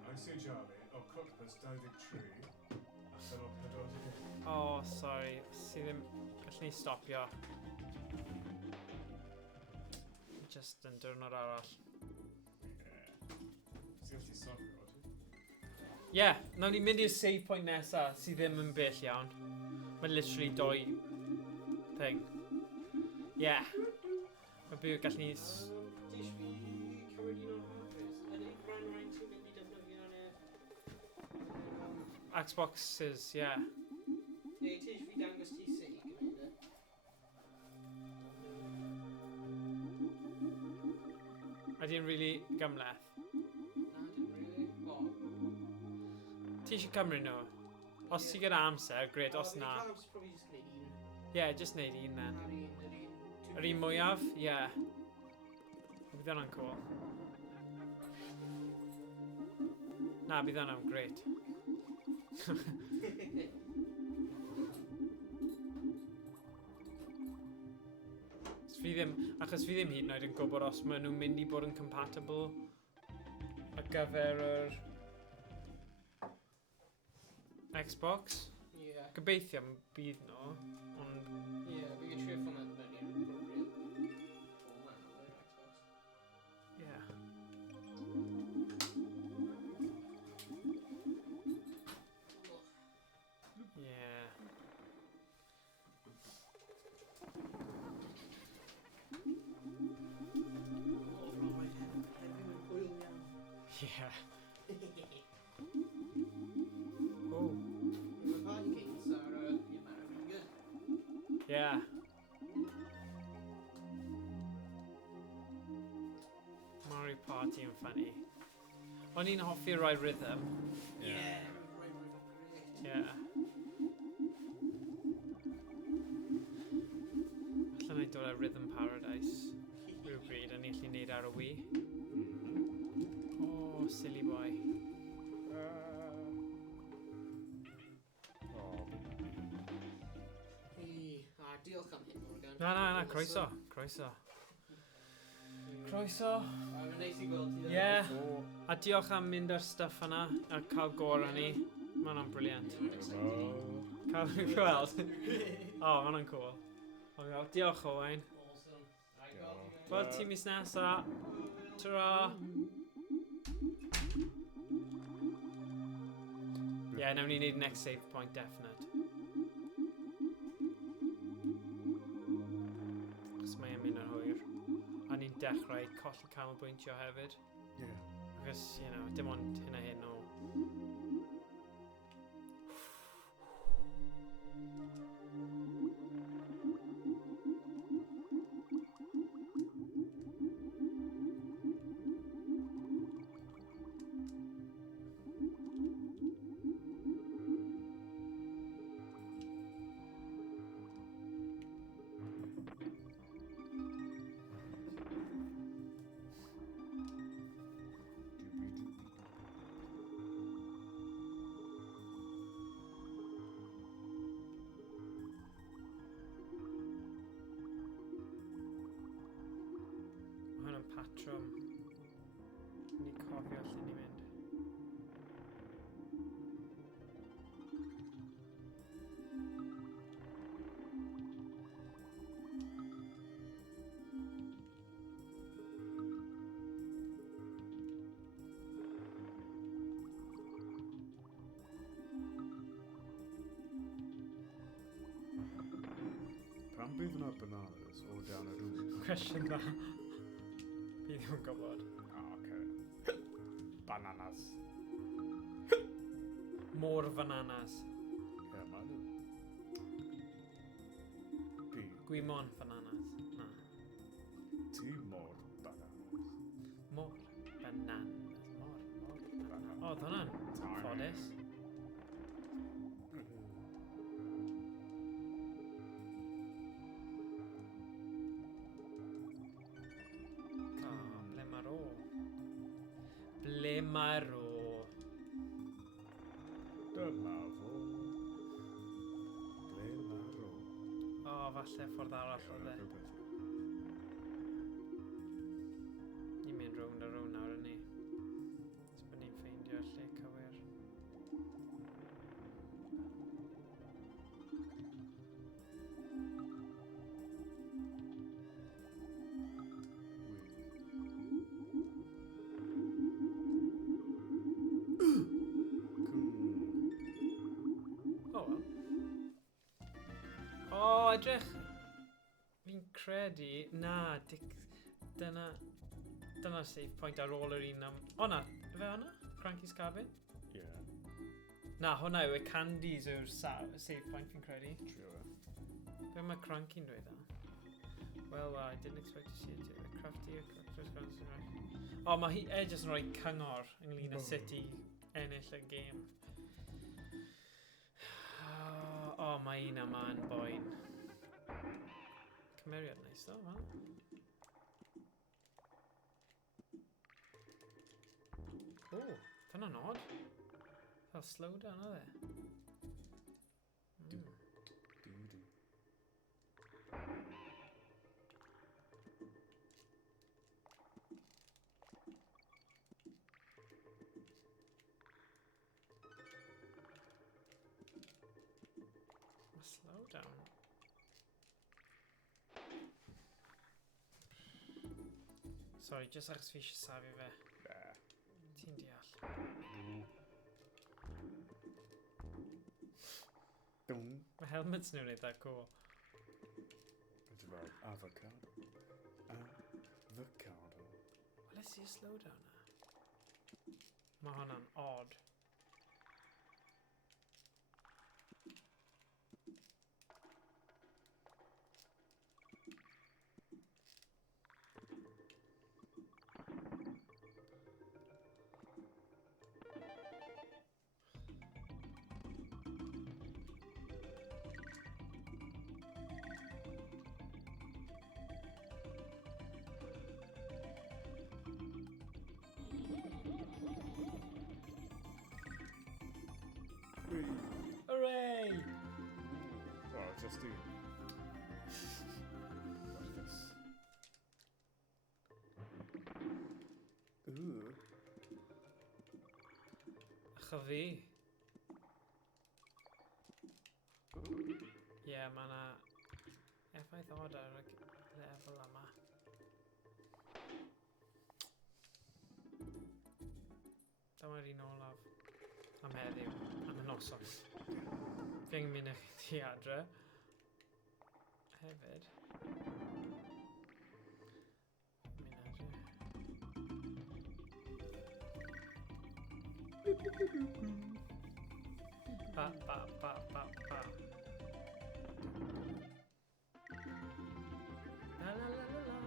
I see Johnny. O, Croctopus, 20 tree. Allan o'r pedwar ti. Oh, sorry. Si ddim... Gallwn ni stopio. Just yn diwrnod arall. Ti'n gallu stopio, o ti? Yeah, nawn ni mynd i'r save point nesa sydd ddim yn bell iawn. Mae'n literally 2 thing. Yeah. Mae byw gallwn ni... Ti eisiau fi Xboxes, yeah. Neu ti eisiau fi dangos ti sut i gwneud e? I didn't really gymleth. Na, dim really. O. Ti eisiau cymryd nhw? Os ti gyda amser, gred, os na. Fi wedi cael amser probably just gwneud un. Yeah, just neud un then. Ar un. Yr un mwyaf? Yeah. Bydd hwnna'n cool. Na, bydd hwnna'n great. Achos fi ddim hyd yn oed yn gwybod os maen nhw'n mynd i bod yn compatible ar gyfer yr Xbox. Yeah. Gobeithio bydd nhw, ond Yeah, fi wedi trio ffôn mewn i'r appropriate format o'r Xbox. yeah. Yeah. Yeah. Oh. Yeah. Mario Party yn funny. O'n i'n hoffi rhoi rhythm. Yeah. Yeah. Allan ni dod â Rhythm Paradise rhywbryd a ni'n gallu neud ar y Wii. Oh, silly boy. Diolch am hyn, Morgan. Na, croeso. Croeso. Croeso. Mae'n neis i gweld ti. Yeah. A diolch am mynd ar stuff yna a cael gor o'n ni. Ma' hwnna'n brilliant. Cael gweld. O, ma' hwnna'n cool. Diolch Owain. Awesome. Gweld ti mis nesa. Ta-ra. Yeah, nawn ni wneud next save point definite. Achos mae'n mynd yn hwyr. A ni'n dechrau colli canolbwyntio hefyd. Yeah. Achos, you know, dim ond hyn a hyn o... Patrwm. Ni cofio lle ni'n mynd. Pam bydd yna bananas o dan y rŵm? Cwestiwn da. Fi ddim yn gwybod. Okay. Bananas. More bananas. Yeah, ma' nhw. Pi. Gwymon bananas. Na. Ti mor bananas. More bananas. More bananas. O, oedd hwnna'n ffodus. Ble mae'r o? Dyma fo. Ble mae'r o? O, falle ffordd arall oedd e. Ni'n mynd rownd a rownd nawr yn ni. Os bod ni'n ffeindio'r lle cywir. Edrych, fi'n credu, na, dyna save point ar ôl yr un am... O na, fe hwnna? Cranky's Cabin? Yeah. Na, hwnna yw y candies yw'r save point fi'n credu. True. Be mae Cranky'n dweud da? Well, I didn't expect to see it. Crafty, O, mae hi jyst yn rhoi cyngor ynglyn â sut i ennill y gêm. O, mae un yma yn boen. Cymeriad neis ddo, fel. O, dyna'n odd. Fel slow down o dde. Doo-doo. Mae slow down. Sorry, just achos fi eisiau safio fe. Nah. Ti'n deall. Dwn. Mae helmets nhw'n neud that cool. It's about avocado. Avocado. Well, let's see a slow down na. Mae hwnna'n odd. Hooray! Oh, just do. What's this? Ooh. Acha fi. Ie, mae yna effaith odd ar y lefel yma. Dyma'r un olaf. Am heddiw, am y noson. Fi angen mynd â chi adre. Hefyd. Mynd adre. Ba, ba, ba, ba, ba. La, la, la, la, la.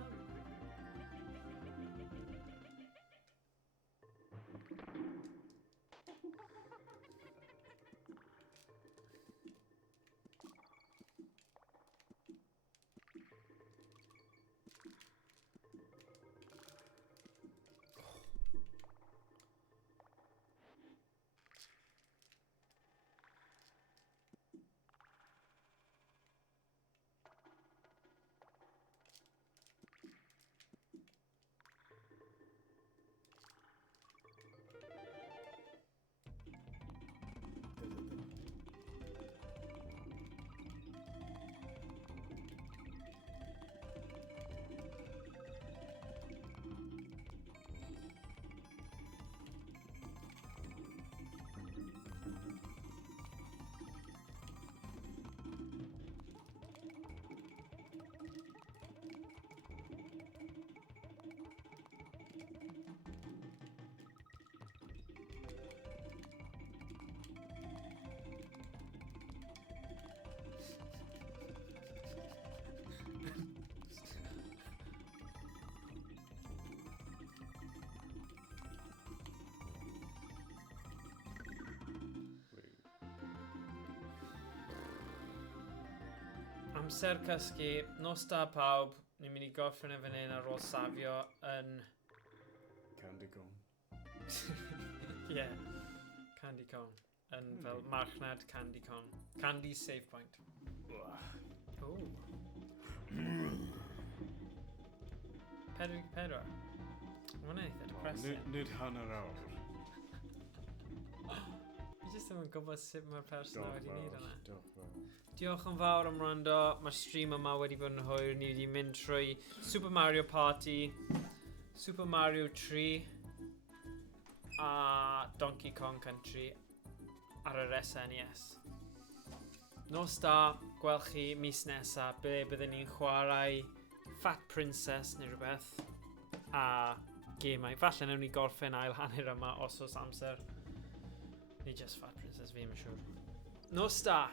Amser cysgu, nos da pawb, ni'n mynd I gorffen e fan hyn ar ôl safio yn... Candy cone. Ie, Candy Cone. Yn fel marchnad Candy Cone. Candy save point. Ooh. Pedwar. Mae hwnna'n eitha depressing. Nid hanner awr. Fi jyst ddim yn gwybod sut mae'r person Diolch wedi wneud hwnna. Diolch fawr. Diolch yn fawr am wrando. Mae'r stream yma wedi bod yn hwyr. Ni wedi mynd trwy Super Mario Party, Super Mario 3 a Donkey Kong Country ar yr SNES. Nos da, gweld chi mis nesa, byddwn ni'n chwarae Fat Princess neu rhywbeth a gemau. Falle newn ni gorffen ail hanner yma os oes amser. Neu just Fat Princess. Says fi, mae'n siŵr. No star.